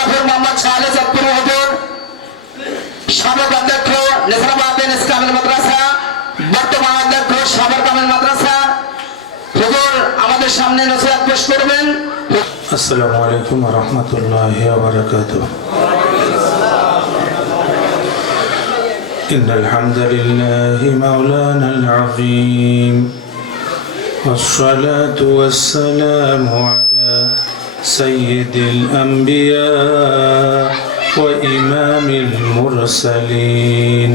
জাফর মোহাম্মদ শাহ চাঁদপুর হুজুর, সাবেক অধ্যক্ষ নেসরাবাদেন ইসলামের মাদ্রাসা, বর্তমান অধ্যক্ষ সাবেক কামেল মাদ্রাসা হুজুর আমাদের সামনে নসিহত পেশ করবেন। আসসালামু আলাইকুম ওয়া রাহমাতুল্লাহি ওয়া বারাকাতুহু। ইন্নাল হামদালিল্লাহি মাওলানাল আযীম ওয়াসসালাতু ওয়াসসালামু আলা সাইয়্যিদিল আমবিয়া ওয়া ইমামিল মুরসালিন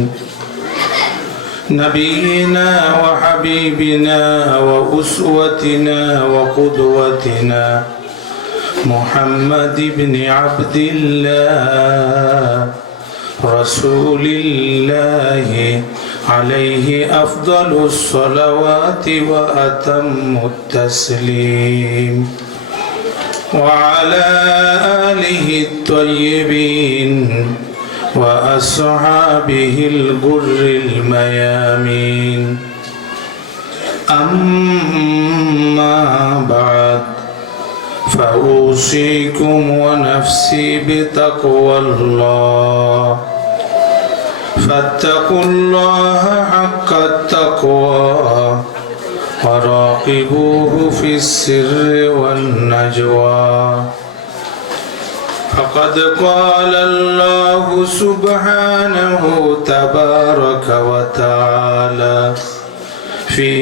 نبينا وحبيبنا وأسوتنا وقدوتنا محمد بن عبد الله رسول الله عليه أفضل الصلوات وأتم التسليم وعلى آله الطيبين وأصحابه الغر الميامين أما بعد فأوصيكم ونفسي بتقوى الله فاتقوا الله حق التقوى وراقبوه في السر والنجوى فقد قال الله سبحانه تبارك وتعالى في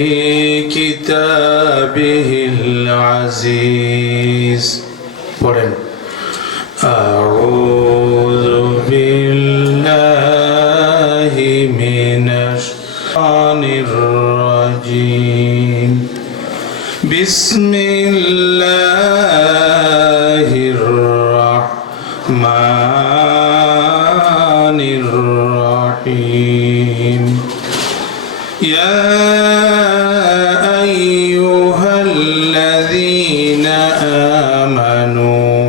كتابه العزيز أعوذ بالله من الشيطان الرجيم بسم الله الرحمن الرحيم يا أيها الذين آمنوا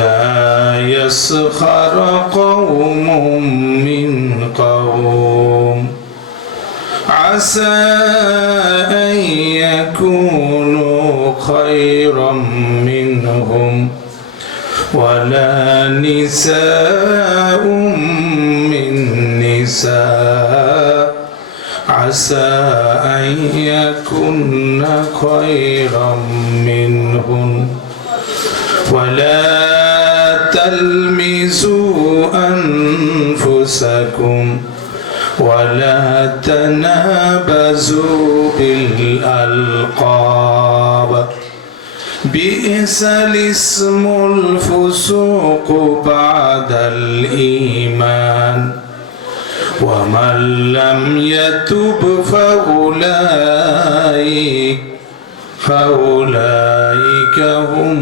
لا يسخر قوم من قوم عسى أن يكونوا خيرا منهم ولا نساء من نساء عسى أن يكن خيرا منهن ولا تلمزوا أنفسكم ولا تنابزوا بالألقاب بئس الاسم الفسوق بعد الإيمان ومن لم يتب فأولئك هم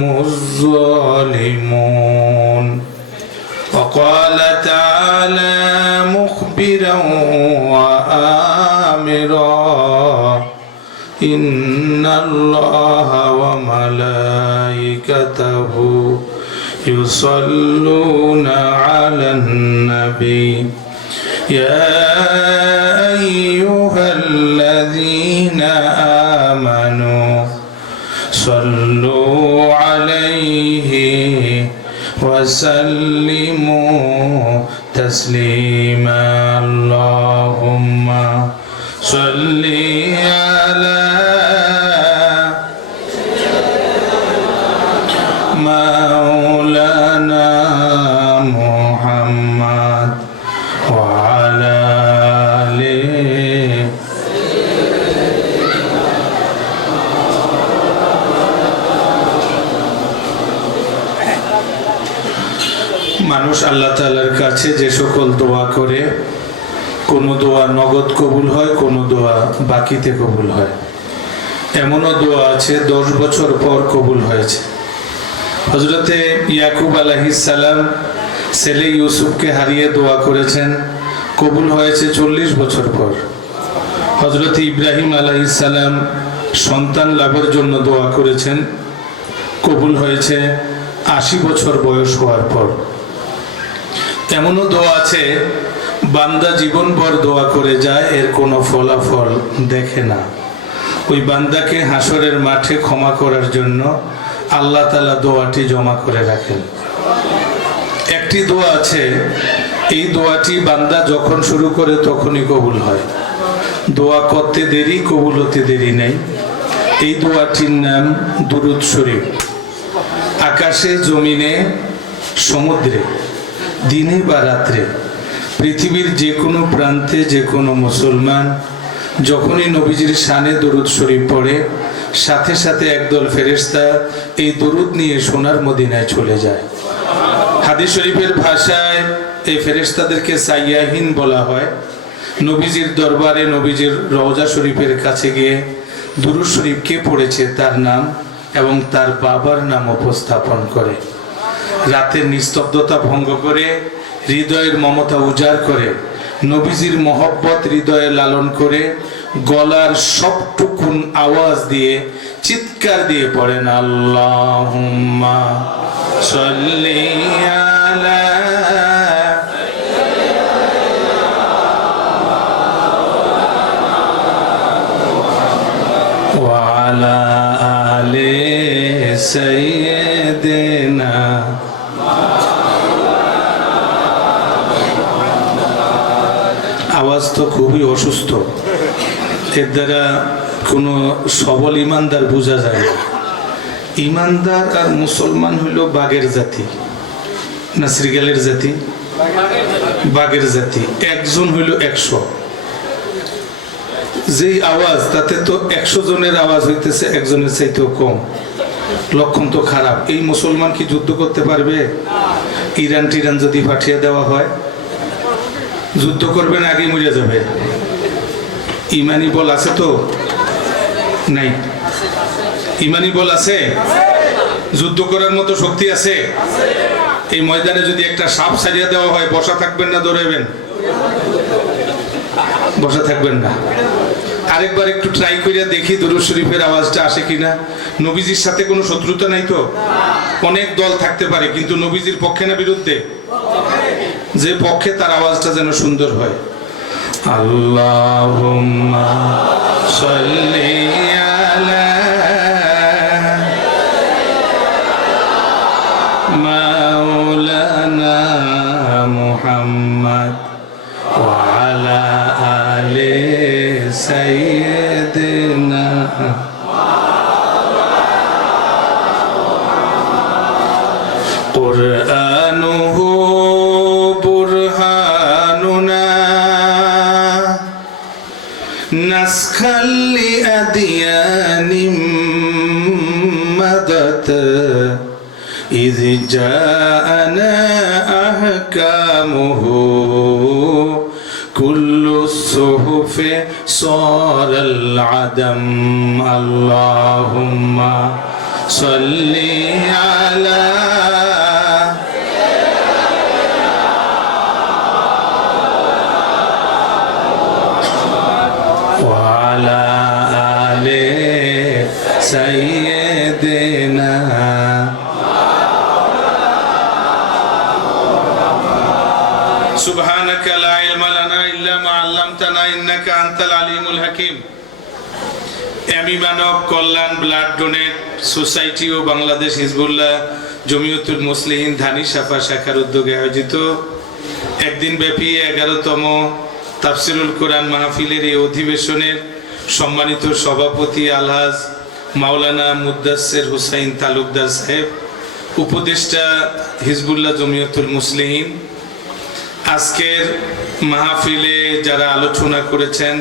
الظالمون وقال تعالى مخبرا وآمرا إن الله وملائكته يصلون على النبي يا أيها الذين آمنوا صلوا عليه وسلموا تسليما اللهم صل على مولانا محمد وعلى آله মানুষ আল্লাহ তাআলার কাছে যে সকল দোয়া করে কোনো দোয়া নগদ কবুল হয়, কোনো দোয়া বাকিতে কবুল হয়। এমনও দোয়া আছে 10 বছর পর কবুল হয়েছে। হযরতে ইয়াকুব আলাইহিস সালাম ছেলে ইউসুফকে হারিয়ে দোয়া করেছেন, কবুল হয়েছে 40 বছর পর। হযরতে ইব্রাহিম আলাইহিস সালাম সন্তান লাভের জন্য দোয়া করেছেন, কবুল হয়েছে 80 বছর বয়স হওয়ার পর। এমনও দোয়া আছে বান্দা জীবনভর দোয়া করে যায়, এর কোনো ফলাফল দেখে না। ওই বান্দাকে হাসরের মাঠে ক্ষমা করার জন্য আল্লাহ তাআলা দোয়াটি জমা করে রাখেন। একটি দোয়া আছে, এই দোয়াটি বান্দা যখন শুরু করে তখনই কবুল হয়। দোয়া করতে দেরি, কবুল হতে দেরি নেই। এই দোয়াটির নাম দুরূদ শরীফ। আকাশে, জমিনে, সমুদ্রে, দিনে বা রাত্রে, পৃথিবীর যে কোনো প্রান্তে যে কোনো মুসলমান যখনই নবীজির শানে দরুদ শরীফ পড়ে, সাথে সাথে একদল ফেরেশতা এই দরুদ নিয়ে সোনার মদিনায় চলে যায়। হাদিস শরীফের ভাষায় এই ফেরেশতাদেরকে সাইয়াহিন বলা হয়। নবীজির দরবারে, নবীজির রওজা শরীফের কাছে গিয়ে দুরূদ শরীফ কে পড়েছে তার নাম এবং তার বাবার নাম উপস্থাপন করে। রাতের নিস্তব্ধতা ভঙ্গ করে, হৃদয়ের মমতা উজাড় করে, নবীজির মহব্বত হৃদয়ে লালন করে, গলার সবটুকুন আওয়াজ দিয়ে চিৎকার দিয়ে পড়েন আল্লাহুম্মা সাল্লি আলা ওয়া আলা আলি সাইয়্যিদিনা। আওয়াজ তো খুবই অসুস্থ, এর দ্বারা কোনো সবল ইমানদার বোঝা যায় না। ইমানদার আর মুসলমান হইল বাঘের জাতি না শ্রীগালের জাতি? বাঘের জাতি। একজন হইল 100। যেই আওয়াজ, তাতে তো 100 জনের আওয়াজ হইতেছে একজনের চাইতেও কম। লক্ষণ তো খারাপ। এই মুসলমান কি যুদ্ধ করতে পারবে? ইরান টিরান যদি পাঠিয়ে দেওয়া হয়, যুদ্ধ করবেন আগে মরে যাবে। ইমানি বল আছে তো? নাই। ইমানি বল আছে? যুদ্ধ করার মতো শক্তি আছে? এই ময়দানে যদি একটা সাপ ছাড়িয়ে দেওয়া হয়, বসা থাকবেন না দৌড়াবেন? বসা থাকবেন না। আরেকবার একটু ট্রাই করিয়া দেখি দুরূদ শরীফের আওয়াজটা আসে কিনা। নবীজির সাথে কোনো শত্রুতা নাই তো? অনেক দল থাকতে পারে, কিন্তু নবীজির পক্ষে না বিরুদ্ধে? যে পক্ষে, তার আওয়াজটা যেন সুন্দর হয়। আল্লাহুম্মা সাল্লি আলা মাওলানা মুহাম্মদ ওয়া আলা আলি সাইয়্যিদিনা। কুরআনুহু نسخا لأديان مضت إذ جاءنا أحكامه كل الصحف صار العدم اللهم صل على وعلى آل سيدنا سبحانك لا علم لنا إلا ما علمتنا إنك أنت العليم الحكيم। আমি মানব কল্যাণ ব্লাড ডোনেট সোসাইটি ও বাংলাদেশ হিজবুল্লাহ জমিয়তুল মুসলিহিন ধানি সাফা শাখার উদ্যোগে আয়োজিত একদিন ব্যাপী 11তম তাফসিরুল কোরআন মাহফিলের এই অধিবেশনের সম্মানিত সভাপতি আলহাজ মাওলানা মুদ্দাসসির হুসাইন তালুকদার সাহেব, উপদেষ্টা হিজবুল্লাহ জমিয়তুল মুসলিহিন, আজকের মাহফিলে যারা আলোচনা করেছেন,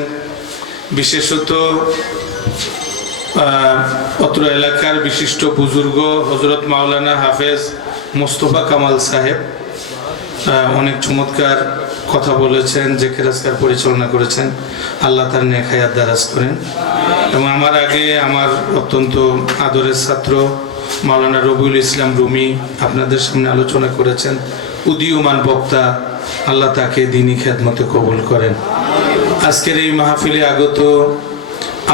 বিশেষত অত্র এলাকার বিশিষ্ট বুজুর্গ হযরত মাওলানা হাফেজ মোস্তফা কামাল সাহেব অনেক চমৎকার কথা বলেছেন, জিকির আজকার পরিচালনা করেছেন। আল্লাহ তার নেক হায়াত দারাজ করেন। এবং আমার আগে আমার অত্যন্ত আদরের ছাত্র মাওলানা রবিউল ইসলাম রুমি আপনাদের সামনে আলোচনা করেছেন। উদীয়মান বক্তা, আল্লাহ তাকে দ্বীনি খেদমতে কবুল করেন। আজকের এই মাহফিলে আগত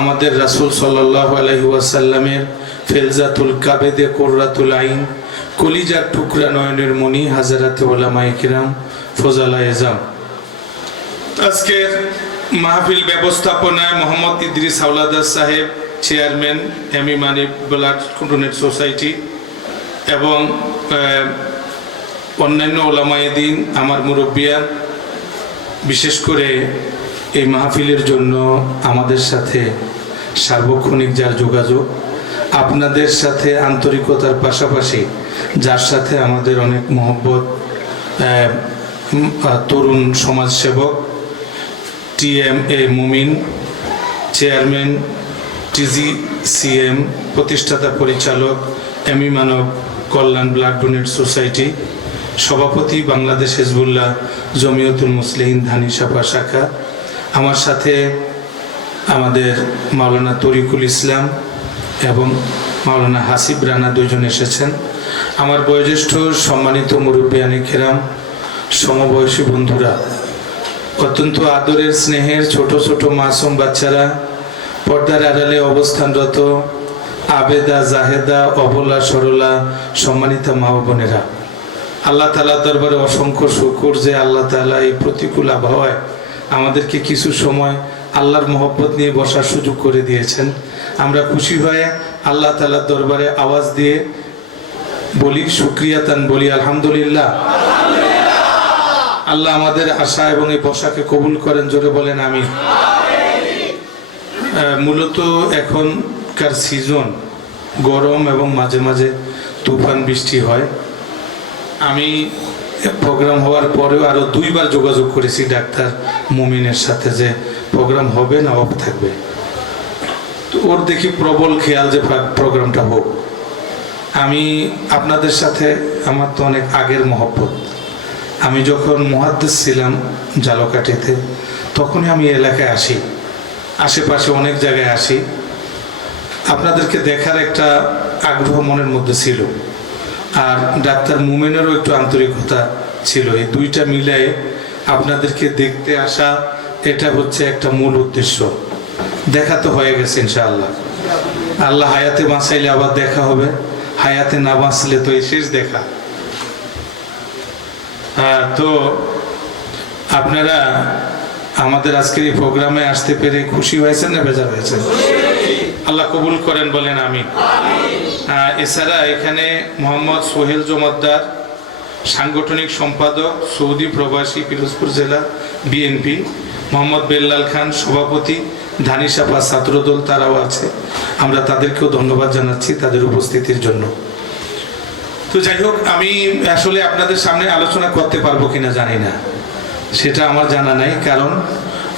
আমাদের রাসূল সাল্লাল্লাহু আলাইহি ওয়াসাল্লামের ফেলজাতুল কাবেদে কুররাতুল আইন, কলিজার টুকরা নয়নের মণি হাজারাতে উলামায়ে কিরাম, ফজলায়ে এজাম। আজকের মাহফিল ব্যবস্থাপনায় মোহাম্মদ ইদ্রিস হাওলাদার সাহেব, চেয়ারম্যান এমি মানি ব্লাড ডোনেট সোসাইটি এবং অন্যান্য ওলামায়ে দ্বীন, আমার মুরব্বিয়ান, বিশেষ করে এই মাহফিলের জন্য আমাদের সাথে সার্বক্ষণিক যার যোগাযোগ, আপনাদের সাথে আন্তরিকতার পাশাপাশি যার সাথে আমাদের অনেক মহব্বত, তরুণ সমাজসেবক TMA মুমিন, চেয়ারম্যান TGCM, প্রতিষ্ঠাতা পরিচালক এমি মানব কল্যাণ ব্লাড ডোনেট সোসাইটি, সভাপতি বাংলাদেশ হিজবুল্লাহ জমিয়তুল মুসলিমিন ধানিসাপা শাখা, আমার সাথে আমাদের মাওলানা তরিকুল ইসলাম এবং মাওলানা হাসিব রানা দুইজন এসেছেন, আমার বয়োজ্যেষ্ঠ সম্মানিত মুরব্বিয়ানে কেরাম, সমবয়সী বন্ধুরা, অত্যন্ত আদরের স্নেহের ছোট ছোট মাসুম বাচ্চারা, পর্দার আড়ালে অবস্থানরত আবেদা, জাহেদা, অবলা, সরলা, সম্মানিতা মা ও বোনেরা, আল্লাহ তাআলার দরবারে অসংখ্য শুকর যে আল্লাহ তাআলা এই প্রতিকূল আবহাওয়ায় আমাদেরকে কিছু সময় আল্লাহর মহব্বত নিয়ে বসার সুযোগ করে দিয়েছেন। আমরা খুশি হয়ে আল্লাহ তাআলার দরবারে আওয়াজ দিয়ে বলি শুকরিয়াতান, বলি আলহামদুলিল্লাহ। আল্লাহ আমাদের আশা এবং এই বসাকে কবুল করেন, জোরে বলেন আমিন। মূলত এখনকার সিজন গরম এবং মাঝে মাঝে তুফান বৃষ্টি হয়। আমি প্রোগ্রাম হওয়ার পরেও আরও 2বার যোগাযোগ করেছি ডাক্তার মুমিনের সাথে যে প্রোগ্রাম হবে না অফ থাকবে, তো ওর দেখি প্রবল খেয়াল যে প্রোগ্রামটা হোক। আমি আপনাদের সাথে আমার তো অনেক আগের মহব্বত। আমি যখন মুহাদ্দিস ছিলাম ঝালকাঠিতে, তখনই আমি এলাকায় আসি, আশেপাশে অনেক জায়গায় আসি। আপনাদেরকে দেখার একটা আগ্রহ মনের মধ্যে ছিল, আর ডাক্তার মুমিনেরও একটু আন্তরিকতা ছিল। এই দুইটা মিলাই আপনাদেরকে দেখতে আসা, এটা হচ্ছে একটা মূল উদ্দেশ্য। দেখা তো হয়ে গেছে ইনশাআল্লাহ। আল্লাহ হায়াতে বাঁচাইলে আবার দেখা হবে, হায়াতে না বাঁচলে তো এই শেষ দেখা। তো আপনারা আমাদের আজকের এই প্রোগ্রামে আসতে পেরে খুশি হয়েছেন না বেজার হয়েছেন? আল্লাহ কবুল করেন, বলেন আমিন। এছাড়া এখানে মোহাম্মদ সোহেল জমাদ্দার, সাংগঠনিক সম্পাদক সৌদি প্রবাসী, পিরোজপুর জেলা বিএনপি, মোহাম্মদ বেল্লাল খান সভাপতি ধানিসাপা ছাত্রদল, তারাও আছে। আমরা তাদেরকেও ধন্যবাদ জানাচ্ছি তাদের উপস্থিতির জন্য। তো যাই হোক, আমি আসলে আপনাদের সামনে আলোচনা করতে পারবো কিনা জানি না, সেটা আমার জানা নাই। কারণ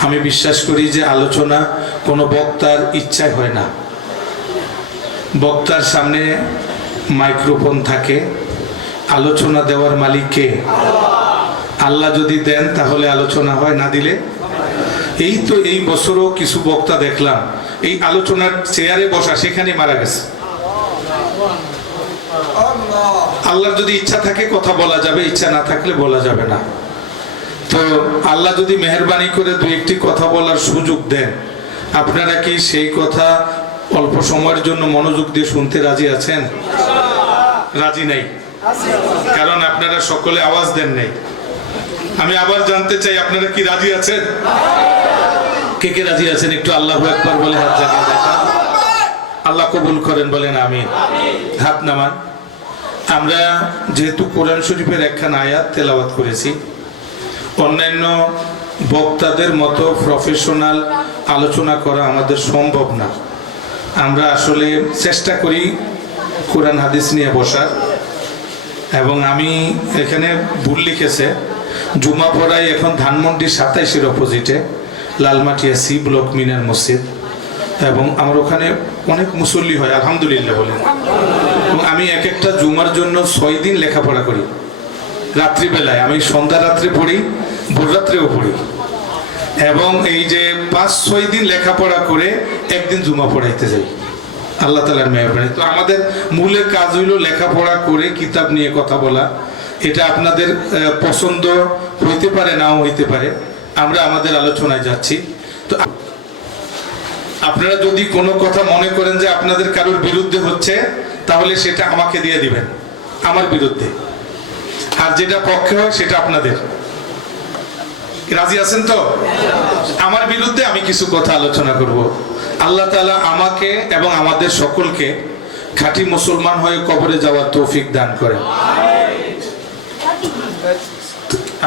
আমি বিশ্বাস করি যে আলোচনা কোনো বক্তার ইচ্ছায় হয় না। বক্তার সামনে মাইক্রোফোন থাকে, আলোচনা দেওয়ার মালিক কে? আল্লাহ যদি দেন তাহলে আলোচনা হয়, না দিলে। এই তো এই বছরও কিছু বক্তা দেখলাম এই আলোচনার চেয়ারে বসা, সেখানে মারা গেছে। আল্লাহর যদি ইচ্ছা থাকে কথা বলা যাবে, ইচ্ছা না থাকলে বলা যাবে না। তো আল্লাহ যদি মেহেরবানি করে 2-1টি কথা বলার সুযোগ দেন, আপনারা কি সেই কথা অল্প সময়ের জন্য মনোযোগ দিয়ে শুনতে রাজি আছেন? রাজি নাই, কারণ আপনারা সকলে আওয়াজ দেন নাই। আমি আবার জানতে চাই, আপনারা কি রাজি আছেন? কে কে রাজি আছেন একটু আল্লাহু আকবার বলে হাত জাগিয়ে দেখান। আল্লাহ কবুল করেন, বলেন আমিন। হাত নামান। আমরা যেহেতু কোরআন শরীফের একখানা আয়াত তেলাওয়াত করেছি, অন্যান্য বক্তাদের মতো প্রফেশনাল আলোচনা করা আমাদের সম্ভব না। আমরা আসলে চেষ্টা করি কোরআন হাদিস নিয়ে বসার। এবং আমি এখানে ভুল লিখেছে, জুমা পড়াই এখন ধানমন্ডি 27-এর অপোজিটে লালমাটিয়া সি ব্লক মিনার মসজিদ, এবং আমার ওখানে অনেক মুসল্লি হয়, আলহামদুলিল্লাহ বলেন। এবং আমি এক একটা জুমার জন্য 6 দিন লেখাপড়া করি। রাত্রিবেলায় আমি সন্ধ্যা রাত্রে পড়ি, ভোর রাত্রেও পড়ি, এবং এই যে 5-6 দিন লেখাপড়া করে একদিন জুমা পড়াইতে যাই, আল্লাহ তাআলার মেহেরবানি। তো আমাদের মূলের কাজ হইল লেখাপড়া করে কিতাব নিয়ে কথা বলা। এটা আপনাদের পছন্দ হইতে পারে, নাও হইতে পারে। আমরা আমাদের আলোচনায় যাচ্ছি। তো আপনারা যদি কোনো কথা মনে করেন যে আপনাদের কারোর বিরুদ্ধে হচ্ছে, তাহলে সেটা আমাকে দিয়ে দিবেন, আমার বিরুদ্ধে। আর যেটা পক্ষে হয় সেটা আপনাদের। রাজি আছেন তো? আমার বিরুদ্ধে আমি কিছু কথা আলোচনা করব, আল্লাহ তাআলা আমাকে এবং আমাদের সকলকে খাঁটি মুসলমান হয়ে কবরে যাওয়ার তৌফিক দান করেন।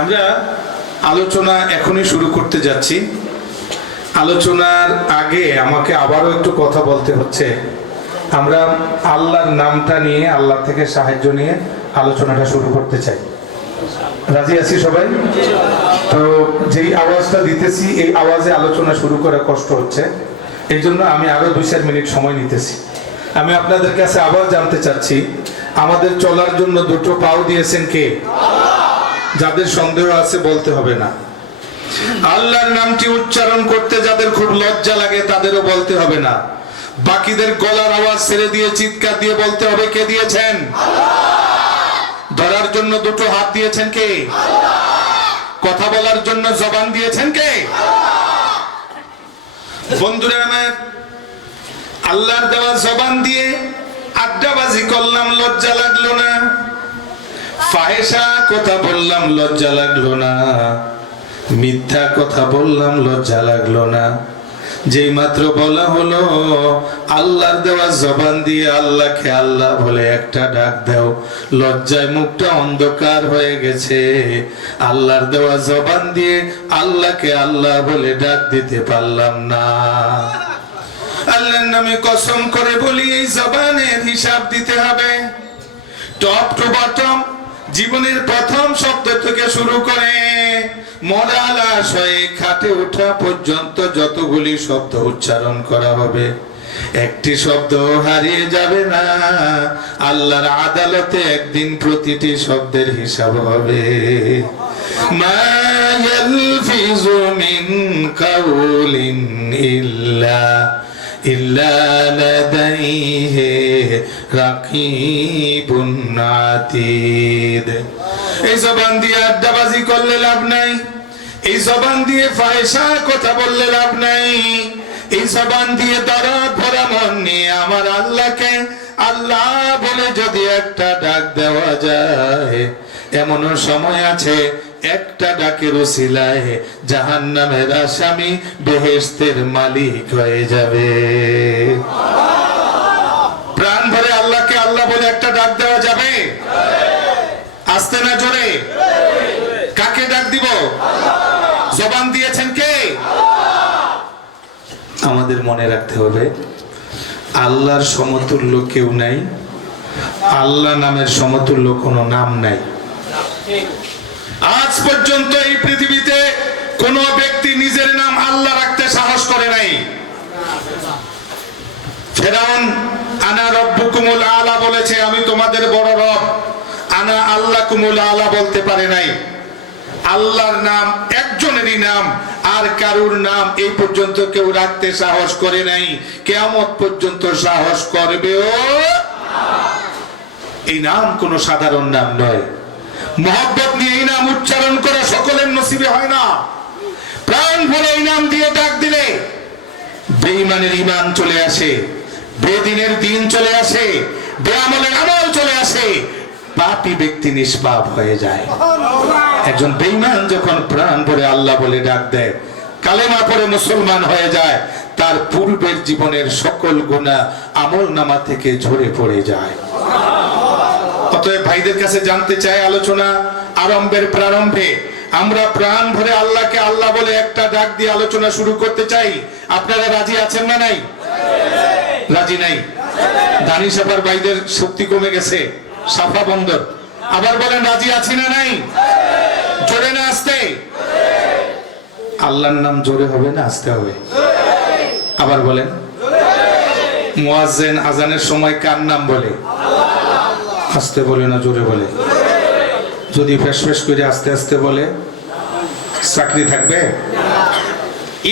আমরা আলোচনা এখনই শুরু করতে যাচ্ছি। আলোচনার আগে আমাকে আবারও একটু কথা বলতে হচ্ছে। আমরা আল্লাহর নামটা নিয়ে, আল্লাহ থেকে সাহায্য নিয়ে আলোচনাটা শুরু করতে চাই। রাজি আছি সবাই? তো যেই আওয়াজটা দিতেছি এই আওয়াজে আলোচনা শুরু করা কষ্ট হচ্ছে, এই জন্য আমি আরো 2-4 মিনিট সময় নিতেছি। আমি আপনাদের কাছে আবার জানতে চাচ্ছি, আমাদের চলার জন্য দুটো পাও দিয়েছেন কে? যাদের সন্দেহ আছে বলতে হবে না। আল্লাহর নামটি উচ্চারণ করতে যাদের খুব লজ্জা লাগে তাদেরও বলতে হবে না। বাকিদের গলার আওয়াজ ছেড়ে দিয়ে চিৎকার দিয়ে বলতে হবে কে দিয়েছেন? ধরার জন্য দুটো হাত দিয়েছেন কে? কথা বলার জন্য জবান দিয়েছেন কে? বন্ধুরা আমার, আল্লাহর দেওয়া জবান দিয়ে আড্ডাবাজি করলাম, লজ্জা লাগলো না? ফাহেশা কথা বললাম, লজ্জা লাগলো না? মিথ্যা কথা বললাম, লজ্জা লাগলো না? যেই মাত্র বলা হলো আল্লাহর দেওয়া জবান দিয়ে আল্লাহকে আল্লাহ বলে একটা ডাক দাও, লজ্জায় মুখটা অন্ধকার হয়ে গেছে। আল্লাহর দেওয়া জবান দিয়ে আল্লাহকে আল্লাহ বলে ডাক দিতে পারলাম না। আল্লাহর নামে কসম করে বলি, এই জবানের হিসাব দিতে হবে। টপ টু বটম, জীবনের প্রথম শব্দ থেকে শুরু করে মরা লাশ হয়ে খাটে ওঠা পর্যন্ত যতগুলি শব্দ উচ্চারণ করা হবে, একটি শব্দ হারিয়ে যাবে না। আল্লাহর আদালতে একদিন প্রতিটি শব্দের হিসাব হবে। মা ইয়ালফিজু মিন কাউলিন ইল্লা লাদাইহি রাকিবুন আতীদ। এই জবান দিয়ে আড্ডাবাজি করলে লাভ নাই, এই জবান দিয়ে ফাহিশা কথা বললে লাভ নাই, এই জবান দিয়ে দরদ ভরা মন নিয়ে আমার আল্লাহকে আল্লাহ বলে যদি একটা ডাক দেওয়া যায়, এমনও সময় আছে একটা ডাকের ওসিলায় জাহান্নামের আসামি বেহেশতের মালিক হয়ে যাবে। প্রাণ ভরে আল্লাহকে আল্লাহ বলে একটা ডাক দেওয়া যাবে? আসতে না জোরে? কাকে ডাক দিব? জবান দিয়েছেন কে? আমাদের মনে রাখতে হবে, আল্লাহর সমতুল্য কেউ নাই, আল্লাহ নামের সমতুল্য কোনো নাম নাই। আজ পর্যন্ত এই পৃথিবীতে কোন ব্যক্তি নিজের নাম আল্লাহ রাখতে সাহস করে নাই। ফেরাউন আনা রব্বুকুমুল আলা বলেছে, আমি তোমাদের বড় রব। আনা আল্লাহকুমুল আলা বলতে পারে নাই। আল্লাহর নাম একজনেরই নাম, আর কারুর নাম এই পর্যন্ত কেউ রাখতে সাহস করে নাই, কিয়ামত পর্যন্ত সাহস করবেও। এই নাম কোনো সাধারণ নাম নয়। মহব্বত নিয়ে এই নাম উচ্চারণ করা সকলের নসিবে হয় না। প্রাণ ভরে এই নাম দিয়ে ডাক দিলে বেঈমানের ঈমান চলে আসে, বেদিনের দিন চলে আসে, বেআমলের আমল চলে আসে, পাপী ব্যক্তি নিষ্পাপ হয়ে যায়। একজন বেঈমান যখন প্রাণ ভরে আল্লাহ বলে ডাক দেয়, কালেমা পড়ে মুসলমান হয়ে যায়, তার পূর্বের জীবনের সকল গুনাহ আমলনামা থেকে ঝরে পড়ে যায়। অতএব ভাইদের কাছে জানতে চাই, আলোচনা আরম্ভের প্রারম্ভে আমরা প্রাণ ভরে আল্লাহকে আল্লাহ বলে একটা ডাক দিয়ে আলোচনা শুরু করতে চাই। আপনারা রাজি আছেন না নাই? রাজি নাই? দানি সাফার ভাইদের শক্তি কমে গেছে, সাফা বন্দর। আবার বলেন রাজি আছি না নাই? জোরে না আসতে? আল্লাহর নাম জোরে হবে না আসতে হবে? আবার বলেন। মুয়াজ্জিন আজানের সময় কার নাম বলে? আস্তে বলে না জোরে বলে? যদি ফেস ফেস করে আস্তে আস্তে বলে চাকরি থাকবে?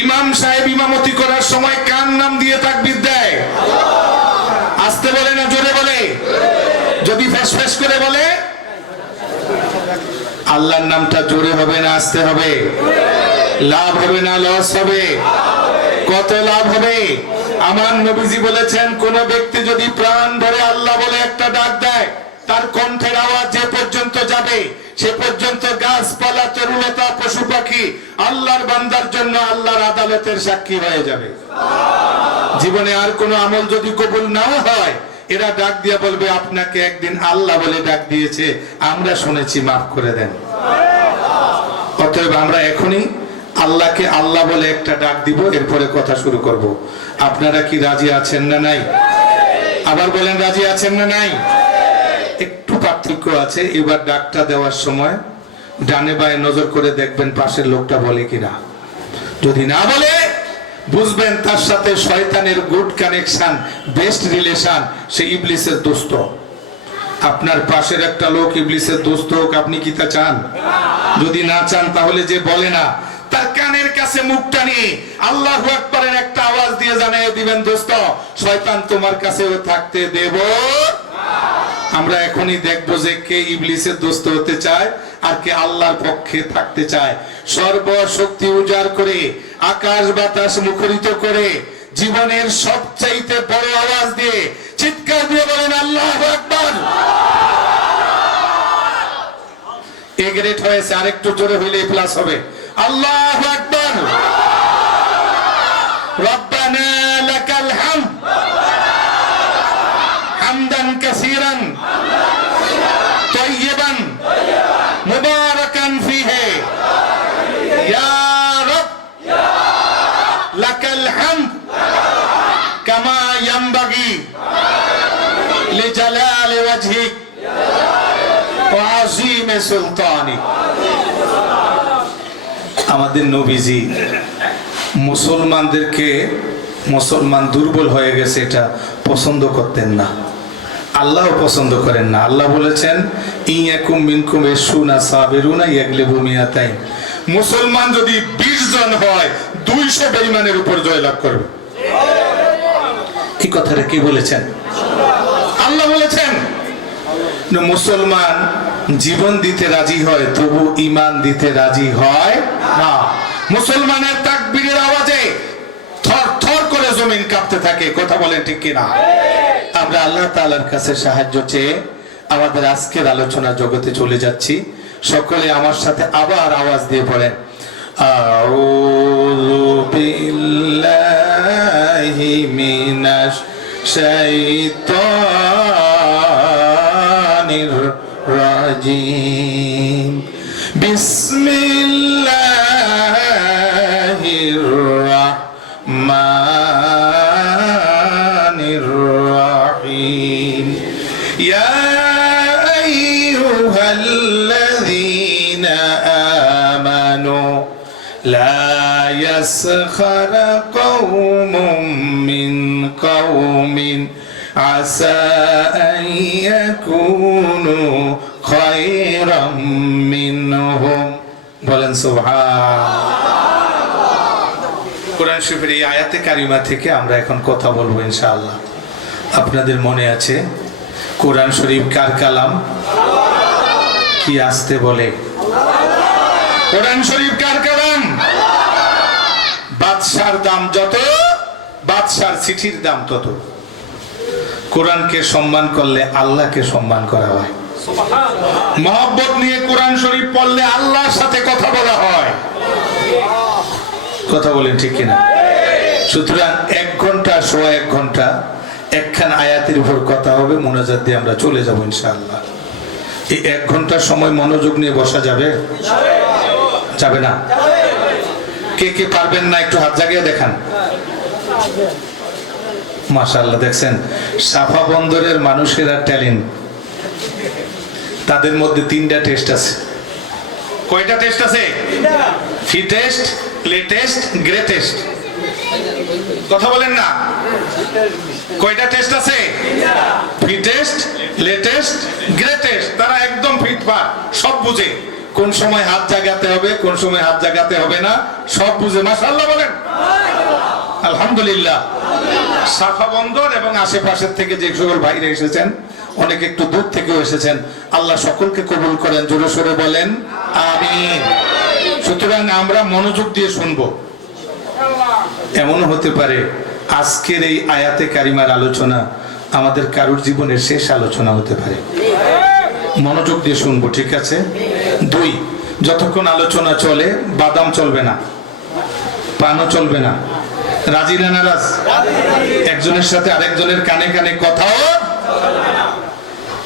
ইমাম সাহেব ইমামতি করার সময় কার নাম দিয়ে তাকবীর দেয়? আস্তে বলে না জোরে বলে? যদি ফেস ফেস করে বলে? আল্লাহর নামটা জোরে হবে না আসতে হবে? লাভ হবে না লস হবে? কত লাভ হবে? আমার নবীজি বলেছেন, কোন ব্যক্তি যদি প্রাণ ভরে আল্লাহ বলে একটা ডাক দেয়, তার কণ্ঠের আওয়াজ যে পর্যন্ত যাবে সে পর্যন্ত গাছপালা, তরুলতা, পশু পাখি সাক্ষী আল্লাহর বান্দার জন্য আল্লাহর আদালতের সাক্ষী হয়ে যাবে। জীবনে আর কোনো আমল যদি কবুল নাও হয়, এরা ডাক দিয়ে বলবে আপনাকে একদিন আল্লাহ বলে ডাক দিয়েছে, আমরা শুনেছি, মাফ করে দেন। অতএব আমরা এখনই আল্লাহকে আল্লাহ বলে একটা ডাক দিব, এরপরে কথা শুরু করব। আপনারা কি রাজি আছেন না নাই? আবার বলেন, রাজি আছেন না নাই? একটু পার্থক্য আছে। এবার ডাকটা দেওয়ার সময় ডানে বায়ে নজর করে দেখবেন পাশের লোকটা বলে কিনা। যদি না বলে, বুঝবেন তার সাথে শয়তানের গুড কানেকশন, বেস্ট রিলেশন, সে ইবলিসের দোস্ত। আপনার পাশের একটা লোক ইবলিসের দোস্ত হোক, আপনি কি তা চান? যদি না চান, তাহলে যে বলে না, তার কানের কাছে মুখটা নিয়ে আল্লাহু আকবারের একটা আওয়াজ দিয়ে জানিয়ে দিবেন, দোস্ত, শয়তান তোমার কাছেও থাকতে দেব। আমরা এখনই দেখবো যে কে ইবলিসের দোস্ত হতে চায় আর কে আল্লাহর পক্ষে থাকতে চায়। সর্বশক্তি উজাড় করে, আকাশ বাতাস মুখরিত করে, জীবনের সবচাইতে বড় আওয়াজ দিয়ে চিৎকার দিয়ে বলেন আল্লাহু আকবার। এ গ্রেড হয়েছে, আরেকটু জোরে হইলে প্লাস হবে। আল্লাহু আকবার। রব্বানা লাকাল হামদ হামদান কাসীরান তাইয়িবান মুবারাকান ফীহি ইয়া রব লাকাল হামদ কামা ইয়ানবাগি লিজালালি ওয়াজহিক ওয়া আযীমি সুলতানিক। আমাদের নবীজি মুসলমানদেরকে, মুসলমান দুর্বল হয়ে গেছে এটা পছন্দ করতেন না, আল্লাহও পছন্দ করেন না। আল্লাহ বলেছেন, ইয়াকুম মিনকুম ইসুনা সাবিরুনা ইয়াগলিবু মিয়াতাইন। মুসলমান যদি 20 জন হয়, 200 বেঈমানের উপর জয়লাভ করবে। এই কথাটা কি বলেছেন? আল্লাহ বলেছেন। মুসলমান জীবন দিতে রাজি হয়, তবু ঈমান দিতে রাজি হয় না। মুসলমানের তাকবীরের আওয়াজে থর থর করে জমিন কাঁপতে থাকে। কথা বলেন ঠিক কিনা? আমরা আল্লাহ তাআলার কাছে সাহায্য চেয়ে আমাদের আজকের আলোচনা জগতে চলে যাচ্ছি। সকলে আমার সাথে আবার আওয়াজ দিয়ে পড়েন, আউযু বিল্লাহি মিনাশ শাইতানির রাজিম। বিসমিল্লাহির রাহমানির রাহিম। ইয়া আইয়ুহাল্লাযীনা আমানু লা ইয়াসখার কওমুম মিন কওমিন আসা আন ইয়াকুনু খায়রাম মিনহুম। বলেন সুবহানাল্লাহ। কোরআন শরীফের এই আয়াতে কারিমা থেকে আমরা এখন কথা বলবো ইনশাআল্লাহ। আপনাদের মনে আছে কোরআন শরীফ কার কালাম? কি আসতে বলে? কোরআন শরীফ কার কালাম? বাদশার দাম যত, বাদশার চিঠির দাম তত। কোরআনকে সম্মান করলে আল্লাহকে সম্মান করা হয়। মহব্বত নিয়ে কোরআন শরীফ পড়লে আল্লাহর সাথে কথা বলা হয়। কথা বলেন ঠিক কিনা? সুতরাং 1 ঘন্টা, সোয়া 1 ঘন্টা একখান আয়াতের উপর কথা হবে, মুনাজাত দিয়ে আমরা চলে যাব ইনশাআল্লাহ। এই 1 ঘন্টার সময় মনোযোগ নিয়ে বসা যাবে? যাবে না? কে কে পারবেন না একটু হাত জাগিয়ে দেখান। মাশাআল্লাহ, দেখছেন সাফা বন্দরের মানুষেরা ট্যালেন্ট। তাদের মধ্যে 3টা টেস্ট আছে। কয়টা টেস্ট আছে? Fittest, latest, greatest. কথা বলেন না? কয়টা টেস্ট আছে? Fittest, latest, greatest. তারা একদম ফিটফাট, সব বুঝে কোন সময় হাত জাগাতে হবে, কোন সময় হাত জাগাতে হবে না, সব বুঝে। মাশাআল্লাহ বলেন। আলহামদুলিল্লাহ। সাফা বন্দর এবং আশেপাশের থেকে যে সকল ভাইরা এসেছেন, অনেক একটু দূর থেকেও এসেছেন, আল্লাহ সকলকে কবুল করেন। জোরে সোরে বলেন আমিন। সুতরাং আমরা মনোযোগ দিয়ে শুনবো। এমন হতে পারে আজকের এই আয়াতে কারিমার আলোচনা আমাদের কারুর জীবনের শেষ আলোচনা হতে পারে। মনোযোগ দিয়ে শুনবো, ঠিক আছে? 2, যতক্ষণ আলোচনা চলে বাদাম চলবে না, পানও চলবে না। রাজি না নারাজ? একজনের সাথে আরেকজনের কানে কানে কথাও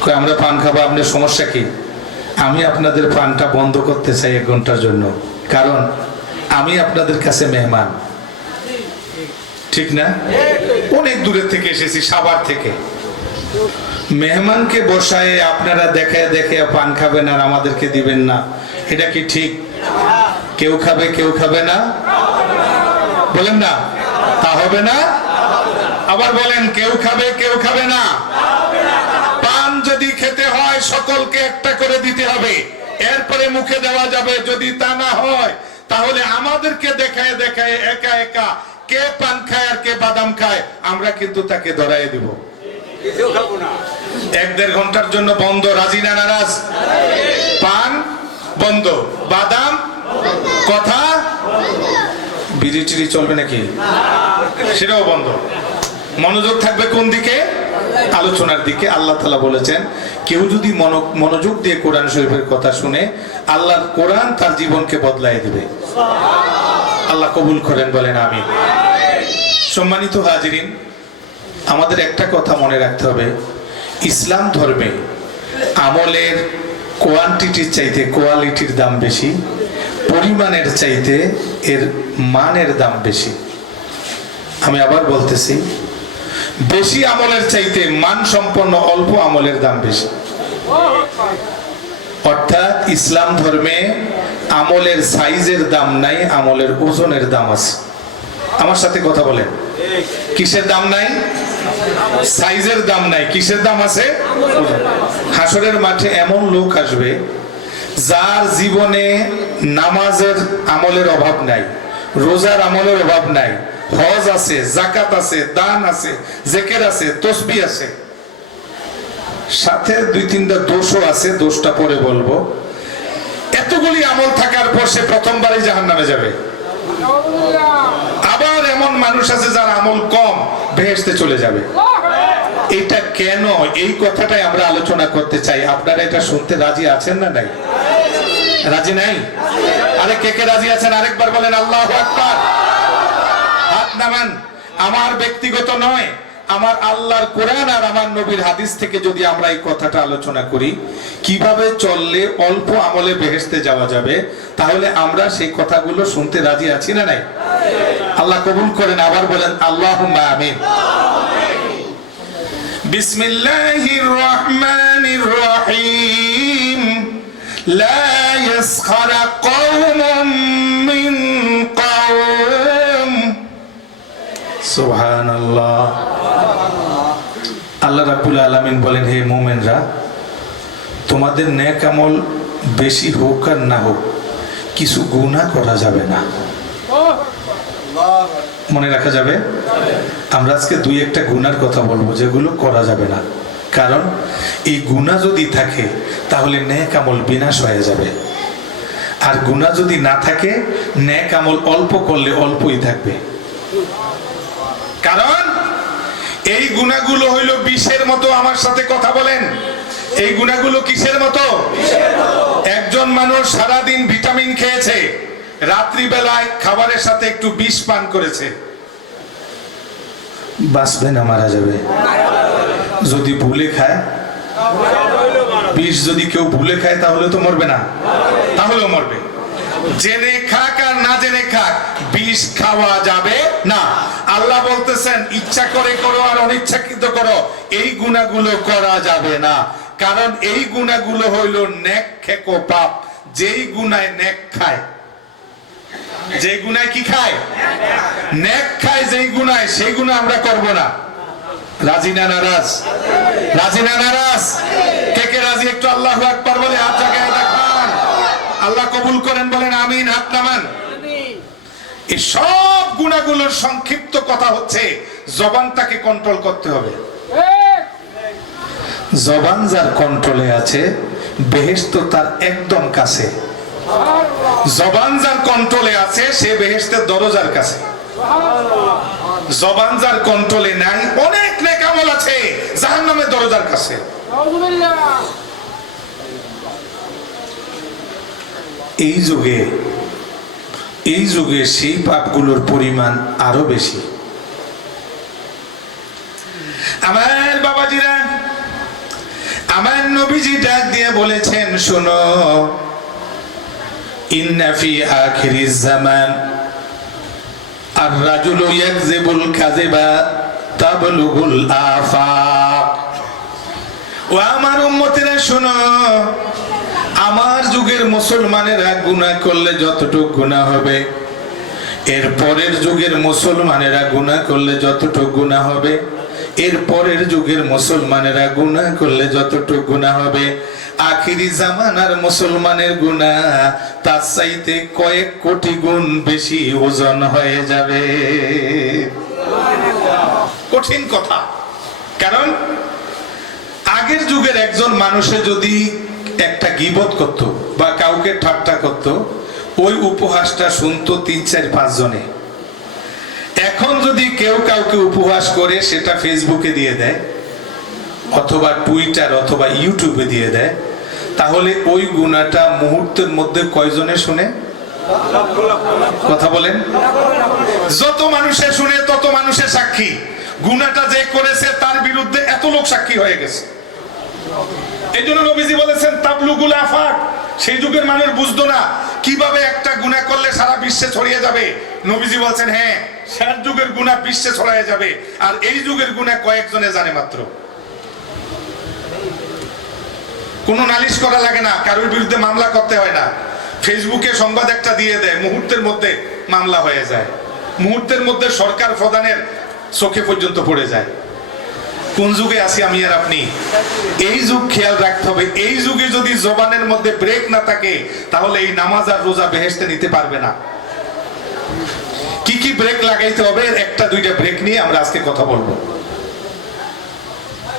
কই আমরা পান খাবো, আপনার সমস্যা কি? আমি আপনাদের পানটা বন্ধ করতে চাই 1 ঘন্টার জন্য, কারণ আমি আপনাদের কাছে মেহমান, ঠিক না? অনেক দূরের থেকে এসেছি, সাভার থেকে। মেহমানকে বসায় আপনারা দেখে দেখে পান খাবেন আর আমাদেরকে দিবেন না, এটা কি ঠিক? কেউ খাবে কেউ খাবে না, বলেন না? তা হবে না? আবার বলেন, কেউ খাবে কেউ খাবে না। পান যদি খেতে হয় সকলকে একটা করে দিতে হবে, এরপরে মুখে দেওয়া যাবে। যদি তা না হয় তাহলে আমাদেরকে দেখায় দেখায় একা একা কে পান খায় আর কে বাদাম খায় আমরা কিন্তু তাকে ধরায় দিব। 1-1.5 ঘন্টার জন্য বন্ধ। রাজি না নারাজ? পান বন্ধ, বাদাম কথা, বিড়ি টিড়ি চলবে নাকি? সেটাও বন্ধ। মনোযোগ থাকবে কোন দিকে? আলোচনার দিকে। আল্লাহ তাআলা বলেছেন, কেউ যদি মনোযোগ দিয়ে কোরআন শরীফের কথা শুনে, আল্লাহর কোরআন তার জীবনকে বদলায় দিবে। আল্লাহ কবুল করেন, বলেন আমিন। সম্মানিত হাজিরিন, আমাদের একটা কথা মনে রাখতে হবে, ইসলাম ধর্মে আমলের কোয়ান্টিটির চাইতে কোয়ালিটির দাম বেশি, পরিমাণের চাইতে এর মানের দাম বেশি। আমি আবার বলতেছি, বেশি আমলের চাইতে মান সম্পন্ন অল্প আমলের দাম বেশি। অর্থাৎ ইসলাম ধর্মে আমলের সাইজের দাম নাই, আমলের ওজনের দাম আছে। আমার সাথে কথা বলেন, কিসের দাম নাই? সাইজের দাম নাই। কিসের দাম আছে? হাসরের মাঠে এমন লোক আসবে যার জীবনে নামাজের আমলের অভাব নাই, রোজার আমলের অভাব নাই, হজ আছে, যাকাত আছে, দান আছে, জিকির আছে, তাসবিহ আছে, সাথে 2-3টা দোষও আছে, দোষটা পরে বলবো। এতগুলি আমল থাকার পর সে প্রথমবারই জাহান্নামে যাবে। আবার এমন মানুষ আছে যার আমল কম, বেহেশতে চলে যাবে। এটা কেন? এই কথাটাই আমরা আলোচনা করতে চাই। আপনারা এটা শুনতে রাজি আছেন না নাই? রাজি নাই? আরে কে কে রাজি আছেন আরেকবার বলেন আল্লাহু আকবার। হাত নামান। আমার ব্যক্তিগত নয়, আমার আল্লাহর কোরআন আর আমার নবীর হাদিস থেকে যদি আমরা এই কথাটা আলোচনা করি, কিভাবে চললে অল্প আমলে বেহেশতে যাওয়া যাবে, তাহলে আমরা সেই কথাগুলো শুনতে রাজি আছি না নাই? আল্লাহ কবুল করেন। আবার বলেন আল্লাহুম্মা আমিন। বিসমিল্লাহির রহমানির রহিম। লা ইয়াসখারা কওমুম মিন কওম। সুবহানাল্লাহ। আল্লাহ রাব্বুল আলামিন বলেন, হে মুমিনরা, তোমাদের নেক আমল বেশি হোক আর না হোক, কিছু গুনাহ করা যাবে না। মনে রাখা যাবে? আমরা আজকে 2-1টা গুনার কথা বলবো যেগুলো করা যাবে না, কারণ এই গুনাহ যদি থাকে তাহলে নেক আমল বিনাশ হয়ে যাবে। আর গুনাহ যদি না থাকে, নেক আমল অল্প করলে অল্পই থাকবে। কারণ এই গুনাহগুলো হইল বিষের মতো। আমার সাথে কথা বলেন, এই গুনাহগুলো কিসের মতো? একজন মানুষ সারাদিন ভিটামিন খেয়েছে, রাত্রি বেলায় খাবারের সাথে একটু বিষ পান করেছে, বাঁচবে না, মারা যাবে। যদি ভুলে খায়, বিষ যদি কেউ ভুলে খায় তাহলে তো মরবে না, তাহলেও মরবে। জেনে খাক আর না জেনে খাক, বিষ খাওয়া যাবে না। আল্লাহ বলতেছেন, ইচ্ছা করে করো আর অনিচ্ছাকৃত করো, এই গুনাহগুলো করা যাবে না। কারণ এই গুনাহগুলো হইল নেক খেকো পাপ। যেই গুনায় নেক খায়, যে গুনায় কি খায়? নেক খায় যেই গুনায়, সেই গুনাহ আমরা করব না। রাজি না নারাজ? রাজি না নারাজ? কে কে রাজি একটু আল্লাহু আকবার বলে হাত জায়গায় দেখান। আল্লাহ কবুল করেন, বলেন আমিন। হাত নামান। এই সব গুনাহগুলোর সংক্ষিপ্ত কথা হচ্ছে, জবানটাকে কন্ট্রোল করতে হবে। জবান যার কন্ট্রোলে আছে, বেহেশত তার একদম কাছে। জবান যার কন্ট্রোলে আছে, সে বেহেশতের দরজার কাছে। জবান যার কন্ট্রোলে নাই, অনেক নেক আমল আছে, জাহান্নামের দরজার কাছে। এই যুগে সেই পাপগুলোর পরিমাণ আরো বেশি। আমার বাবাজিরা, আমার নবীজি ডাক দিয়ে বলেছেন, শোনো, ইন্না ফি আখিরিজ জামান আর-রাজুলু ইয়াকযিবুল কাযিবা তাবলুগুল আফাক। ও আমার উম্মতেরা শোনো, আমার যুগের মুসলমানেরা গুনাহ করলে যতটুকু গুনাহ হবে, এর পরের যুগের মুসলমানেরা গুনাহ করলে যতটুকু গুনাহ হবে, এর পরের যুগের মুসলমানেরা গুনাহ করলে যতটুকু গুনাহ হবে, আখিরি জামানার মুসলমানের গুনাহ তার চাইতে কয়েক কোটি গুণ বেশি ওজন হয়ে যাবে। কঠিন কথা। কারণ আগের যুগের একজন মানুষে যদি একটা গীবত করত বা কাউকে ঠাট্টা করত, ওই উপহাসটা শুনতো ৩-৪-৫ জনে। এখন যদি কেউ কাউকে উপহাস করে সেটা ফেসবুকে দিয়ে দেয় অথবা টুইটার অথবা ইউটিউবে দিয়ে দেয়, তাহলে ওই গুনাহটা মুহূর্তের মধ্যে কয়জনে শুনে? কথা বলেন। যত মানুষে শুনে তত মানুষের সাক্ষী। গুনাহটা যে করেছে তার বিরুদ্ধে এত লোক সাক্ষী হয়ে গেছে। এই জন্য নবীজি বলেছেন তাবলুগুল আফাক। সেই যুগের মানুষ বুঝতো না কিভাবে একটা গুনাহ করলে সারা বিশ্বে ছড়িয়ে যাবে। নবীজি বলছেন, হ্যাঁ, শেষ যুগের গুনাহ বিশ্বে ছড়িয়ে যাবে, আর এই যুগের গুনাহ কয়েকজনে জানে মাত্র। কোনো নালিশ করা লাগে না, কারোর বিরুদ্ধে মামলা করতে হয় না। ফেসবুকে সংবাদ একটা দিয়ে দেয়, মুহূর্তের মধ্যে মামলা হয়ে যায়, মুহূর্তের মধ্যে সরকার প্রধানের চোখে পর্যন্ত পড়ে যায়। কোন যুগে আছি আমি আর আপনি? এই যুগ খেয়াল রাখতে হবে। এই যুগে যদি জবানের মধ্যে ব্রেক না থাকে, তাহলে এই নামাজ আর রোজা বেহেশতে নিতে পারবে না। কি কি ব্রেক লাগাইতে হবে, একটা দুইটা ব্রেক নিয়ে আমরা আজকে কথা বলবো,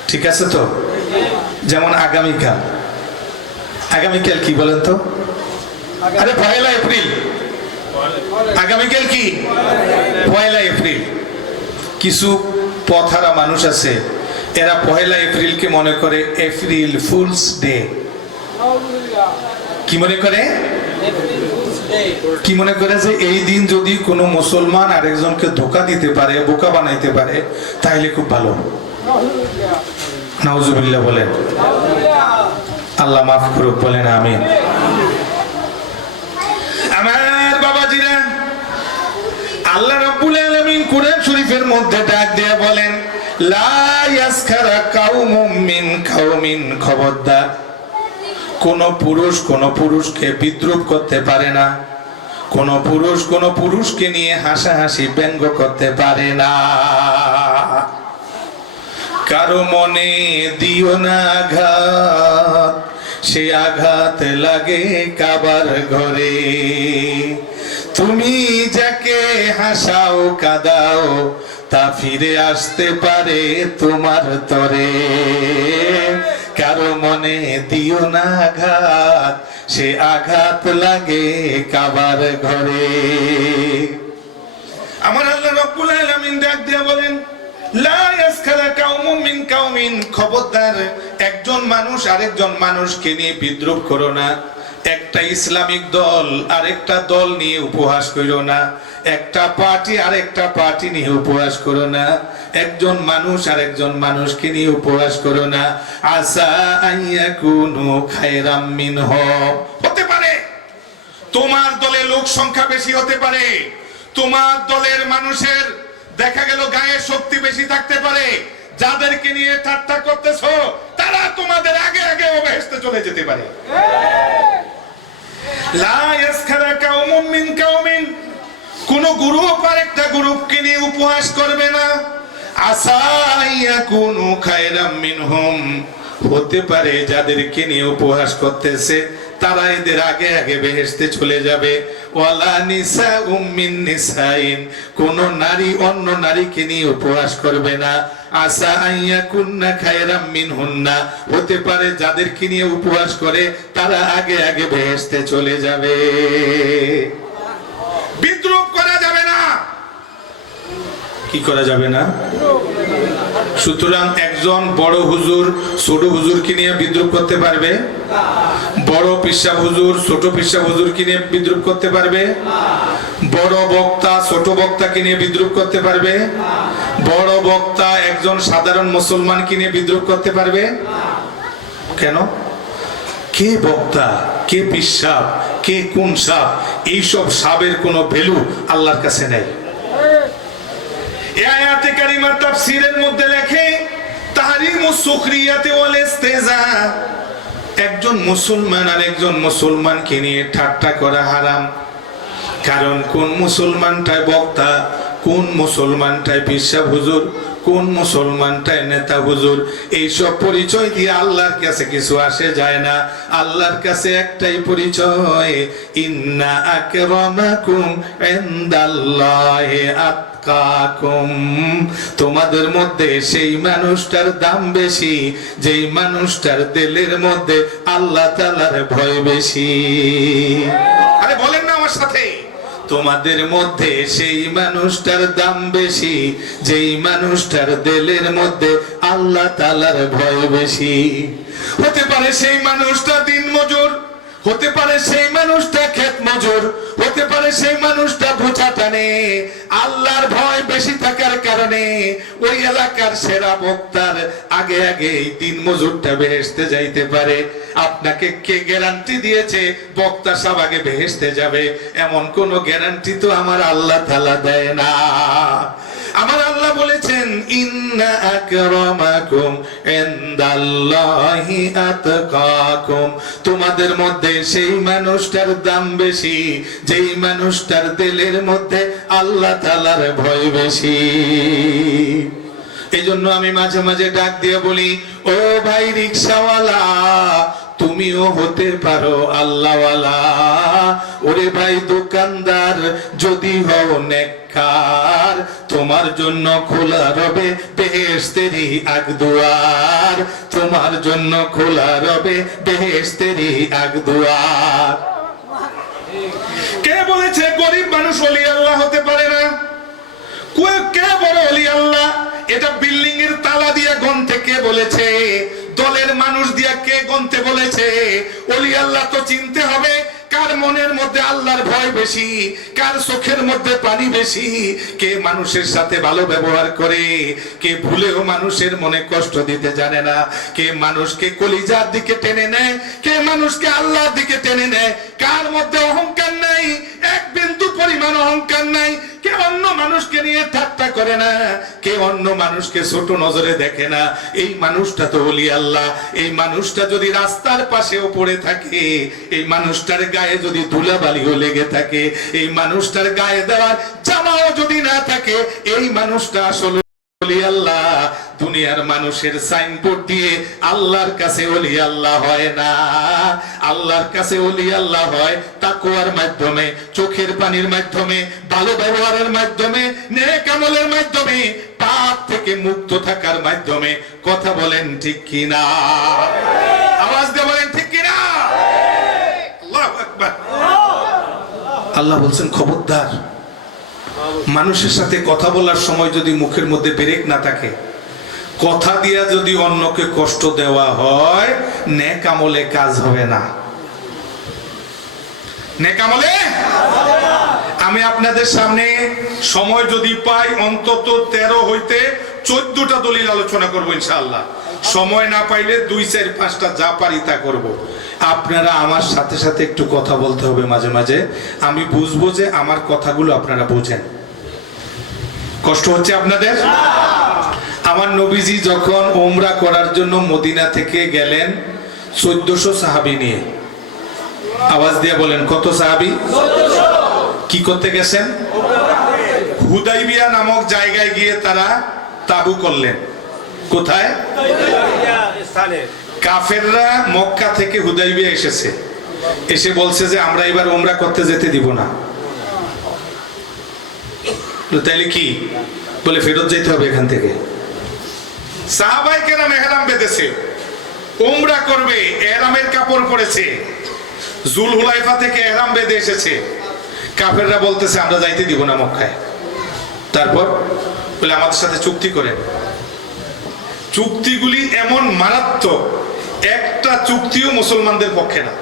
ঠিক আছে তো? যেমন আগামীকাল কি বলেন তো? আরে 1 এপ্রিল। আগামীকাল কি? 1 এপ্রিল। কিছু পথহারা মানুষ আছে, এরা 1 এপ্রিলকে মনে করে এপ্রিল ফুলস ডে। কি মনে করে? কি মনে করে যে এই দিন যদি কোনো মুসলমান আরেকজনকে ধোঁকা দিতে পারে, বোকা বানাইতে পারে, তাহলে খুব ভালো। নাউজুবিল্লাহ বলেন। আল্লাহ মাফ করুক, বলেন আমিন। আমার বাবাজিরা, আল্লাহ রাব্বুল আলামিন কুরআন শরীফের মধ্যে ডাক দিয়ে বলেন, লা ইয়াসখারা কাউমুম মিন কাউমিন। খবরদার, কোন পুরুষ কোন পুরুষকে বিদ্রূপ করতে পারে না, কোন পুরুষ কোন পুরুষকে নিয়ে হাসাহাসি ব্যঙ্গ করতে পারে না। কারো মনে দিও না আঘাত, সে আঘাত লাগে কাবার ঘরে। তুমি যাকে হাসাও কাঁদাও, তা ফিরে আসতে পারে তোমার তরে। কারো মনে দিও না আঘাত, সে আঘাত লাগে কাবার ঘরে। আমার আল্লাহ রাব্বুল আলামিন ডাক দিয়ে বলেন, লা ইয়াসখারা কাউমুম মিন কাউমিন। খবরদার, একজন মানুষ আরেকজন মানুষকে নিয়ে বিদ্রূপ করো না। একটা ইসলামিক দল আরেকটা দল নিয়ে উপহাস করো না। একটা পার্টি আরেকটা পার্টি নিয়ে উপহাস করো না। একজন মানুষ আরেকজন মানুষকে নিয়ে উপহাস করো না। আসা আইয়াকুনু খায়রাম মিনহুম। হতে পারে তোমার দলে লোক সংখ্যা বেশি হতে পারে, তোমার দলের মানুষের দেখা গেল গায়ে শক্তি বেশি থাকতে পারে। যাদেরকে নিয়ে ঠাট্টা করতেছো, তারা তোমাদের আগে আগে বেহেশতে চলে যেতে পারে। লা ইয়াসখারা কাউমুম মিন কাউমিন। কোন গ্রুপ আরেকটা গ্রুপকে নিয়ে উপহাস করবে না। আসা ইয়াকুনু খায়রাম মিনহুম। হতে পারে যাদেরকে নিয়ে উপহাস করতেছে তারা এদের আগে আগে বেহেশতে চলে যাবে। ওয়ালা নিসাউম মিন নিসাইন। কোন নারী অন্য নারীকে নিয়ে উপহাস করবে না। আসা আইয়াকুন্না খায়রাম মিনহুন্না। হতে পারে যাদেরকে নিয়ে উপহাস করে তারা আগে আগে বেহেশতে চলে যাবে। বিদ্রূপ করা যাবে না। কি করা যাবে না? সুতরাং একজন বড় হুজুর ছোট হুজুরকে নিয়ে বিদ্রুপ করতে পারবে? বড় পিসাব হুজুর ছোট পিসাব হুজুরকে নিয়ে বিদ্রুপ করতে পারবে? বড় বক্তা ছোট বক্তাকে নিয়ে বিদ্রুপ করতে পারবে? বড় বক্তা একজন সাধারণ মুসলমানকে নিয়ে বিদ্রুপ করতে পারবে? কেন? কে বক্তা, কে পিসাব, কে কোন সাপ, এইসব সাবের কোনো ভ্যালু আল্লাহর কাছে নেই। এই আয়াতে কারিমার তাফসীরের মধ্যে লেখে তাহরিমুস সুখরিয়াতি ওয়াল ইস্তিজা, একজন মুসলমান আর একজন মুসলমানকে নিয়ে ঠাট্টা করা হারাম। কারণ কোন মুসলমানটায় বক্তা, কোন মুসলমানটায় পিসাব হুজুর, কোন মুসলমানটায় নেতা হুজুর, এইসব পরিচয় দিয়ে আল্লাহর কাছে কিছু আসে যায় না। আল্লাহর কাছে একটাই পরিচয়, ইন্না আকরামাকুম ইনদাল্লাহি আতকাকুম, তোমাদের মধ্যে সেই মানুষটার দাম বেশি যেই মানুষটার দিলের মধ্যে আল্লাহ তাআলার ভয় বেশি। আরে বলেন না আমার সাথে, তোমাদের মধ্যে সেই মানুষটার দাম বেশি যেই মানুষটার দিলের মধ্যে আল্লাহ তাআলার ভয় বেশি। হতে পারে সেই মানুষটা দিনমজুর, হতে পারে সেই মানুষটা ক্ষেত মজুর, হতে পারে সেই মানুষটা বোঝা টানে, আল্লাহর ভয় বেশি থাকার কারণে ওই এলাকার সেরা বক্তার আগে আগে এই দিন মজুরটা বেহেশতে যাইতে পারে। আপনাকে কে গ্যারান্টি দিয়েছে বক্তা সব আগে বেহেশতে যাবে? এমন কোন গ্যারান্টি তো আমার আল্লাহ তাআলা দেয় না। আমার আল্লাহ বলেছেন ইন্না আকরামাকুম ইনদাল্লাহি আতকাকুম, তোমাদের মধ্যে সেই মানুষটার দাম বেশি যেই মানুষটার দিলের মধ্যে আল্লাহ তাআলার ভয় বেশি। এই জন্য আমি মাঝে মাঝে ডাক দিয়ে বলি, ও ভাই রিকশাওয়ালা, তুমিও হতে পারো আল্লাহওয়ালা। ওরে ভাই দোকানদার, যদি হও নেককার, তোমার জন্য খোলা রবে বেহেশতেরই আগদুয়ার, তোমার জন্য খোলা রবে বেহেশতেরই আগদুয়ার। কে বলেছে গরিব মানুষ ওলি আল্লাহ হতে পারে না? কে বড় ওলি আল্লাহ? এটা বিল্ডিং এর তালা দিয়ে গন্তে কে বলেছে? দলের মানুষ দিয়া কে গন্তে বলেছে? ওলি আল্লাহ তো চিনতে হবে কার মনের মধ্যে আল্লাহর ভয় বেশি, কার চোখের মধ্যে পানি বেশি, কে মানুষের সাথে ভালো ব্যবহার করে, কে ভুলেও মানুষের মনে কষ্ট দিতে জানে না, কে মানুষকে কলিজার দিকে টেনে নেয়, কে মানুষকে আল্লাহর দিকে টেনে নেয়, কার মধ্যে অহংকার নাই, এক বিন্দু পরিমাণ অহংকার নাই, কে অন্য মানুষকে নিয়ে ঠাট্টা করে না, কে অন্য মানুষকে ছোট নজরে দেখে না, এই মানুষটা তো ওলি আল্লাহ। এই মানুষটা যদি রাস্তার পাশেও পড়ে থাকে, এই মানুষটার গায়ে যদি ধুলাবালিও লেগে থাকে, এই মানুষটার গায়ে দেওয়ার জামাও যদি না থাকে, এই মানুষটা আসলে ওলি আল্লাহ। দুনিয়ার মানুষের সাইনবোর্ড দিয়ে আল্লাহর কাছে ওলি আল্লাহ হয় না। আল্লাহর কাছে ওলি আল্লাহ হয় তাকওয়ার মাধ্যমে, চোখের পানির মাধ্যমে, ভালো ব্যবহারের মাধ্যমে, নেক আমলের মাধ্যমে, পাপ থেকে মুক্ত থাকার মাধ্যমে। কথা বলেন ঠিক কিনা? আওয়াজ দিয়ে বলেন ঠিক কিনা? আল্লাহু আকবার। আল্লাহ বলছেন খবরদার, মানুষের সাথে কথা বলার সময় যদি মুখের মধ্যে ব্রেক না থাকে, কথা দিয়া যদি অন্যকে কষ্ট দেওয়া হয়, নেক আমলে কাজ হবে না। নেক আমলে আমি আপনাদের সামনে সময় যদি পাই অন্তত 13 হইতে 14টা দলিল আলোচনা করব ইনশাআল্লাহ। সময় না পাইলে 2, 4, 5টা যা পারি তা করব। আপনারা আমার সাথে সাথে একটু কথা বলতে হবে মাঝে মাঝে, আমি বুঝবো যে আমার কথাগুলো আপনারা বুঝেন। কষ্ট হচ্ছে আপনাদের? আমার নবীজি যখন উমরা করার জন্য মদিনা থেকে গেলেন 1400 সাহাবী নিয়ে, আওয়াজ দিয়ে বলেন কত সাহাবী? 1400। কি করতে গেছেন? হুদাইবিয়া নামক জায়গায় গিয়ে তারা তাবু করলেন। কোথায়? কাফেররা মক্কা থেকে হুদাইবিয়া এসেছে, এসে বলছে যে আমরা এবার উমরা করতে যেতে দিব না। তাইলে কি বলে? ফেরত যেতে হবে এখান থেকে। সাহাবায়ে কেরাম ইহরাম বেঁধেছে, উমরা করবে, ইহরামের কাপড় পরেছে, জুলহুলাইফা থেকে ইহরাম বেঁধে এসেছে। কাফেররা বলতেছে আমরা যাইতে দিব না মক্কায়। তারপর বলে আমাদের সাথে চুক্তি করেন। চুক্তিগুলি এমন মারাত্মক, একটা চুক্তিও মুসলমানদের পক্ষে না,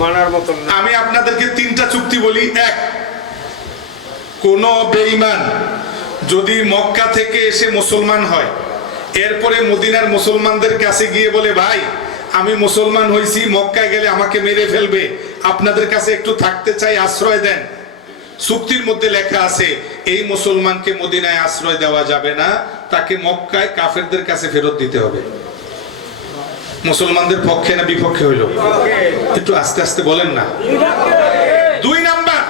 মানার মতন না। আমি আপনাদেরকে 3টা চুক্তি বলি। এক, কোন বেঈমান যদি মক্কা থেকে এসে মুসলমান হয়, এরপরে মদিনার মুসলমানদের কাছে গিয়ে বলে, ভাই আমি মুসলমান হয়েছি, মক্কায় গেলে আমাকে মেরে ফেলবে, আপনাদের কাছে একটু থাকতে চাই, আশ্রয় দেন, চুক্তির মধ্যে লেখা আছে এই মুসলমানকে মদিনায় আশ্রয় দেওয়া যাবে না, তাকে মক্কায় কাফেরদের কাছে ফেরত দিতে হবে। মুসলমানদের পক্ষে না বিপক্ষে হইল? একটু আস্তে আস্তে বলেন না। 2 নাম্বার,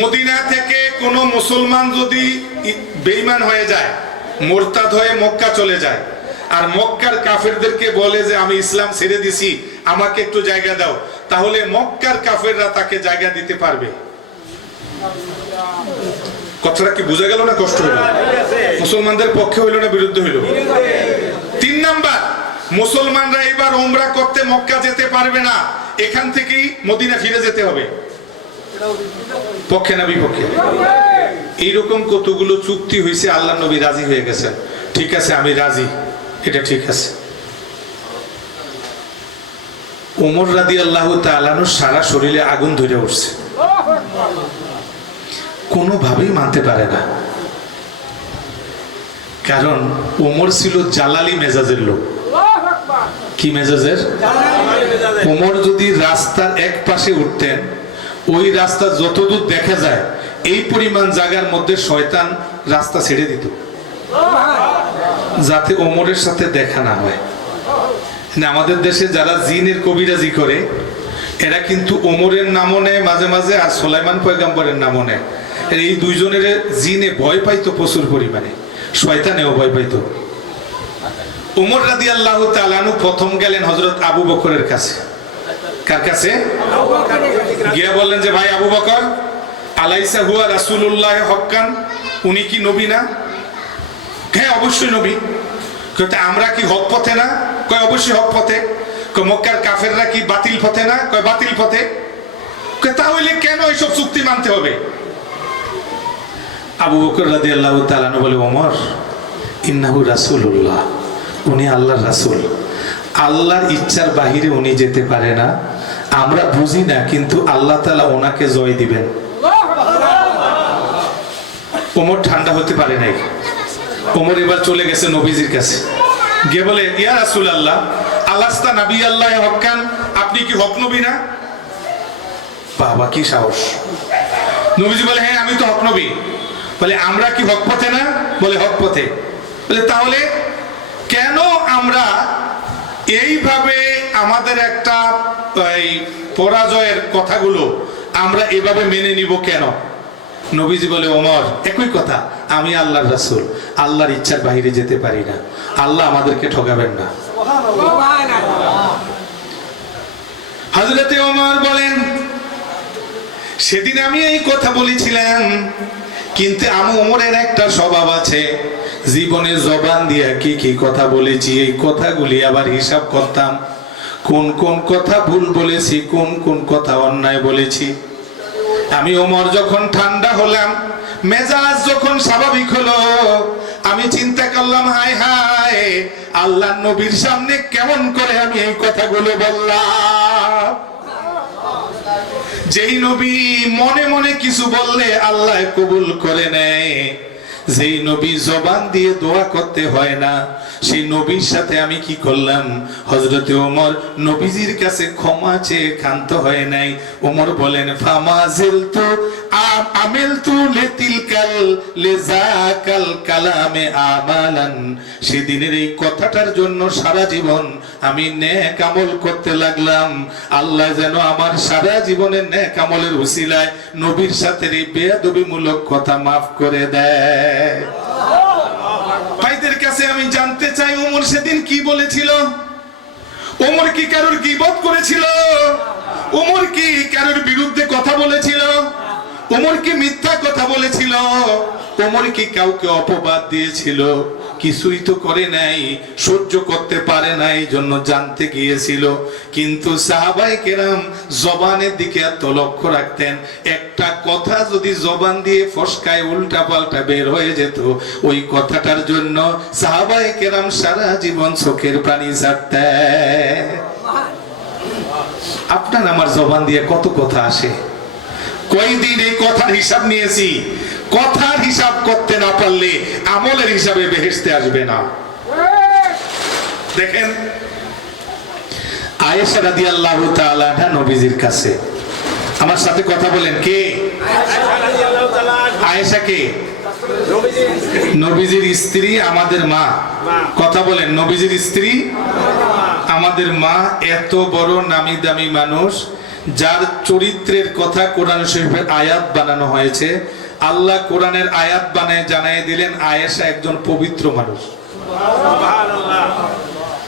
মদিনা থেকে কোন মুসলমান যদি বেঈমান হয়ে যায়, মোরতাদ হয়ে মক্কা চলে যায়, আর মক্কার কাফেরদেরকে বলে যে আমি ইসলাম ছেড়ে দিছি, আমাকে একটু জায়গা দাও, তাহলে মক্কার কাফেররা তাকে জায়গা দিতে পারবে। কথাটা কি বোঝা গেল না? কষ্ট হইল? মুসলমানদের পক্ষে হইল না বিরুদ্ধে হইল? 3 নাম্বার, মুসলমানরা এবার উমরা করতে মক্কা যেতে পারবে না, এখান থেকেই মদিনা ফিরে যেতে হবে। পক্ষে না বিপক্ষে? এইরকম কতগুলো চুক্তি হয়েছে, আল্লাহ নবী রাজি হয়ে গেছেন, ঠিক আছে আমি রাজি, এটা ঠিক আছে। ওমর রাদিয়াল্লাহু তাআলা আনহু সারা শরীরে আগুন ধরে উঠছে, কোনোভাবেই মানতে পারে না, কারণ ওমর ছিল জালালি মেজাজের লোক। কি মেজাজের? ওমর যদি রাস্তার এক পাশে উঠতেন, ওই রাস্তা যতদূর দেখা যায় এই পরিমাণ জায়গার মধ্যে শয়তান রাস্তা ছেড়ে দিত, যাতে ওমরের সাথে দেখা না হয়। আমাদের দেশে যারা জিনের কবিরাজি করে, এরা কিন্তু ওমরের নামও নেয় মাঝে মাঝে, আর সুলাইমান পয়গম্বরের নামও নেয়। এই দুইজনের জিনে ভয় পাইতো প্রচুর পরিমাণে, শয়তানেও ভয় পাইতো। ওমর রাদিয়াল্লাহু তাআলা আনহু প্রথম গেলেন হযরত আবু বকরের কাছে। কার কাছে? গিয়ে বললেন যে ভাই আবু বকর, আলাইসা হুয়া রাসূলুল্লাহ হক্কান, উনি কি নবী না? হ্যাঁ অবশ্যই নবী। কইতে আমরা কি হক পথে না? কয় অবশ্যই হক পথে। কয় মক্কার কাফেররা কি বাতিল পথে না? কয় বাতিল পথে। কয় তাহলে কেন এইসব চুক্তি মানতে হবে? আবু বকর রাদিয়াল্লাহু তাআলা আনহু বলে, ওমর ইন্নাহু রাসূলুল্লাহ, উনি আল্লাহর রাসূল, আল্লাহর ইচ্ছার বাহিরে উনি যেতে পারে না, আমরা বুঝি না, কিন্তু আল্লাহ তাআলা ওনাকে জয় দিবেন। ওমর ঠান্ডা হতে পারে নাই। ওমর এবার চলে গেছে নবীজির কাছে, গিয়ে বলে, ইয়া রাসূলুল্লাহ, আলাস্তা নবী আল্লাহ হক্কান, আপনি কি হক নবী না? বাবা কি সাহস! নবীজি বলে, হ্যাঁ আমি তো হক নবী। বলে, আমরা কি হক পথে না? বলে, হক পথে। বলে, তাহলে কেন আমরা এইভাবে আমাদের একটা পরাজয়ের কথাগুলো আমরা এভাবে মেনে নিব কেন? নবীজি বলে, ওমর একই কথা, আমি আল্লাহর রাসূল, আল্লাহর ইচ্ছার বাইরে যেতে পারি না, আল্লাহ আমাদেরকে ঠকাবেন না। হযরতে ওমর বলেন, সেদিন আমি এই কথা বলেছিলাম, কিন্তু আমি ওমরের একটা স্বভাব আছে, জীবনে জবান দিয়ে কি কি কথা বলেছি এই কথাগুলি আবার হিসাব করতাম, কোন কোন কথা ভুল বলেছি, কোন কোন কথা অন্যায় বলেছি। আমি ওমর যখন ঠান্ডা হলাম, মেজাজ যখন স্বাভাবিক হলো, আমি চিন্তা করলাম, হায় হায়, আল্লাহ নবীর সামনে কেমন করে আমি এই কথাগুলো বললাম। যেই নবী মনে মনে কিছু বললে আল্লাহ কবুল করে নেয়, যেই নবী জবান দিয়ে দোয়া করতে হয় না, সেই নবীর সাথে আমি কি করলাম? হযরতে ওমর নবীজির কাছে ক্ষমা চেয়ে ক্ষান্ত হয় নাই। ওমর বলেন, ফামাজিলতু আমিলতু লিতিলকাল লিযাকাল কালামে আমালান, সেদিনের এই কথাটার জন্য সারা জীবন আমি নেক আমল করতে লাগলাম। আল্লাহ যেন আমার সারা জীবনের নেক আমলের উসিলায় নবীর সাথে এই বেয়াদবিমূলক কথা মাফ করে দেয়। ভাইদের কাছে আমি জানতে চাই, ওমর সেদিন কি বলেছিল? ওমর কি কারোর গীবত করেছিল? ওমর কি কারোর বিরুদ্ধে কথা বলেছিল? ওমর কি মিথ্যা কথা বলেছিল? ওমর কি কাউকে অপবাদ দিয়েছিল? কিছুই তো করে নাই, সহ্য করতে পারে না, এই জন্য জানতে গিয়েছিল। কিন্তু সাহাবায়ে কেরাম জবানের দিকে এত লক্ষ্য রাখতেন, একটা কথা যদি জবান দিয়ে ফসকায় উল্টা পাল্টা বের হয়ে যেত, ওই কথাটার জন্য সাহাবায়ে কেরাম সারা জীবন চোখের পানি ছাড়তেন। আপনার আমার জবান দিয়ে কত কথা আসে, কয়দিন এই কথার হিসাব নিয়েছি। কথার হিসাব করতে না পারলে আমলের হিসাবে বেহেশতে আসবে না। দেখেন আয়েশা রাদিয়াল্লাহু তাআলা আনহা নবীজির কাছে, আমার সাথে কথা বলেন, কে আয়েশা? কে? নবীজির স্ত্রী, আমাদের মা। কথা বলেন, নবীজির স্ত্রী আমাদের মা। এত বড় নামি দামি মানুষ, যার চরিত্রের কথা কোরআন শরীফের আয়াত বানানো হয়েছে। আল্লাহ কোরআনের আয়াত বানায় জানাই দিলেন আয়েশা একজন পবিত্র মানুষ।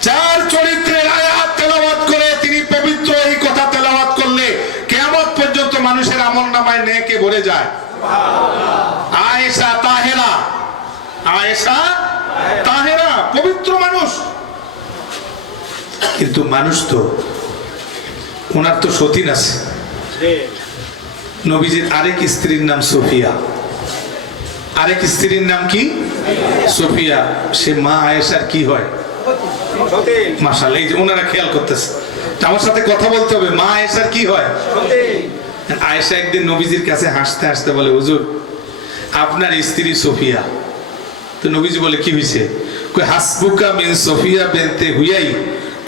যার চরিত্রের আয়াত তেলাওয়াত করে তিনি পবিত্র, এই কথা তেলাওয়াত করলে কিয়ামত পর্যন্ত মানুষের আমলনামায় নেকে ভরে যায়। আয়েশা তাহেরা, আয়েশা তাহেরা পবিত্র মানুষ। কিন্তু মানুষ তো, ওনার তো সতীন আছে। নবীজির আরেক স্ত্রীর নাম সোফিয়া। আরেক স্ত্রীর নাম কি? সোফিয়া। সে মা আয়েশার কি হয়? মাশাআল্লাহ, এই যে ওনারা খেয়াল করতেছে, আমার সাথে কথা বলতে হবে। মা আয়েশার কি হয়? আয়েশা একদিন নবীজির কাছে হাসতে হাসতে বলে, হুজুর আপনার স্ত্রী সোফিয়া। তো নবীজি বলে, কি হয়েছে? কই হাসবুকা মিন সোফিয়া বিনতে হুয়াই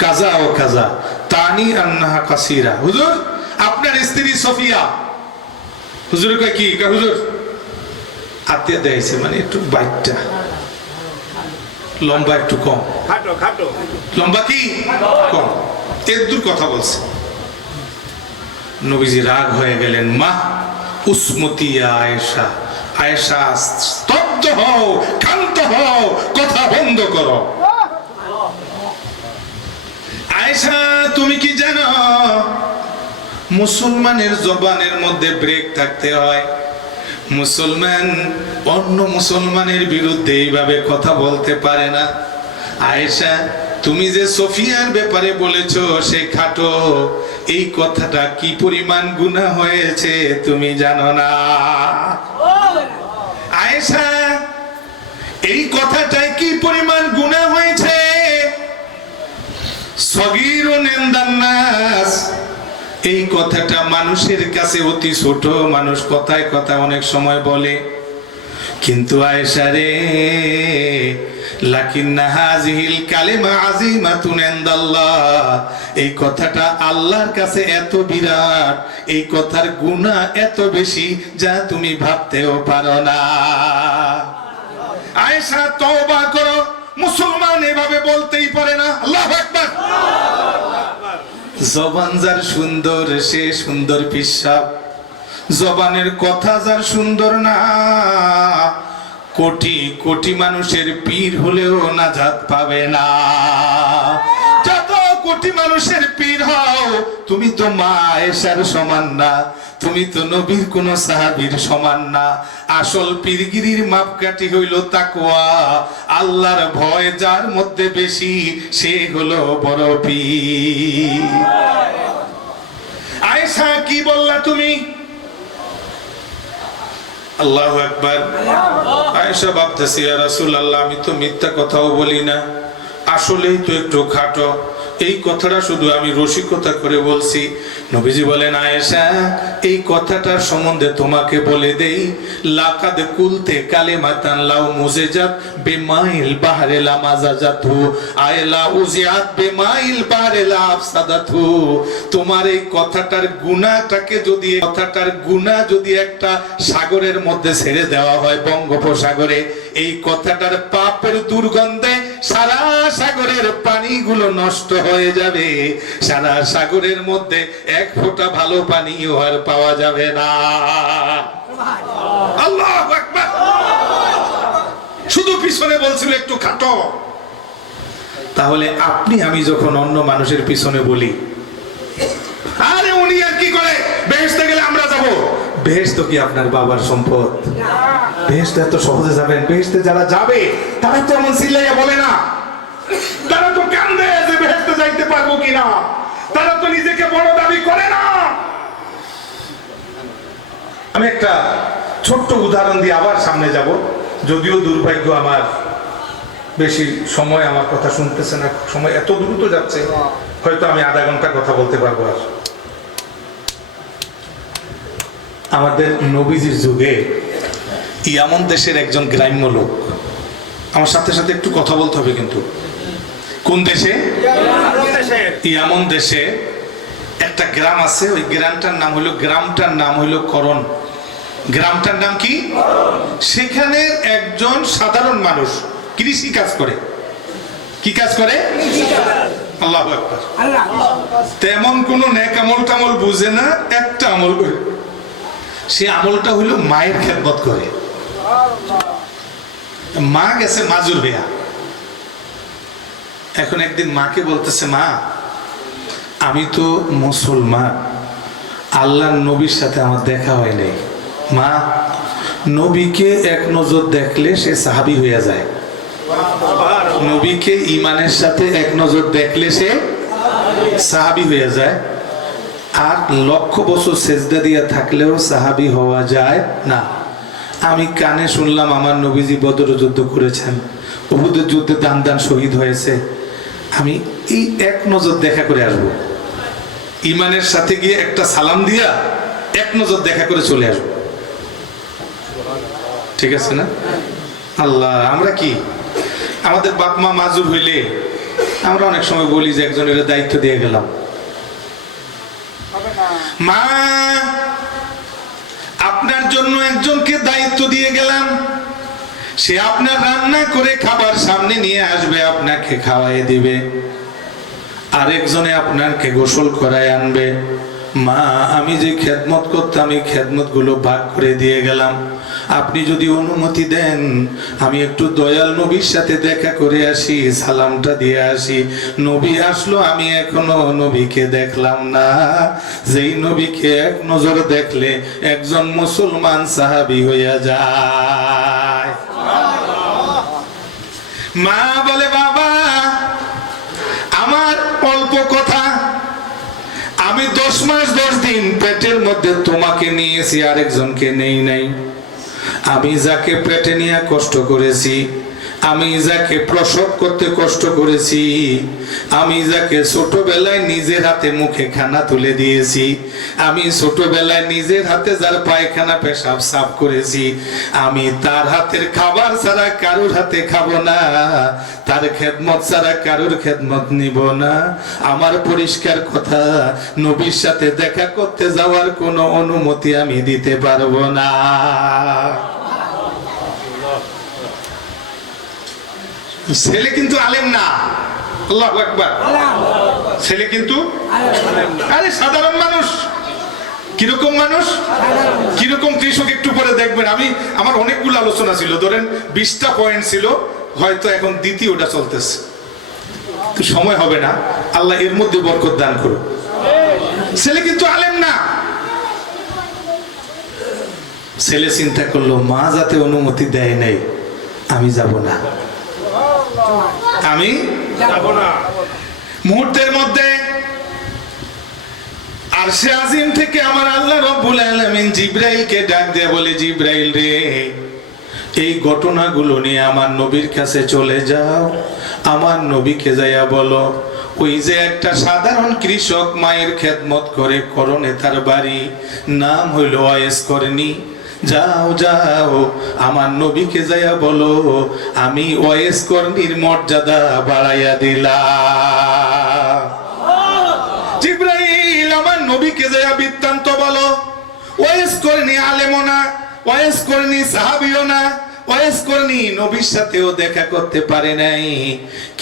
কাজা ও কাজা তানি আন্নাহা কাসীরা। হুজুর আপনার স্ত্রী সোফিয়া। হুজুর কয় কি? কয় হুজুর আত্মীয় দেয়াইছে, মানে একটু বাইটটা লম্বা একটু কম, খাটো খাটো লম্বা কি কম, এর দূর কথা বলছে। নবীজি রাগ হয়ে গেলেন, মা উসমতি আয়েশা, আয়েশা স্তব্ধ হও, ক্ষান্ত হও, কথা বন্ধ করো। আয়েশা তুমি কি জানো মুসলমানের জবানের মধ্যে ব্রেক থাকতে হয়। মুসলমান অন্য মুসলমানের বিরুদ্ধে এইভাবে কথা বলতে পারে না। আয়েশা তুমি যে সোফিয়ার ব্যাপারে বলেছো সে খাটো, এই কথাটা কি পরিমাণ গুনাহ হয়েছে তুমি জানো না। আয়েশা এই কথাটায় কি পরিমাণ গুনাহ হয়েছে। সগীরুন ইনদান নাস, এই কথাটা মানুষের কাছে অতি ছোট, মানুষ কথায় কথায় অনেক সময় বলে। কিন্তু আয়েশা রে, লাকিন্না হাযিহিল কালিমা আযীমাতুন ইনদাল্লাহ, এই কথাটা আল্লাহর কাছে এত বিরাট, এই কথার গুনাহ এত বেশি যা তুমি ভাবতেও পারো না। আয়েশা তওবা করো, মুসলমান এভাবে বলতেই পারে না। আল্লাহু আকবার। জবান যার সুন্দর সে সুন্দর পিশাব, জবানের কথা যার সুন্দর না, কোটি কোটি মানুষের পীর হলেও নাজাত পাবে না। যত কোটি মানুষের পীর হও, তুমি তো মা আয়েশার সমান না, তুমি তো নবীর কোন সাহাবীর সমান না। আসল পীরগিরির মাপকাঠি হইল তাকওয়া, আল্লাহর ভয় যার মধ্যে বেশি সে হলো বড় পীর। আয়েশা কি বললা তুমি? আল্লাহু আকবার। আয়েশা ভাবতেছি, ইয়া রাসূলুল্লাহ আমি তো মিথ্যা কথাও বলি না, আসলেই তো একটু খাটো, এই কথাটা শুধু আমি রসিকতা করে বলছি। নবীজি বলেন, আয়েশা এই কথাটার সম্বন্ধে তোমাকে বলে দেই, লাকাদ কুলতে কালিমাতান লাউ মুজিজাত বিমাইল বাহরে লা মাজাজাতু আয়লা উজিয়াত বিমাইল বাহরে লা আফসাদাতু। তোমার এই কথাটার গুনাহটাকে যদি, কথাটার গুনাহ যদি একটা সাগরের মধ্যে ছেড়ে দেওয়া হয় বঙ্গোপসাগরে, এই কথাটার পাপের দুর্গন্ধে সারা সাগরের পানিগুলো নষ্ট হয়ে যাবে, সারা সাগরের মধ্যে এক ফোঁটা ভালো পানিও আর পাওয়া যাবে না। আল্লাহু আকবার। শুধু পিছনে বলছিল একটু খাটো। তাহলে আপনি আমি যখন অন্য মানুষের পিছনে বলি, আরে উনি আর কি করে, বেহেশতে গেলে আমরা যাব, বেহেশত কি আপনার বাবার সম্পদ? বেহেশতে এত সহজে যাবেন? বেহেশতে যারা যাবে তারা তো এমন চিল্লাইয়া বলে না, তারা তো কান্দে যে বেহেশতে যাইতে পারবো কিনা, তারা তো নিজেকে বড় দাবি করে না। আমি একটা ছোট্ট উদাহরণ দিয়ে আবার সামনে যাব, যদিও দুর্ভাগ্য আমার বেশি সময় আমার কথা শুনতেছে না, সময় এত দ্রুত যাচ্ছে, হয়তো আমি আধা ঘন্টা কথা বলতে পারবো। আর আমাদের নবীজির যুগে ইয়ামন দেশের একজন গ্রাম্য লোক, আমার সাথে সাথে একটু কথা বলতে হবে কিন্তু, কোন দেশে? ইয়ামন দেশে একটা গ্রাম আছে, ওই গ্রামটার নাম হলো করণ। গ্রামটার নাম কি? সেখানে একজন সাধারণ মানুষ কৃষি কাজ করে। কি কাজ করে? আল্লাহু আকবার। তেমন কোন নেক আমল টামল বুঝে না, একটা আমল করে, সে আমলটা হইল মায়ের খেদমত করে। মা গেছে মাজুর বেয়া, এখন একদিন মাকে বলতেছে, মা আমি তো মুসলমান, আল্লাহর নবীর সাথে আমার দেখা হয় নাই, মা নবীকে এক নজর দেখলে সে সাহাবী হয়ে যায়, নবীকে ঈমানের সাথে এক নজর দেখলে সে সাহাবী হয়ে যায়, আর লক্ষ বছর সেজদা দিয়া থাকলেও সাহাবী হওয়া যায় না। আমি কানে শুনলাম আমার নবীজি বদর যুদ্ধ করেছেন, উহুদের যুদ্ধে দান শহীদ হয়েছে, আমি এই এক নজর দেখা করে আসবো, ঈমানের সাথে গিয়ে একটা সালাম দিয়া এক নজর দেখা করে চলে আসবো। ঠিক আছে না? আল্লাহ, আমরা কি আমাদের বাপ মা মাজুর হইলে আমরা অনেক সময় বলি যে একজনের দায়িত্ব দিয়ে গেলাম, মা আপনার জন্য একজনকে দায়িত্ব দিয়ে গেলাম, সে আপনার রান্না করে খাবার সামনে নিয়ে আসবে, আপনাকে খাওয়াই দিবে, আরেকজনে আপনাকে গোসল করায় আনবে। মা আমি যে খেদমত করতাম এই খেদমত গুলো ভাগ করে দিয়ে গেলাম, আপনি যদি অনুমতি দেন আমি একটু দয়াল নবীর সাথে দেখা করে আসি, সালামটা দিয়ে আসি। নবী আসলো, আমি এখনো নবীকে দেখলাম না, যেই নবীকে এক নজর দেখলে একজন মুসলমান সাহাবী হইয়া যায়। মা বলে, বাবা আমার অল্প কথা, আমি 10 মাস 10 দিন পেটের মধ্যে তোমাকে নিয়েছি, আরেকজনকে নেই নাই। আমি যাকে পেটে নিয়ে কষ্ট করেছি, আমি যাকে প্রসব করতে কষ্ট করেছি, আমি যাকে ছোটবেলায় নিজের হাতে মুখে খানা তুলে দিয়েছি, আমি ছোটবেলায় নিজের হাতে যার পায়খানা পেশাব সাফ করেছি, আমি তার হাতের খাবার ছাড়া কারোর হাতে খাবো না, তার খেদমত ছাড়া কারোর খেদমত নিব না। আমার পরিষ্কার কথা, নবীর সাথে দেখা করতে যাওয়ার কোনো অনুমতি আমি দিতে পারবো না। ছেলে কিন্তু আলেম না, আল্লাহু আকবার, ছেলে কিন্তু আরে সাধারণ মানুষ। কিরকম মানুষ? কিরকম কৃষক একটু পরে দেখবেন। আমার অনেকগুলো আলোচনা ছিল, ধরেন 20টা পয়েন্ট ছিল, হয়তো এখন দ্বিতীয়টা চলতেছে, তো সময় হবে না, আল্লাহ এর মধ্যে বরকত দান করুন। ছেলে কিন্তু আলেম না। ছেলে চিন্তা করলো, মা যাতে অনুমতি দেয় নাই আমি যাব না, আমি যাব না। মুহূর্তের মধ্যে আরশে আজিম থেকে আমার আল্লাহ রব্বুল আলামিন জিবরাইলকে ডাক দিয়ে বলে, জিবরাইল রে, এই ঘটনাগুলো নিয়ে আমার নবীর কাছে চলে যাও, আমার নবীকে যাইয়া বলো ওই যে একটা সাধারণ কৃষক মায়ের খেদমত করে করণে, তার বাড়ি নাম হইল ওয়াইস করনি, যাও যাও আমার নবীকে যাইয়া বলো আমি ওয়াইস করনির মর্যাদা বাড়াইয়া দিলাম। জিবরাইল আমার নবীকে যাইয়া বৃত্তান্ত বলো, ওয়াইস করনি আলেমও না, ওয়াইস করনি সাহাবীও না, ওয়াইস করনি নবীর সাথেও দেখা করতে পারে নাই,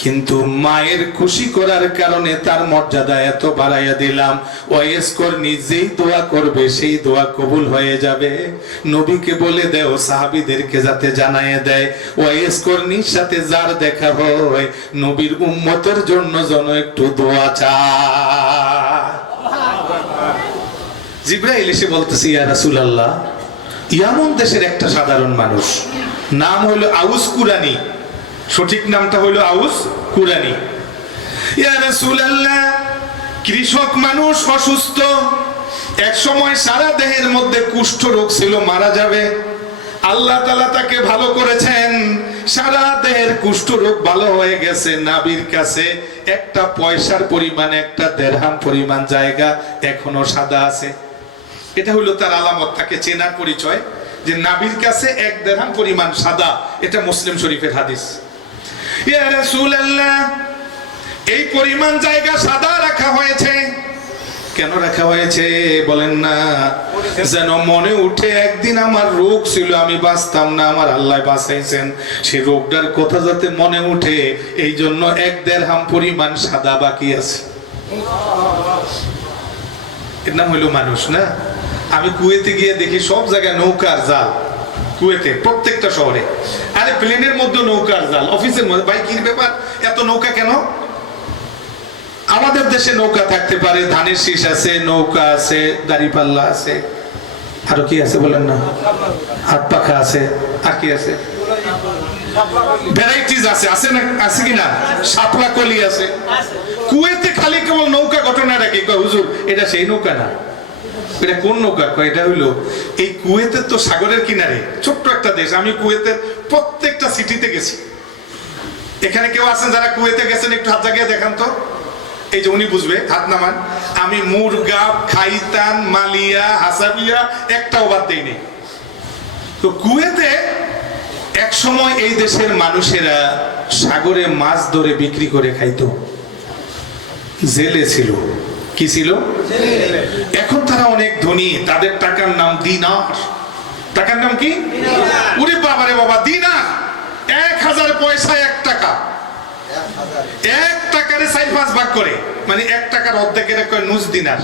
কিন্তু মায়ের খুশি করার কারণে তার মর্যাদা এত বাড়াইয়া দিলাম। ওয়াইস করনি যেই দোয়া করবে সেই দোয়া কবুল হয়ে যাবে। নবীকে বলে দেও সাহাবীদেরকে যাতে জানাইয়া দেয়, ওয়াইস করনির সাথে যার দেখা হয় নবীর উম্মতের জন্য যেন একটু দোয়া চায়। জিবরাইল এসে বলতেছে ইয়া রাসূলুল্লাহ, ইয়ামন দেশের একটা সাধারণ মানুষ, নাম হইল আউস কুরানি, সঠিক নামটা হইল আউস কুরানি। ইয়া রাসূলুল্লাহ, কৃষক মানুষ, অসুস্থ, এক সময় সারা দেহের মধ্যে কুষ্ঠ রোগ ছিল, মারা যাবে। আল্লাহ তাআলা তাকে ভালো করেছেন, সারা দেহের কুষ্ঠ রোগ ভালো হয়ে গেছে। নাভির কাছে একটা পয়সার পরিমাণ, একটা দেড়হাম পরিমাণ জায়গা এখনো সাদা আছে। এটা হলো তার আলামত, তাকে চেনার পরিচয়, যে নাভির কাছে এক দেড়হাম পরিমাণ সাদা। এটা মুসলিম শরীফের হাদিস। ইয়া রাসূলুল্লাহ, এই পরিমাণ জায়গা সাদা রাখা হয়েছে, কেন রাখা হয়েছে বলেন না? যেন মনে উঠে একদিন আমার রোগ ছিল, আমি বাঁচতাম না, আমার আল্লাহ বাঁচাইছেন, সেই রোগটার কথা যাতে মনে উঠে, এই জন্য এক দেড়হাম পরিমাণ সাদা বাকি আছে। এর নাম হইল মানুষ না? আমি কুয়েতে গিয়ে দেখি সব জায়গায় নৌকার জাল, কুয়েতে প্রত্যেকটা শহরে। আরে প্লেনের মধ্যে নৌকার জাল, অফিসের মধ্যে। ভাই কি ব্যাপার, এত নৌকা কেন? আমাদের দেশে নৌকা থাকতে পারে, ধানের শীষ আছে, নৌকা আছে, দাড়িপাল্লা আছে, আরো কি আছে বলেন না? হাত পাখা আছে, আর কি আছে? ভ্যারাইটিস আছে, আছে না? আছে কিনা? শাপলা কলি আছে। কুয়েতে খালি কেবল নৌকা ঘটনাটা কি কয় হুজুর, এটা সেই নৌকা না। এটা কোন নৌকা? কয় এটা হইলো এই কুয়েতের তো সাগরের কিনারে ছোট্ট একটা দেশ। আমি কুয়েতের প্রত্যেকটা সিটিতে গেছি। এখানে কেউ আছেন যারা কুয়েতে গেছেন? একটু হাত জাগিয়ে দেখান তো। এই যে উনি বুঝবে, হাত নামান। আমি মুরগাব, খাইতান, মালিয়া, হাসাবিয়া একটাও বাদ দেইনি। তো কুয়েতে এক সময় এই দেশের মানুষেরা সাগরে মাছ ধরে বিক্রি করে খাইতো, জেলে ছিল। কি ছিল? এখন তারা অনেক ধনী, তাদের টাকার নাম দিনার। টাকার নাম কি? ওরে বাবা রে বাবা, দিনার। 1000 পয়সা 1 টাকা। 1 টাকারে 4-5 ভাগ করে, মানে 1 টাকার অর্ধেকের কয় নুস দিনার,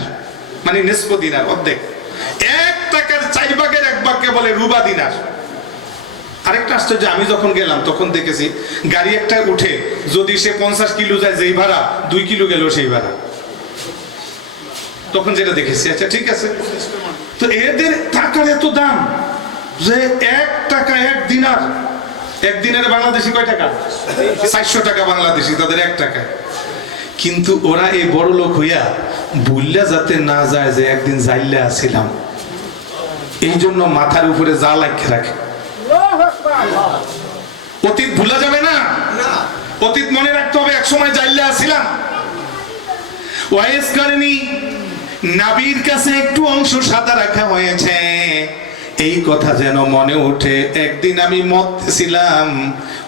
মানে নিসফ দিনার, অর্ধেক। 1 টাকার 4 ভাগের 1 ভাগকে বলে রুবা দিনার। আরেকটা আশ্চর্য, আমি যখন গেলাম তখন দেখেছি গাড়ি একটা উঠে যদি সে 50 কিলো যায় যেই ভাড়া, 2 কিলো গেল সেই ভাড়া। তখন যেটা দেখেছি, আচ্ছা ঠিক আছে। তো এদের টাকার এত দাম যে 1 টাকা 1 দিনার। 1 দিনের বাংলাদেশি কয় টাকা? 400 টাকা বাংলাদেশি, তাদের 1 টাকা। কিন্তু ওরা এই বড় লোক হইয়া ভুললে যাতে না যায় যে একদিন জাইল্লা আসছিলাম, এই জন্য মাথার উপরে যা লাগিয়ে রাখে। অতীত ভুলা যাবে না, অতীত মনে রাখতে হবে। এক সময় জাইল্লা আসছিলাম। ওয়াইস করেনি, নাভির কাছে একটু অংশ সাদা রাখা হয়েছে, এই কথা যেন মনে ওঠে। একদিন আমি মরতেছিলাম,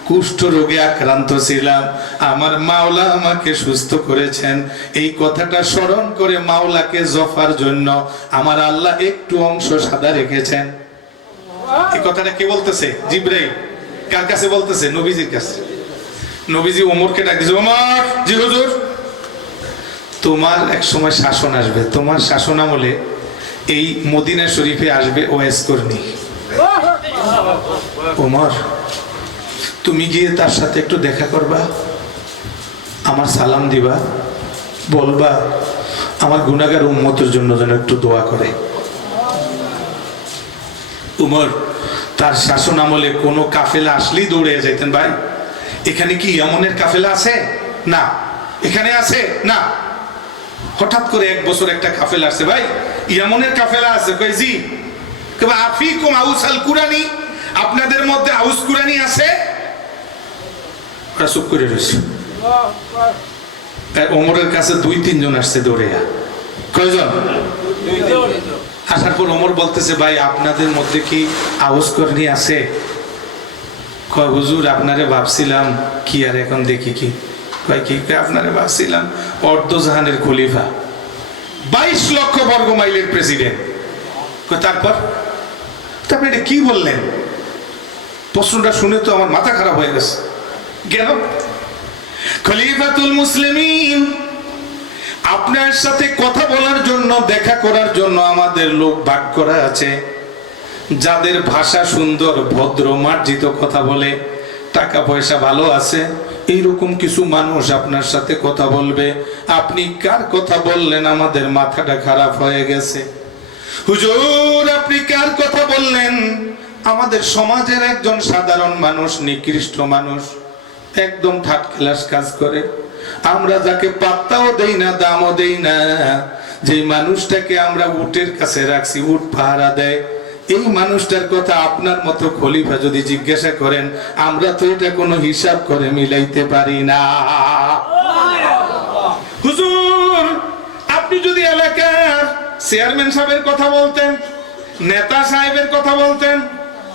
কুষ্ঠ রোগে আক্রান্ত ছিলাম, আমার মাওলা আমাকে সুস্থ করেছেন, এই কথাটা স্মরণ করে মাওলাকে জফার জন্য আমার আল্লাহ একটু অংশ সাদা রেখেছেন। এই কথাটা কে বলতেছে? জিবরাইল। কার কাছে বলতেছে? নবীজির কাছে। নবীজি ওমরকে ডাক দিয়েছে, ওমর। জি হুজুর। তোমার এক সময় শাসন আসবে, তোমার শাসন আমলে এই মদিনা শরীফে আসবে ওয়াইস কর্মী। ওমর, তুমি গিয়ে তার সাথে একটু দেখা করবা, আমার সালাম দিবা, বলবা আমার গুনাহগার উম্মতের জন্য যেন একটু দোয়া করে। উমর তার শাসন আমলে কোনো কাফেলা আসলেই দৌড়ে যেতেন। ভাই এখানে কি ইয়ামনের কাফেলা আছে? না। এখানে আছে? না। হঠাৎ করে 1 বছর একটা কাফেলা আসছে, ভাই ইয়ামনের কাফেলা আছে। কই জি। কবে আফিকুম আউস আল কুরানি, আপনাদের মধ্যে আউস কুরানি আছে? ওরা চুপ করে রয়েছে। ওমরের কাছে 2-3 জন আসছে দৌড়ে। কয়জন? আসার পর ওমর বলতেছে, ভাই আপনাদের মধ্যে কি আউস কুরানি আছে? কয় হুজুর আপনারে ভাবছিলাম, কি আর এখন দেখি কি। ভাই কি আপনারে ভাবছিলাম অর্ধজাহানের খলিফা, 22 লক্ষ বর্গ মাইলের প্রেসিডেন্ট। তারপর এটা কি বললেন? প্রশ্নটা শুনে তো আমার মাথা খারাপ হয়ে গেছে। কেন? খলিফাতুল মুসলিমিন, আপনার সাথে কথা বলার জন্য, দেখা করার জন্য আমাদের লোক ভাগ করা আছে, যাদের ভাষা সুন্দর, ভদ্র, মার্জিত কথা বলে, টাকা পয়সা ভালো আছে, এইরকম কিছু মানুষ আপনার সাথে কথা বলবে। আপনি কার কথা বললেন? আমাদের মাথাটা খারাপ হয়ে গেছে। হুজুর আপনি কার কথা বললেন? আমাদের সমাজের একজন সাধারণ মানুষ, নিকৃষ্ট মানুষ, একদম থার্ড ক্লাস কাজ করে, আমরা যাকে পাত্তাও দেই না, দামও দেই না, যে মানুষটাকে আমরা উটের কাছে রাখছি, উট পাহারা দেয়, এই মানুষটার কথা আপনার মতো খলিফা যদি জিজ্ঞাসা করেন, আমরা তো এটা কোনো হিসাব করে মিলাইতে পারি না। হুজুর আপনি যদি এলাকার চেয়ারম্যান সাহেবের কথা বলতেন, নেতা সাহেবের কথা বলতেন,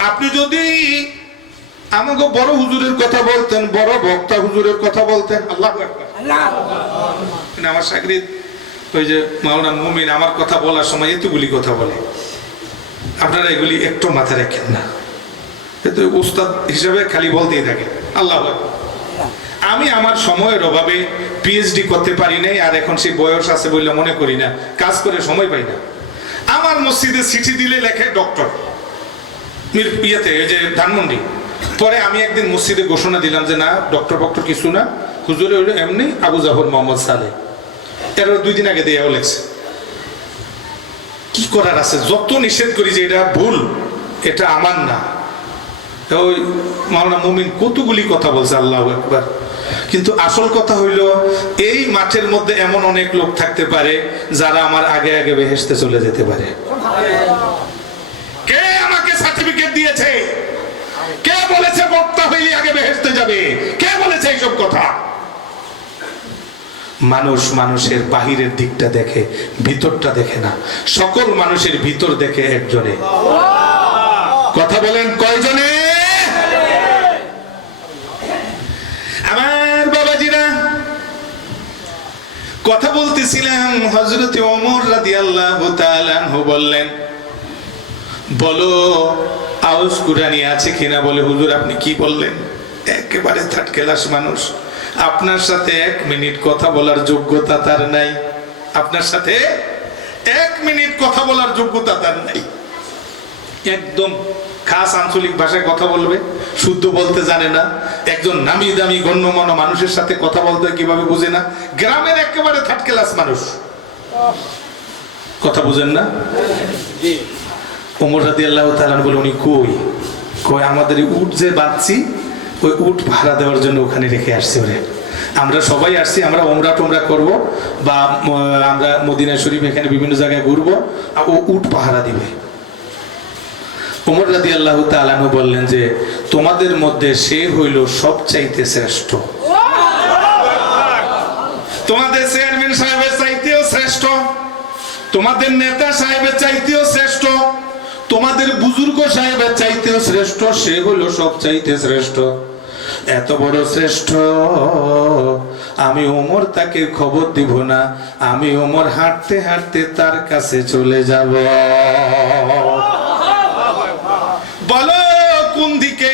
আপনি যদি আমাকে বড় হুজুরের কথা বলতেন, বড় বক্তা হুজুরের কথা বলতেন, আল্লাহু আকবার। আমার সাগরিদ ওই যে মাওলানা মুমিন আমার কথা বলার সময় এতগুলি কথা বলে, আপনারা এগুলি একটু মাথায় রাখেন না, এতে উস্তাদ হিসাবে খালি বলতেই থাকে আল্লাহু আকবার। আমি আমার সময়ের অভাবে পিএইচডি করতে পারি নাই, আর এখন সেই বয়স আছে বলে মনে করি না, কাজ করে সময় পাই না। আমার মসজিদে চিঠি দিলে লেখে ডক্টর ইয়েতে, ওই যে ধানমন্ডি। পরে আমি একদিন মসজিদে ঘোষণা দিলাম যে না, ডক্টর ফক্টর কিছু না, হুজুরে হইলো এমনি আবু জাফর মোহাম্মদ সালে। এর 2 দিন আগে দেয়াও লেখছে। কি করার আছে? যত নিষেধ করি যে এটা ভুল, এটা আমার না। ওই মাওলানা মুমিন কতগুলি কথা বলছে, আল্লাহু আকবার। কিন্তু আসল কথা হইল, এই মাঠের মধ্যে এমন অনেক লোক থাকতে পারে যারা আমার আগে আগে বেহেশতে চলে যেতে পারে। কে আমাকে সার্টিফিকেট দিয়েছে? কে বলেছে বক্তা হইলে আগে বেহেশতে যাবে? কে বলেছে এইসব কথা? মানুষ মানুষের বাহিরের দিকটা দেখে, ভিতরটা দেখে না। সকল মানুষের ভিতর দেখে একজনে। কথা বলেন কয়জনে? আমার বাবাজিরা, কথা বলতেছিলাম, হযরত ওমর রাদিয়াল্লাহু তাআলা আনহু বললেন, বলো আউস কুরআনি আছে কিনা? বলে হুজুর আপনি কি বললেন? একেবারে থার্ড ক্লাস মানুষ, আপনার সাথে 1 মিনিট কথা বলার যোগ্যতা তার নাই। আপনার সাথে 1 মিনিট কথা বলার যোগ্যতা তার নাই। একদম খাস আঞ্চলিক ভাষায় কথা বলবে, শুদ্ধ বলতে জানে না। একজন নামি দামি গণ্যমান্য মানুষের সাথে কথা বলতে কিভাবে বুঝে না। গ্রামের একেবারে থার্ড ক্লাস মানুষ, কথা বুঝেন না। ওমর রাদিয়াল্লাহু তাআলা বলে, উনি কই আমাদের উট যে বাঁধছি, ওই উট ভাড়া দেওয়ার জন্য ওখানে রেখে আসছে ওরে। আমরা সবাই আসছি, আমরা ওমরা টোমরা করব, বা আমরা মদিনা শরীফ এখানে বিভিন্ন জায়গায় ঘুরবো, আর ও উট পাহারা দিবে। ওমর রাদিয়াল্লাহু তাআলা আনহু বললেন যে তোমাদের মধ্যে সে হইল সবচাইতে শ্রেষ্ঠ। তোমাদের চেয়ারম্যান সাহেবের চাইতেও শ্রেষ্ঠ, তোমাদের নেতা সাহেবের চাইতেও শ্রেষ্ঠ, তোমাদের বুজুর্গ সাহেবের চাইতেও শ্রেষ্ঠ, সে হলো সবচাইতে শ্রেষ্ঠ। এত বড় শ্রেষ্ঠ, আমি ওমর তাকে খবর দিব না, আমি ওমর হাঁটতে হাঁটতে তার কাছে চলে যাব। বলো কোন দিকে?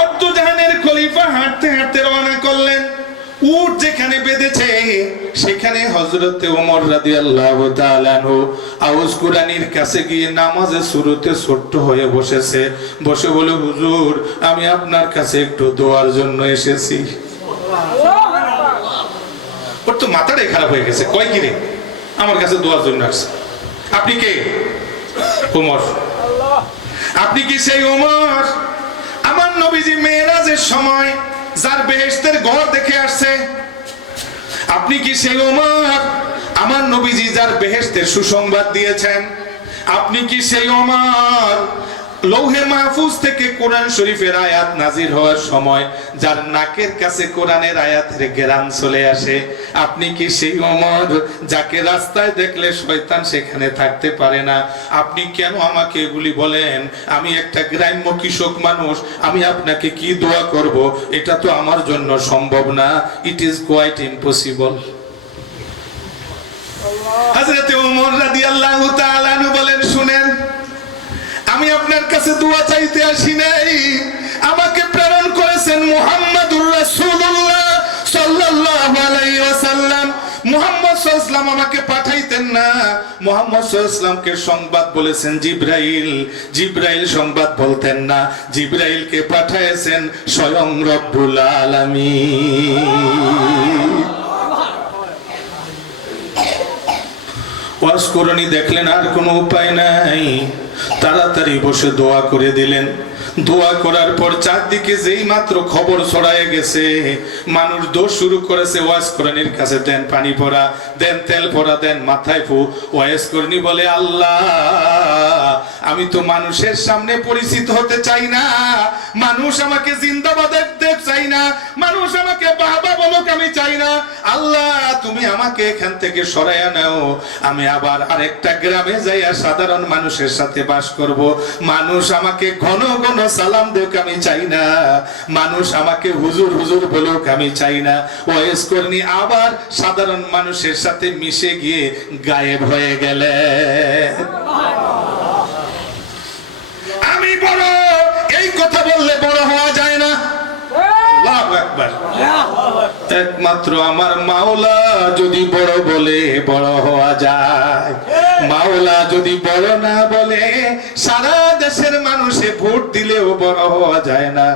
অর্ধজাহানের খলিফা হাঁটতে হাঁটতে রওনা করলেন। উট যেখানে বেঁধেছে সেখানে হযরতে ওমর রাদিয়াল্লাহু তাআলা আনহু আউস কুরআনির কাছে গিয়ে নামাজে শুরুতে ছোট্ট হয়ে বসেছে। বসে বলে, হুজুর আমি আপনার কাছে একটু দোয়ার জন্য এসেছি। ওর তো মাথাটাই খারাপ হয়ে গেছে, কয় কি রে আমার কাছে দোয়ার জন্য আসছে? আপনি কে? ওমর। আপনি কি সেই ওমর আমার নবীজি মেরাজের সময় যার বেহেশতের ঘর দেখে আসছে? আপনি কি সেই ওমর আমার নবীজি যার বেহেশতের সুসংবাদ দিয়েছেন? আপনি কি সেই ওমর লৌহে মাহফুজ থেকে কোরআন শরীফের আয়াত নাজির হওয়ার সময় যার নাকের কাছে কোরআনের আয়াতের ঘেরান চলে আসে? আপনি কি সেই ওমর যাকে রাস্তায় দেখলে শয়তান সেখানে থাকতে পারে না? আপনি কেন আমাকে এগুলি বলেন? আমি একটা গ্রাম্য কৃষক মানুষ, আমি আপনাকে কি দোয়া করব? এটা তো আমার জন্য সম্ভব না। It is quite impossible. হযরত ওমর রাদিয়াল্লাহু তাআলা আনহু বলেন, শুনেন, আমি আপনার কাছে দোয়া চাইতে আসি নাই, আমাকে প্রেরণ করেছেন মুহাম্মাদুর রাসূলুল্লাহ সাল্লাল্লাহু আলাইহি ওয়াসাল্লাম। মুহাম্মদ সাল্লাল্লাহু আলাইহি ওয়াসাল্লাম আমাকে পাঠাইতেন না, মুহাম্মদ সাল্লাল্লাহু আলাইহি ওয়াসাল্লামকে সংবাদ বলেছেন জিবরাইল। জিবরাইল সংবাদ বলতেন না, জিবরাইলকে পাঠাইছেন স্বয়ং রব্বুল আলামিন। ওয়াজ করনি দেখলেন আর কোনো উপায় নাই, তাড়াতাড়ি বসে দোয়া করে দিলেন। দোয়া করার পর চারদিকে যেই মাত্র খবর ছড়ায় গেছে, মানুষ দোষ শুরু করেছে ওয়াজ করনির কাছে, দেন পানি পড়া, দেন তেল পড়া, দেন মাথায় ফু। ওয়াজ করনি বলে, আল্লাহ আমি তো মানুষের সামনে পরিচিত হতে চাই না, মানুষ আমাকে জিন্দাবাদ দেখ চাই না, মানুষ আমাকে বাবা বলুক আমি চাই না। আল্লাহ তুমি আমাকে এখান থেকে সরাইয়া নাও, আমি আবার আরেকটা গ্রামে যাইয়া সাধারণ মানুষের সাথে বাস করব। মানুষ আমাকে ঘন ঘন সালাম দেখ আমি চাই না, মানুষ আমাকে হুজুর হুজুর বলুক আমি চাই না। ওয়াইজ করনি আবার সাধারণ মানুষের সাথে মিশে গিয়ে গায়েব হয়ে গেলে। আমি বড়, এই কথা বললে বড় হওয়া যায় না। আল্লাহু আকবার। একমাত্র আমার মাওলা যদি বড় বলে বড় হওয়া যায়, মাওলা যদি বড় না বলে সারা দেশের মানুষে ভোট দিলেও বড় হওয়া যায় না।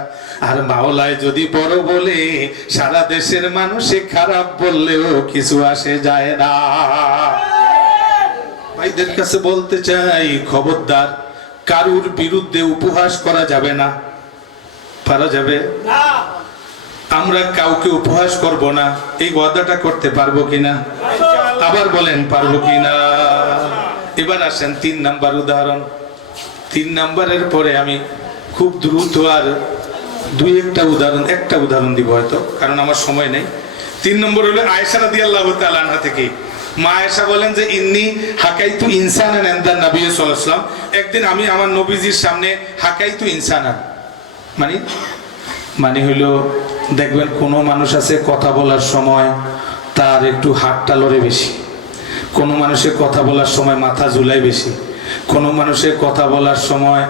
আর মাওলায় যদি বড় বলে সারা দেশের মানুষে খারাপ বললেও কিছু আসে যায় না। ভাইদের কাছে বলতে চাই, খবরদার কারুর বিরুদ্ধে উপহাস করা যাবে না। পারা যাবে? আমরা কাউকে উপহাস করব না, এই ওয়াদাটা করতে পারবো কিনা? আবার বলেন পারবো কিনা? এবার আসেন 3 নাম্বার উদাহরণ। 3 নাম্বারের পরে আমি খুব দ্রুত আর একটা উদাহরণ দিব হয়তো, কারণ আমার সময় নেই। 3 নম্বর হলো আয়েশা রাদিয়াল্লাহু তাআলা আনহা থেকে। মা আয়েশা বলেন যে ইন্নী হাকাইতু ইনসানান ইনদা নবী সাল্লাল্লাহু আলাইহি ওয়াসাল্লাম, একদিন আমি আমার নবীজির সামনে হাকাইতু ইনসানান, মানে হইলো, দেখবেন কোনো মানুষ আছে কথা বলার সময় তার একটু হাতটা লড়ে বেশি, কোনো মানুষের কথা বলার সময় মাথা ঝুলাই বেশি, কোনো মানুষের কথা বলার সময়